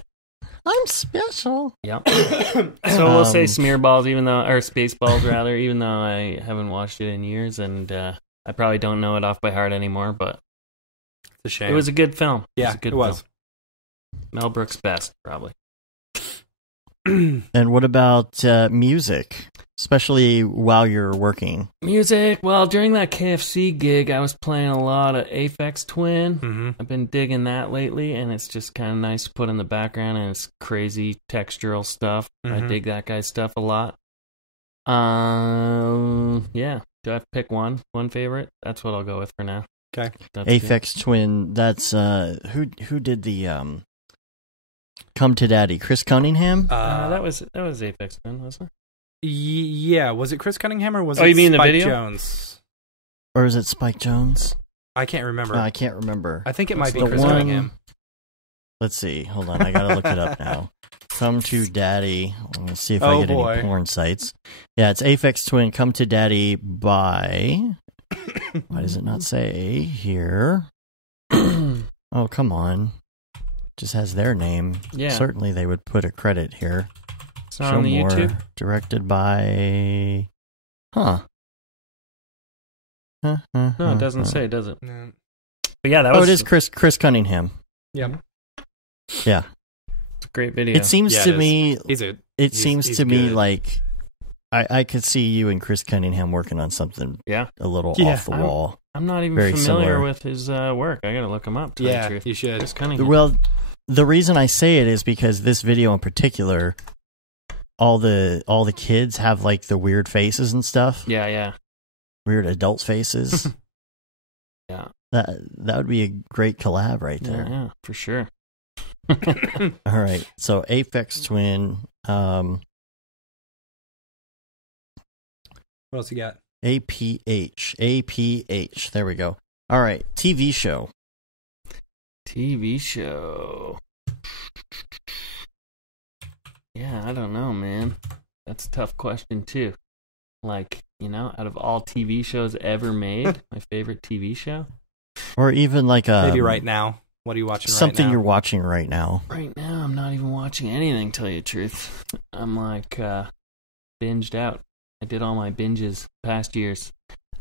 I'm special. Yep. So we'll say Smearballs, or Spaceballs rather, even though I haven't watched it in years, and I probably don't know it off by heart anymore, but it's a shame. It was a good film. Yeah, it was. Mel Brooks' best, probably. And what about music, especially while you're working? Music, well, during that KFC gig, I was playing a lot of Aphex Twin. I've been digging that lately, and it's just kind of nice to put in the background, and it's crazy textural stuff. I dig that guy's stuff a lot. Yeah. Do I have to pick one favorite? That's what I'll go with for now. Okay. Aphex Twin, that's who did the Come to Daddy? Chris Cunningham? That was Aphex Twin, wasn't it? Yeah, was it Chris Cunningham or was it you mean Spike the video? Jones? Or is it Spike Jones? I can't remember. I can't remember. I think it might be the Chris one... Cunningham. Let's see. Hold on. I gotta look it up now. Come to Daddy. Let's see if I get any porn sites. Yeah, it's Aphex Twin. Come to Daddy by... Why does it not say here? Oh, come on. Just has their name. Yeah. Certainly they would put a credit here. It's not on the YouTube. Directed by... Huh. No, it doesn't say, does it? No. But yeah, that was... Oh, it is Chris Cunningham. Yep. Yeah. It's a great video. It seems to me... It seems to me good. like I could see you and Chris Cunningham working on something a little off the wall. I'm not even Very familiar similar. with his work. I gotta look him up. To tell you the truth. You should. Chris Cunningham. Well, the reason I say it is because this video in particular, all the kids have like the weird faces and stuff. Yeah. Weird adult faces. Yeah. That would be a great collab right there. Yeah, for sure. All right. So Aphex Twin. What else you got? APH. There we go. All right. TV show. Yeah, I don't know, man. That's a tough question, too. Like, out of all TV shows ever made, my favorite TV show? Or even like a... Maybe right now. What are you watching right now? Something you're watching right now. Right now, I'm not even watching anything, tell you the truth. I'm like, binged out. I did all my binges past years.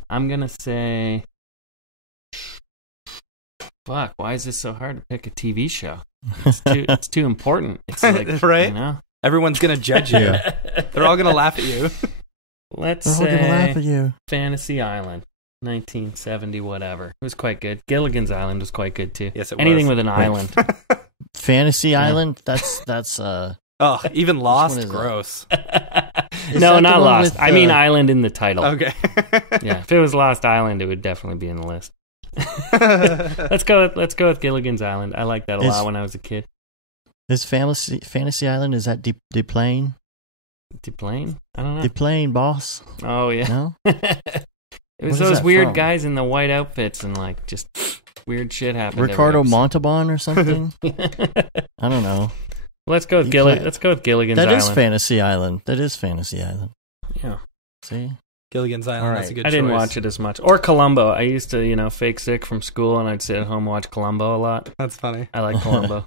I'm gonna say... Fuck, why is this so hard to pick a TV show? It's too important. It's like, right? Everyone's gonna judge you. They're all gonna laugh at you. Let's They're all gonna laugh at you. Fantasy Island, 1970, whatever. It was quite good. Gilligan's Island was quite good too. Yes, it was. Anything with an island. Fantasy Island? That's Oh, even Lost? Gross. No, not Lost. I mean Island in the title. Okay. Yeah, if it was Lost Island, it would definitely be in the list. Let's go with Gilligan's Island. I liked that a lot when I was a kid. Is Fantasy Island, is that Deplane? Deplane? I don't know. Deplane, boss. Oh, yeah. No? It was those weird guys in the white outfits and like just weird shit happened. Ricardo Montalban or something? I don't know. Let's go with Gilligan's Island. That is Fantasy Island. Yeah. See? Gilligan's Island. Right. That's a good choice. I didn't watch it as much. Or Columbo. I used to, fake sick from school and I'd sit at home and watch Columbo a lot. That's funny. I like Columbo.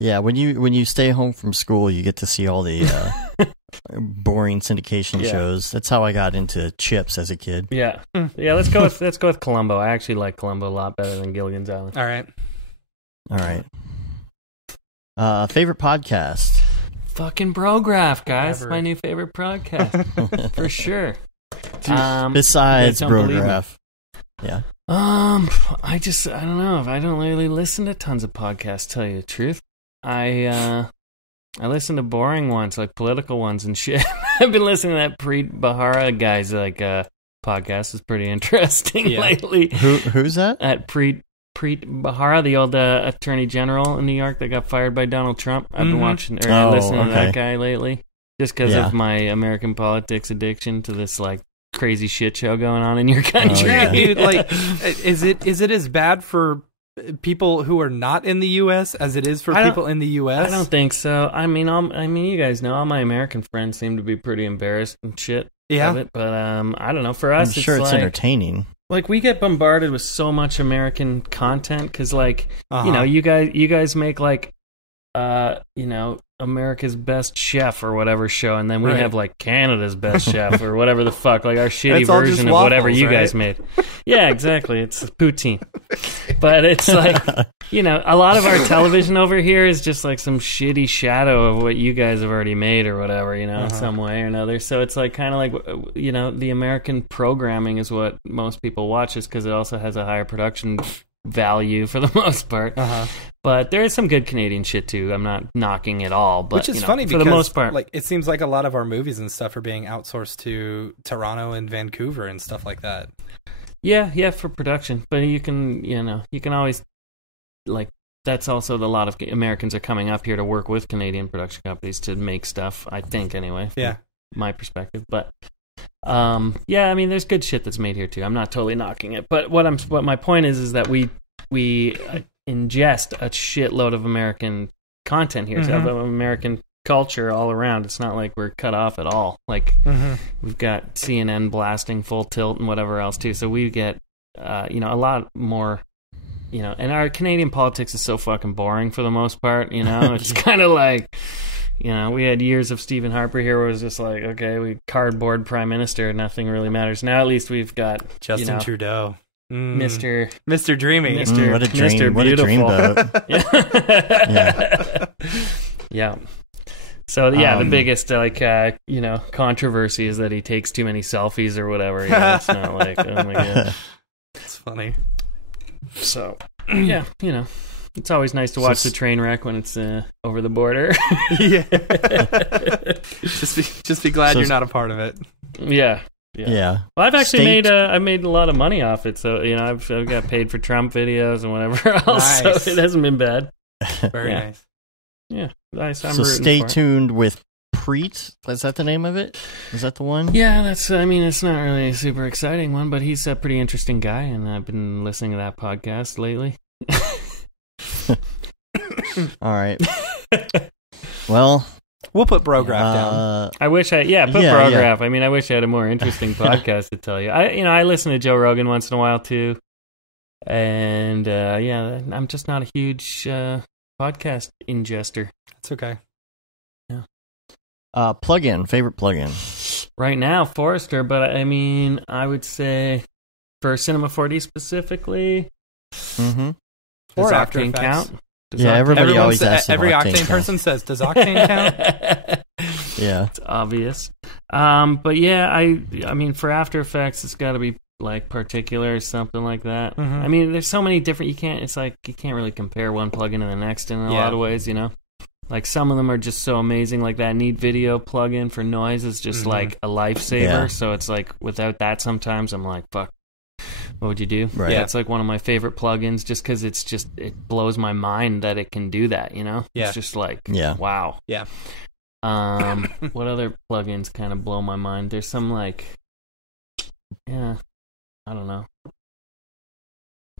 Yeah, when you stay home from school, you get to see all the boring syndication shows. That's how I got into Chips as a kid. Yeah. Yeah, let's go with Columbo. I actually like Columbo a lot better than Gilligan's Island. All right. Favorite podcast? Fucking Brograph, guys. My new favorite podcast. For sure. Besides Brograph. Yeah. I don't know. I don't really listen to tons of podcasts, tell you the truth. I listen to boring ones, like political ones and shit. I've been listening to that Preet Bharara guy's podcast. Is pretty interesting lately. Who's that? At Preet Bharara, the old attorney general in New York that got fired by Donald Trump. I've been listening to that guy lately, just because of my American politics addiction to this like crazy shit show going on in your country. Dude, like, is it as bad for people who are not in the U.S. as it is for people in the U.S.? I don't think so. I mean, you guys know all my American friends seem to be pretty embarrassed and shit. Of it, but I don't know. For us, I'm sure it's entertaining. Like, we get bombarded with so much American content because, like, you guys make like, America's Best Chef or whatever show, and then we have like Canada's Best Chef or whatever the fuck, like our shitty version of waffles, whatever you guys made. Yeah, exactly. It's poutine, but it's like, a lot of our television over here is just like some shitty shadow of what you guys have already made or whatever, in some way or another. So it's like kind of like, the American programming is what most people watch, just because it also has a higher production value for the most part. But there is some good Canadian shit too. I'm not knocking it all, but which is funny for because the most part, like, it seems like a lot of our movies and stuff are being outsourced to Toronto and Vancouver and stuff like that. Yeah, for production. But you can always, like, that's also a lot of Americans are coming up here to work with Canadian production companies to make stuff, I think, anyway. From my perspective. But I mean, there's good shit that's made here too. I'm not totally knocking it, but what my point is that we ingest a shitload of American content here, so American culture all around. It's not like we're cut off at all. Like, we've got CNN blasting full tilt and whatever else too. So we get a lot more. And our Canadian politics is so fucking boring for the most part. It's kind of like. We had years of Stephen Harper here where it was just like, okay, we cardboard prime minister, nothing really matters. Now at least we've got Justin Trudeau. Mr. Dreaming. What a dream. Mr. What a Beautiful. Yeah. Yeah. So the biggest controversy is that he takes too many selfies or whatever. It's not like, oh my god. It's funny. So it's always nice to watch the train wreck when it's over the border. Just be glad you're not a part of it. Yeah. Well, I've actually I made a lot of money off it, so I've got paid for Trump videos and whatever else. Nice. So it hasn't been bad. Very nice. Yeah, nice. So stay tuned with Preet. Is that the name of it? Is that the one? Yeah, it's not really a super exciting one, but he's a pretty interesting guy, and I've been listening to that podcast lately. All right. Well, we'll put Brograph down. I wish Brograph. I mean, I wish I had a more interesting podcast to tell you. I listen to Joe Rogan once in a while too, and I'm just not a huge podcast ingester. That's okay. Yeah. Favorite plugin right now, Forester. But I mean, I would say for Cinema4D specifically. Or does Octane count? Everybody always asks. Every Octane person says, "Does Octane count?" Yeah, it's obvious. But yeah, I mean, for After Effects, it's got to be like Particular or something like that. I mean, there's so many different. You can't really compare one plugin to the next in a lot of ways. Like, some of them are just so amazing. Like that Neat Video plugin for noise is just like a lifesaver. Yeah. So it's like, without that, sometimes I'm like, fuck. What would you do? Right. Yeah, it's like one of my favorite plugins just because it blows my mind that it can do that, Yeah. It's just like, wow. Yeah. What other plugins kind of blow my mind? There's some like, I don't know. I'm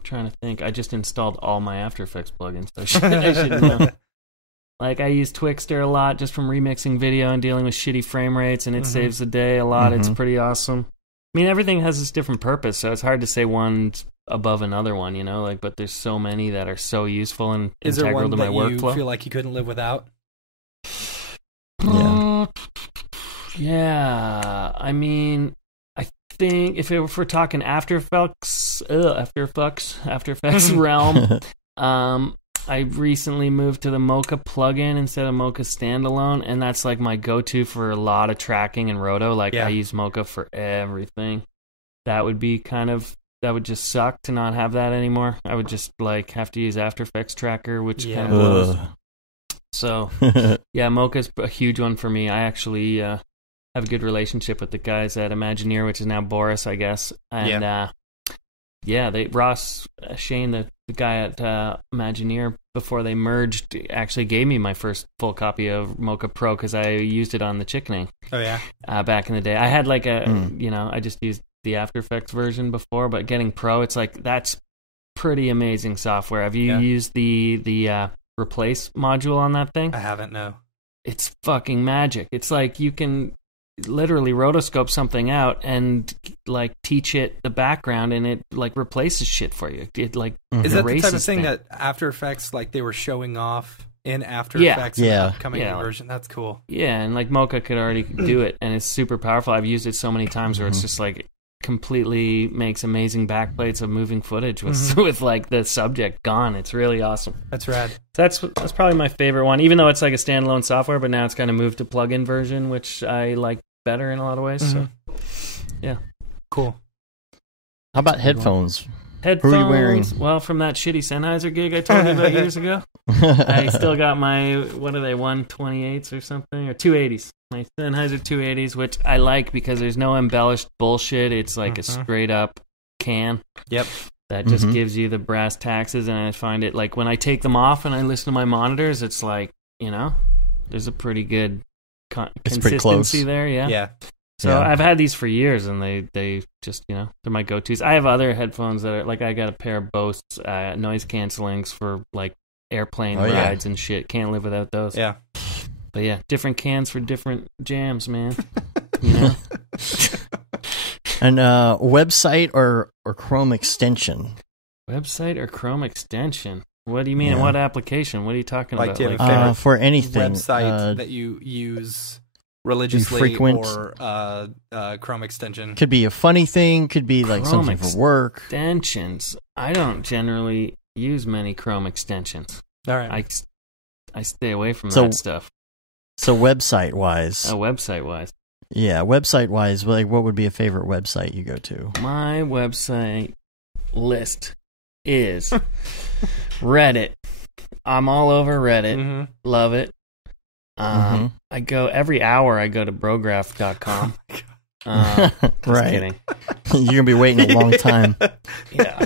trying to think. I just installed all my After Effects plugins. So I should know. Like, I use Twixtor a lot just from remixing video and dealing with shitty frame rates, and it saves the day a lot. It's pretty awesome. I mean, everything has its different purpose, so it's hard to say one's above another one, but there's so many that are so useful and integral to my workflow. Is there one that you feel like you couldn't live without? Yeah. I mean, I think if we're talking After Effects realm, I recently moved to the Mocha plugin instead of Mocha standalone, and that's like my go-to for a lot of tracking and roto. Like I use Mocha for everything. That would just suck to not have that anymore. I would just like have to use After Effects Tracker, which kind of blows. So yeah, Mocha's a huge one for me. I actually have a good relationship with the guys at Imagineer, which is now Boris, I guess. And Ross Shane, the guy at Imagineer, before they merged, actually gave me my first full copy of Mocha Pro because I used it on the chickening. Oh yeah. Back in the day, I had like I just used the After Effects version before, but getting Pro, it's like that's pretty amazing software. Have you used the replace module on that thing? I haven't. No. It's fucking magic. It's like you can literally rotoscope something out and like teach it the background, and it like replaces shit for you. It like is that the type of thing that After Effects like they were showing off in After Effects in the upcoming version? That's cool. Yeah, and like Mocha could already do it, and it's super powerful. I've used it so many times where it's just like completely makes amazing backplates of moving footage with like the subject gone. It's really awesome. That's rad. That's probably my favorite one, even though it's like a standalone software, but now it's kind of moved to plugin version, which I like better in a lot of ways. So yeah, cool. How about headphones? Headphones. Who are you wearing? Well, from that shitty Sennheiser gig I told you about years ago, I still got my, what are they, 128s or something, or 280s. My Sennheiser 280s, which I like because there's no embellished bullshit. It's like a straight up can. Yep. That just gives you the brass taxes, and I find it like when I take them off and I listen to my monitors, it's like, there's a pretty good consistency there. Yeah. Yeah. So I've had these for years, and they just, they're my go-tos. I have other headphones that are like, I got a pair of Bose noise cancellings for like airplane rides and shit. Can't live without those. Yeah. But yeah, different cans for different jams, man. And website or Chrome extension? Website or Chrome extension? What do you mean? In what application? What are you talking about? Do you have a favorite for anything website that you use religiously, or Chrome extension? Could be a funny thing. Could be like Chrome something for work. Extensions. I don't generally use many Chrome extensions. All right. I stay away from that stuff. So website-wise. Website-wise. Yeah, website-wise, like what would be a favorite website you go to? My website list is Reddit. I'm all over Reddit. Love it. I go every hour. I go to Brograph.com. Right. Kidding. You're gonna be waiting a long time. Yeah.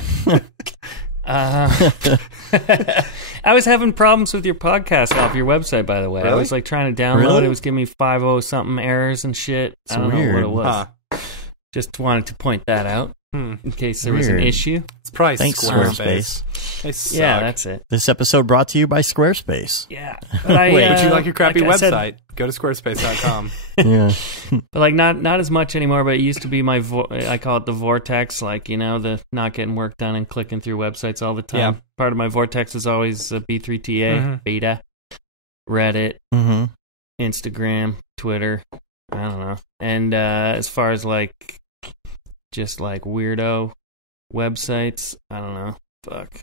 I was having problems with your podcast off your website, by the way. Really? I was like trying to download it. It was giving me 50 something errors and shit. It's I don't weird. know what it was. Just wanted to point that out in case there was an issue. It's probably Thanks, Squarespace. Yeah, that's it. This episode brought to you by Squarespace. Yeah. But would you like a crappy website? Go to squarespace.com. Yeah. But like not as much anymore, but it used to be my I call it the vortex, like, the not getting work done and clicking through websites all the time. Yeah. Part of my vortex is always B3TA, beta, Reddit, Instagram, Twitter, I don't know. And as far as like just like weirdo websites, I don't know. Fuck.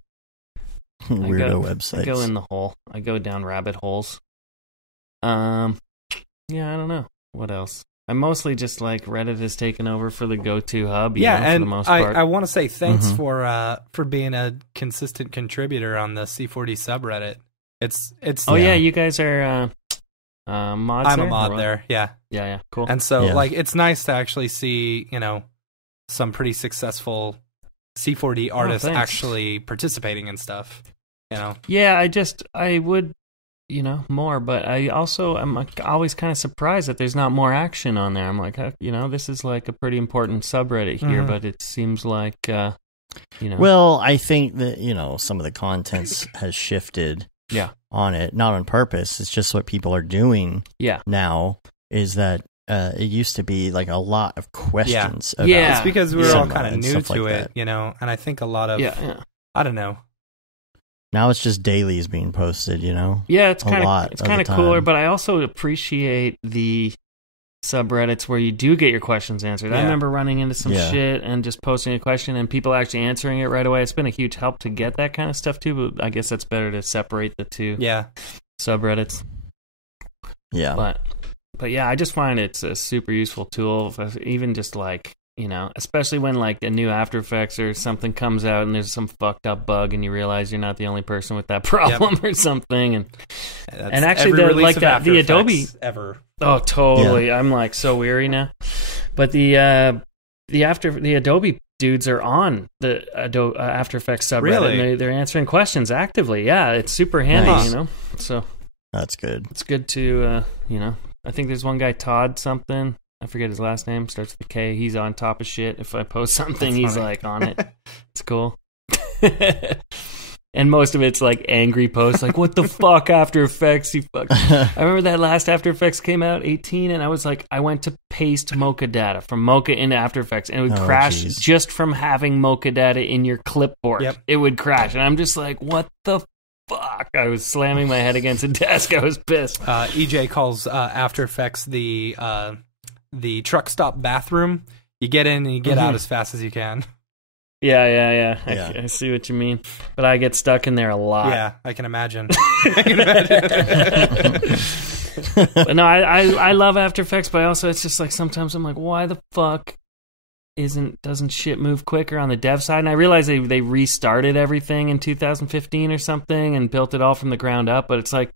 Weirdo websites. I go in the hole. I go down rabbit holes. Yeah, I don't know. What else? I'm mostly just like Reddit has taken over for the go-to hub. Yeah, and for the most part. I want to say thanks for being a consistent contributor on the C4D subreddit. It's yeah, you guys are mods. I'm a mod there. Yeah. Yeah, cool. And so like it's nice to actually see some pretty successful C4D artists actually participating in stuff. Yeah, I would. More, but I'm always kind of surprised that there's not more action on there. I'm like, this is like a pretty important subreddit here, but it seems like, Well, I think that, some of the contents has shifted on it, not on purpose. It's just what people are doing now is that it used to be like a lot of questions. It's because we were all kind of new to it, and I think a lot of, I don't know. Now it's just dailies being posted, Yeah, it's kind of cooler, but I also appreciate the subreddits where you do get your questions answered. Yeah. I remember running into some shit and just posting a question and people actually answering it right away. It's been a huge help to get that kind of stuff too, but I guess that's better to separate the two subreddits. Yeah. But yeah, I just find it's a super useful tool, even just like, you know, especially when like a new After Effects or something comes out and there's some fucked up bug and you realize you're not the only person with that problem or something. And actually the Adobe ever. Oh, totally. Yeah. I'm like so weary now. But the Adobe dudes are on the Adobe After Effects subreddit. Really? And they're answering questions actively. Yeah, it's super handy, you know. So that's good. It's good to you know. I think there's one guy, Todd something. I forget his last name. Starts with a K. He's on top of shit. If I post something, he's like on it. It's cool. And most of it's like angry posts, like, what the fuck, After Effects, you fuck. I remember that last After Effects came out, 18, and I was like, I went to paste Mocha data from Mocha into After Effects, and it would crash just from having Mocha data in your clipboard. Yep. It would crash, and I'm just like, what the fuck? I was slamming my head against a desk. I was pissed. EJ calls After Effects the truck stop bathroom. You get in and you get out as fast as you can. Yeah. I see what you mean. But I get stuck in there a lot. Yeah, I can imagine. But no, I love After Effects, but also it's just like sometimes I'm like, why the fuck doesn't shit move quicker on the dev side? And I realize they restarted everything in 2015 or something and built it all from the ground up, but it's like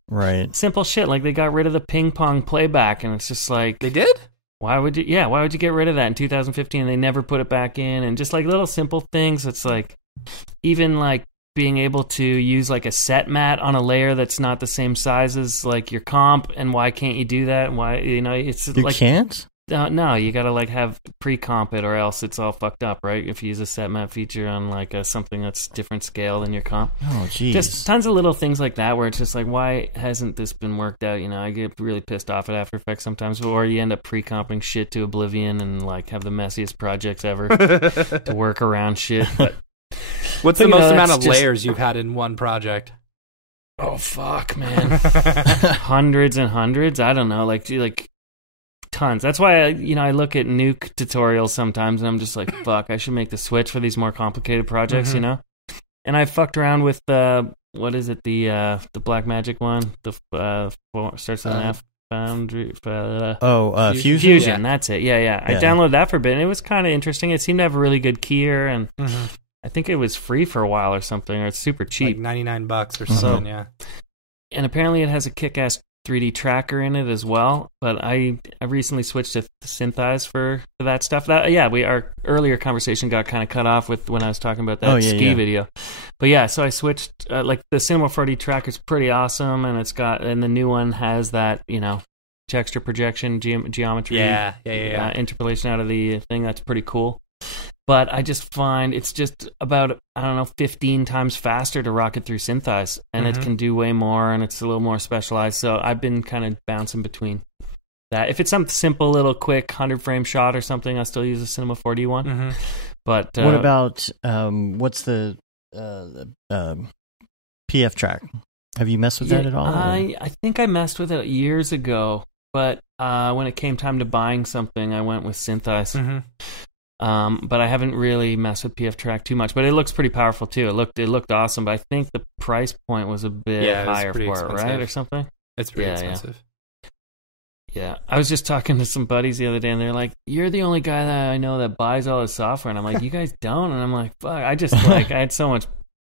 simple shit. Like they got rid of the ping pong playback, and it's just like, they did? Why would you get rid of that in 2015? They never put it back in, and just like little simple things. It's like even like being able to use like a set mat on a layer that's not the same size as like your comp, and why can't you do that? Why, you know, it's you like can't. No, you gotta like have pre-comp it, or else it's all fucked up, right? If you use a set map feature on like something that's different scale than your comp. Oh, geez. Just tons of little things like that where it's just like, why hasn't this been worked out? You know, I get really pissed off at After Effects sometimes, or you end up pre-comping shit to oblivion and like have the messiest projects ever to work around shit. But what's the most amount of layers you've had in one project? Oh fuck, man. Hundreds and hundreds. I don't know, like tons. That's why I look at nuke tutorials sometimes and I'm just like, fuck, I should make the switch for these more complicated projects, you know. And I fucked around with what is it, the Black Magic one, the starts with an F, Foundry. Fusion. That's it. Yeah. I downloaded that for a bit, and it was kind of interesting. It seemed to have a really good keyer, and I think it was free for a while or something, or it's super cheap, like $99 or something. Yeah. And apparently, it has a kick-ass 3D tracker in it as well, but I recently switched to Synthesize for that stuff. Our earlier conversation got kind of cut off with when I was talking about that ski video. But yeah, so I switched. Like the Cinema4D tracker is pretty awesome, and the new one has that, you know, texture projection, geometry, interpolation out of the thing. That's pretty cool. But I just find it's just about, 15 times faster to rock it through Synthesize, and it can do way more, and it's a little more specialized. So I've been kind of bouncing between that. If it's some simple little quick 100-frame shot or something, I still use a Cinema4D one. But what about what's the PF track? Have you messed with that at all? I think I messed with it years ago, but when it came time to buying something, I went with Synthesize. But I haven't really messed with PF Track too much. But it looks pretty powerful too. It looked awesome. But I think the price point was a bit higher for it, right, or something. It's pretty expensive. Yeah, I was just talking to some buddies the other day, and they're like, "You're the only guy that I know that buys all this software." And I'm like, "You guys don't?" And I'm like, "Fuck!" I just I had so much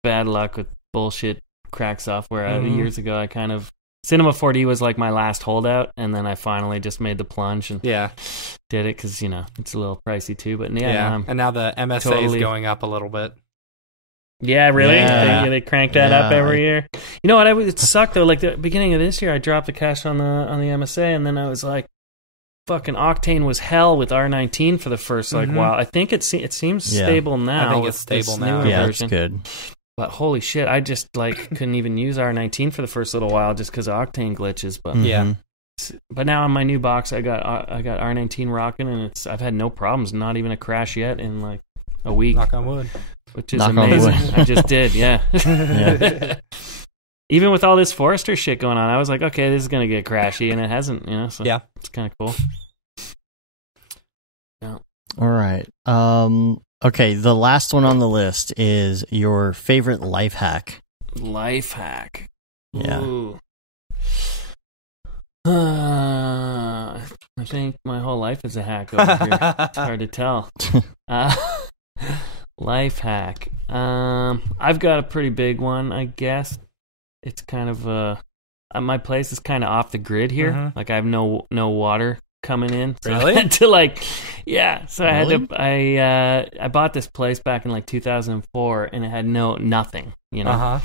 bad luck with bullshit crack software. Years ago, I kind of Cinema4D was like my last holdout, and then I finally just made the plunge and did it because, you know, it's a little pricey too. But and now the MSA is going up a little bit. Yeah, really? Yeah. They crank that up every year. You know what? It sucked though. Like the beginning of this year, I dropped the cash on the MSA, and then I was like, "Fucking Octane was hell with R19 for the first while." I think it seems stable now. I think it's stable now. Yeah, version. It's good. But holy shit, I just couldn't even use R19 for the first little while just because of Octane glitches. But but now on my new box, I got R19 rocking, and I've had no problems, not even a crash yet in like a week. Knock on wood. Which is amazing. I just did, yeah. Even with all this Forester shit going on, I was like, okay, this is gonna get crashy, and it hasn't, you know. So it's kind of cool. All right. Okay, the last one on the list is your favorite life hack. Life hack. Yeah. Ooh. I think my whole life is a hack over here. It's hard to tell. Life hack. I've got a pretty big one, I guess. It's kind of my place is kind of off the grid here. Mm-hmm. Like I have no water coming in. So really? I had to So really? I bought this place back in like 2004 and it had nothing, you know. Uh-huh.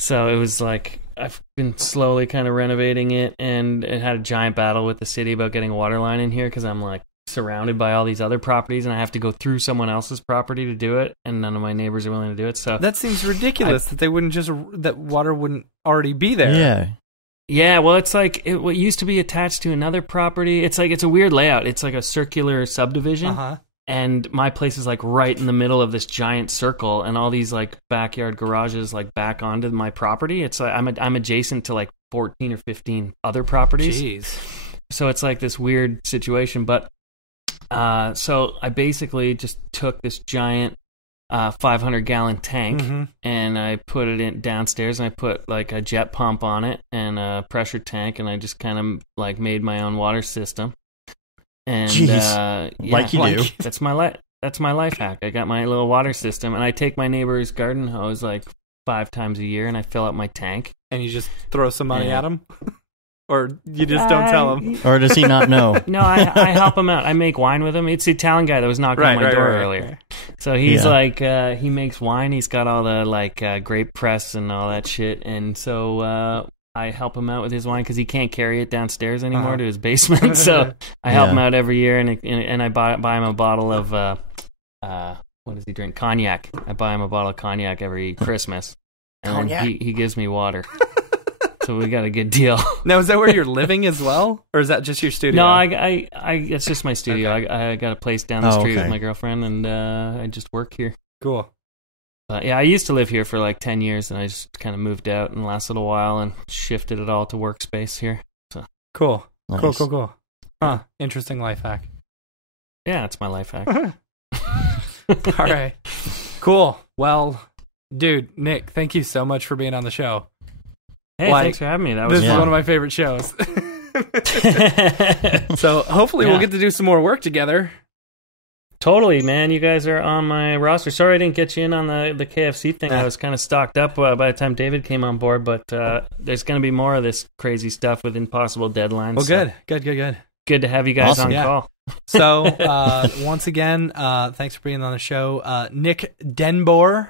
So it was like I've been slowly kind of renovating it, and it had a giant battle with the city about getting a water line in here because I'm like surrounded by all these other properties and I have to go through someone else's property to do it, and none of my neighbors are willing to do it. So that seems ridiculous that that water wouldn't already be there. Yeah. Yeah, well, it's like what used to be attached to another property. It's like it's a weird layout. It's like a circular subdivision. Uh-huh. And my place is like right in the middle of this giant circle, and all these like backyard garages like back onto my property. It's like I'm adjacent to like 14 or 15 other properties. Jeez. So it's like this weird situation. But so I basically just took this giant 500-gallon tank, mm-hmm. and I put it in downstairs, and I put like a jet pump on it and a pressure tank, and I just kind of like made my own water system. And like you do. That's my life hack. I got my little water system, and I take my neighbor's garden hose like 5 times a year, and I fill up my tank. And you just throw some money at him, or you just don't tell him, or does he not know? No, I help him out. I make wine with him. It's the Italian guy that was knocking on my door earlier. So he's like he makes wine. He's got all the like grape press and all that shit, and so. I help him out with his wine because he can't carry it downstairs anymore to his basement. So I help him out every year, and I buy him a bottle of what does he drink? Cognac. I buy him a bottle of cognac every Christmas, and he gives me water. So we got a good deal. Now, is that where you're living as well, or is that just your studio? No, I it's just my studio. Okay. I got a place down the street with my girlfriend, and I just work here. Cool. Yeah, I used to live here for like 10 years, and I just kind of moved out in the last little while and shifted it all to workspace here. So cool. Nice. Cool. Huh. Interesting life hack. Yeah, it's my life hack. All right. Cool. Well, dude, Nick, thank you so much for being on the show. Hey, thanks for having me. This is one of my favorite shows. So hopefully we'll get to do some more work together. Totally, man. You guys are on my roster. Sorry I didn't get you in on the KFC thing. I was kind of stocked up by the time David came on board, but there's going to be more of this crazy stuff with impossible deadlines. Well, good. Good to have you guys on call. So, once again, thanks for being on the show. Nick Denbor,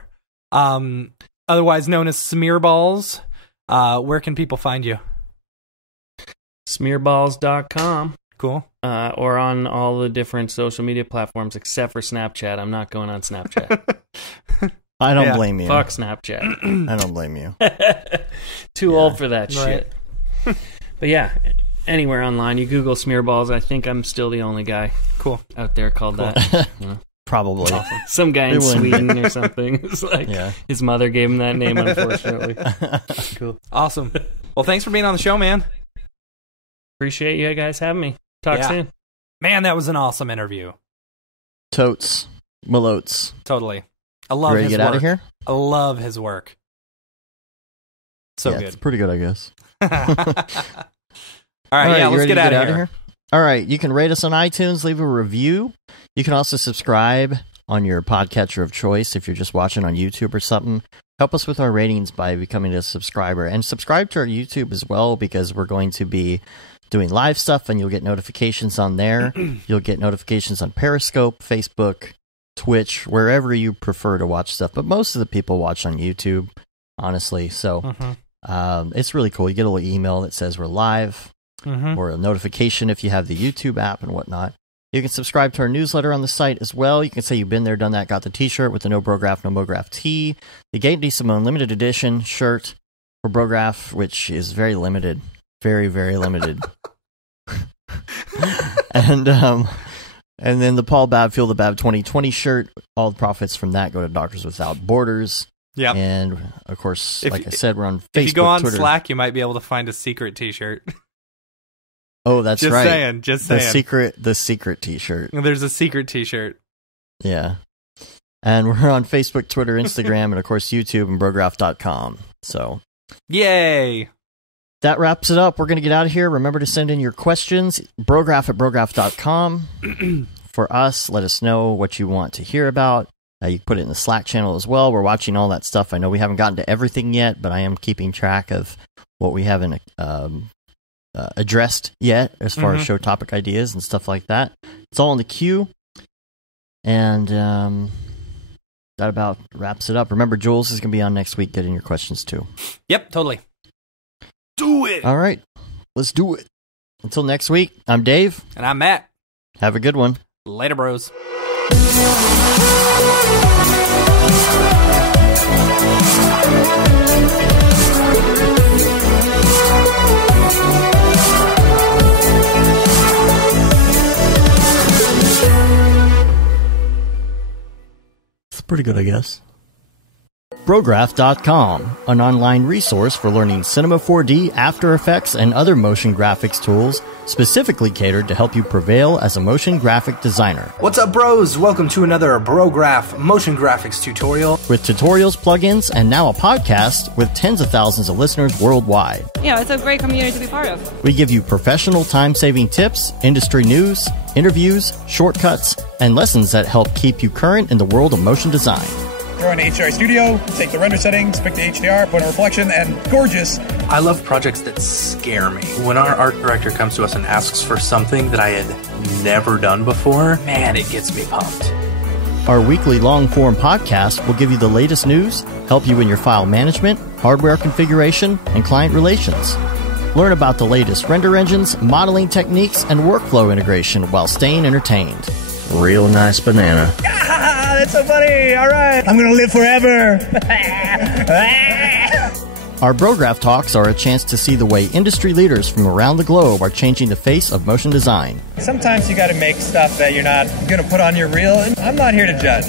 otherwise known as Smearballs. Where can people find you? Smearballs.com. Cool. Or on all the different social media platforms except for Snapchat. I'm not going on Snapchat. I don't blame you. Fuck Snapchat. I don't blame you. Too old for that shit. But yeah, anywhere online, you Google Smearballs. I think I'm still the only guy out there called that. You know? Probably. Awesome. Some guy in Sweden or something. It's like his mother gave him that name, unfortunately. Cool. Awesome. Well, thanks for being on the show, man. Appreciate you guys having me. Talk soon. Man, that was an awesome interview. Totes. Malotes. Totally. I love his work. Ready to get out of here? I love his work. So good. It's pretty good, I guess. All right, let's get out of here. All right, you can rate us on iTunes, leave a review. You can also subscribe on your podcatcher of choice if you're just watching on YouTube or something. Help us with our ratings by becoming a subscriber. And subscribe to our YouTube as well, because we're going to be doing live stuff, and you'll get notifications on there. You'll get notifications on Periscope, Facebook, Twitch, wherever you prefer to watch stuff. But most of the people watch on YouTube, honestly. So it's really cool. You get a little email that says we're live, or a notification if you have the YouTube app and whatnot. You can subscribe to our newsletter on the site as well. You can say you've been there, done that, got the t-shirt with the No Brograph, No Mograph tee, the Gaten Simone limited edition shirt for Brograph, which is very limited. Very, very limited. And then the Paul Babb Feel the Babb 2020 shirt. All the profits from that go to Doctors Without Borders. Yeah. And of course, I said, we're on Facebook. If you go on Twitter. Slack, you might be able to find a secret t-shirt. Oh, that's just right. Just saying. The secret T-shirt. There's a secret T-shirt. Yeah. And we're on Facebook, Twitter, Instagram, and of course YouTube and Brograph.com. So, yay! That wraps it up. We're going to get out of here. Remember to send in your questions. Brograph@brograph.com. For us, let us know what you want to hear about. You can put it in the Slack channel as well. We're watching all that stuff. I know we haven't gotten to everything yet, but I am keeping track of what we haven't addressed yet as far as show topic ideas and stuff like that. It's all in the queue. And that about wraps it up. Remember, Jules is going to be on next week getting your questions too. Yep, totally. Do it! All right, let's do it. Until next week, I'm Dave. And I'm Matt. Have a good one. Later, bros. It's pretty good, I guess. Brograph.com, an online resource for learning Cinema4D, After Effects, and other motion graphics tools specifically catered to help you prevail as a motion graphic designer. What's up, bros? Welcome to another Brograph motion graphics tutorial. With tutorials, plugins, and now a podcast with tens of thousands of listeners worldwide. Yeah, it's a great community to be part of. We give you professional time-saving tips, industry news, interviews, shortcuts, and lessons that help keep you current in the world of motion design. Join HDR Studio, take the render settings, pick the HDR, put a reflection, and gorgeous. I love projects that scare me. When our art director comes to us and asks for something that I had never done before, man, it gets me pumped. Our weekly long-form podcast will give you the latest news, help you in your file management, hardware configuration, and client relations. Learn about the latest render engines, modeling techniques, and workflow integration while staying entertained. Real nice banana. Ah, that's so funny. All right. I'm going to live forever. Our Brograph Talks are a chance to see the way industry leaders from around the globe are changing the face of motion design. Sometimes you got to make stuff that you're not going to put on your reel, and I'm not here to judge.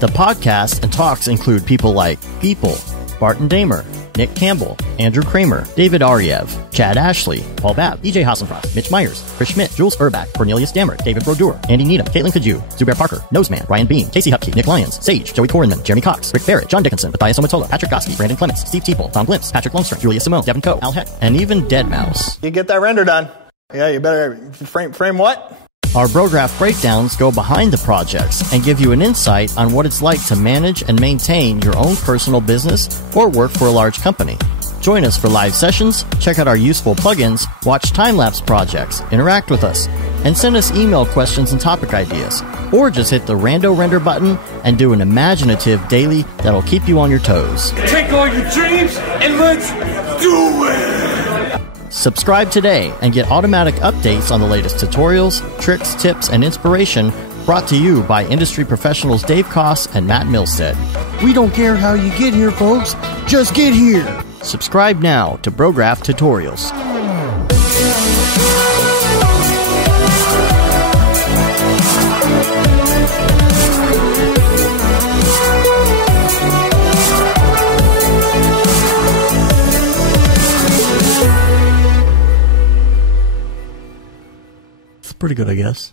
The podcast and talks include people like Beeple, Barton Damer, Nick Campbell, Andrew Kramer, David Ariev, Chad Ashley, Paul Babb, EJ Hassenfrost, Mitch Myers, Chris Schmidt, Jules Urbach, Cornelius Dammert, David Brodeur, Andy Needham, Caitlin Kaju, Zubair Parker, Noseman, Ryan Bean, Casey Hupke, Nick Lyons, Sage, Joey Korenman, Jeremy Cox, Rick Barrett, John Dickinson, Matthias Omatola, Patrick Goski, Brandon Clements, Steve Teeple, Tom Glimpse, Patrick Longstrom, Julia Simone, Devin Coe, Al Heck, and even Deadmau5. You get that render done. Yeah, you better frame what? Our Brograph breakdowns go behind the projects and give you an insight on what it's like to manage and maintain your own personal business or work for a large company. Join us for live sessions, check out our useful plugins, watch time-lapse projects, interact with us, and send us email questions and topic ideas. Or just hit the Rando Render button and do an imaginative daily that'll keep you on your toes. Take all your dreams and let's do it! Subscribe today and get automatic updates on the latest tutorials, tricks, tips, and inspiration brought to you by industry professionals Dave Koss and Matt Milstead. We don't care how you get here, folks. Just get here. Subscribe now to Brograph Tutorials. It's pretty good, I guess.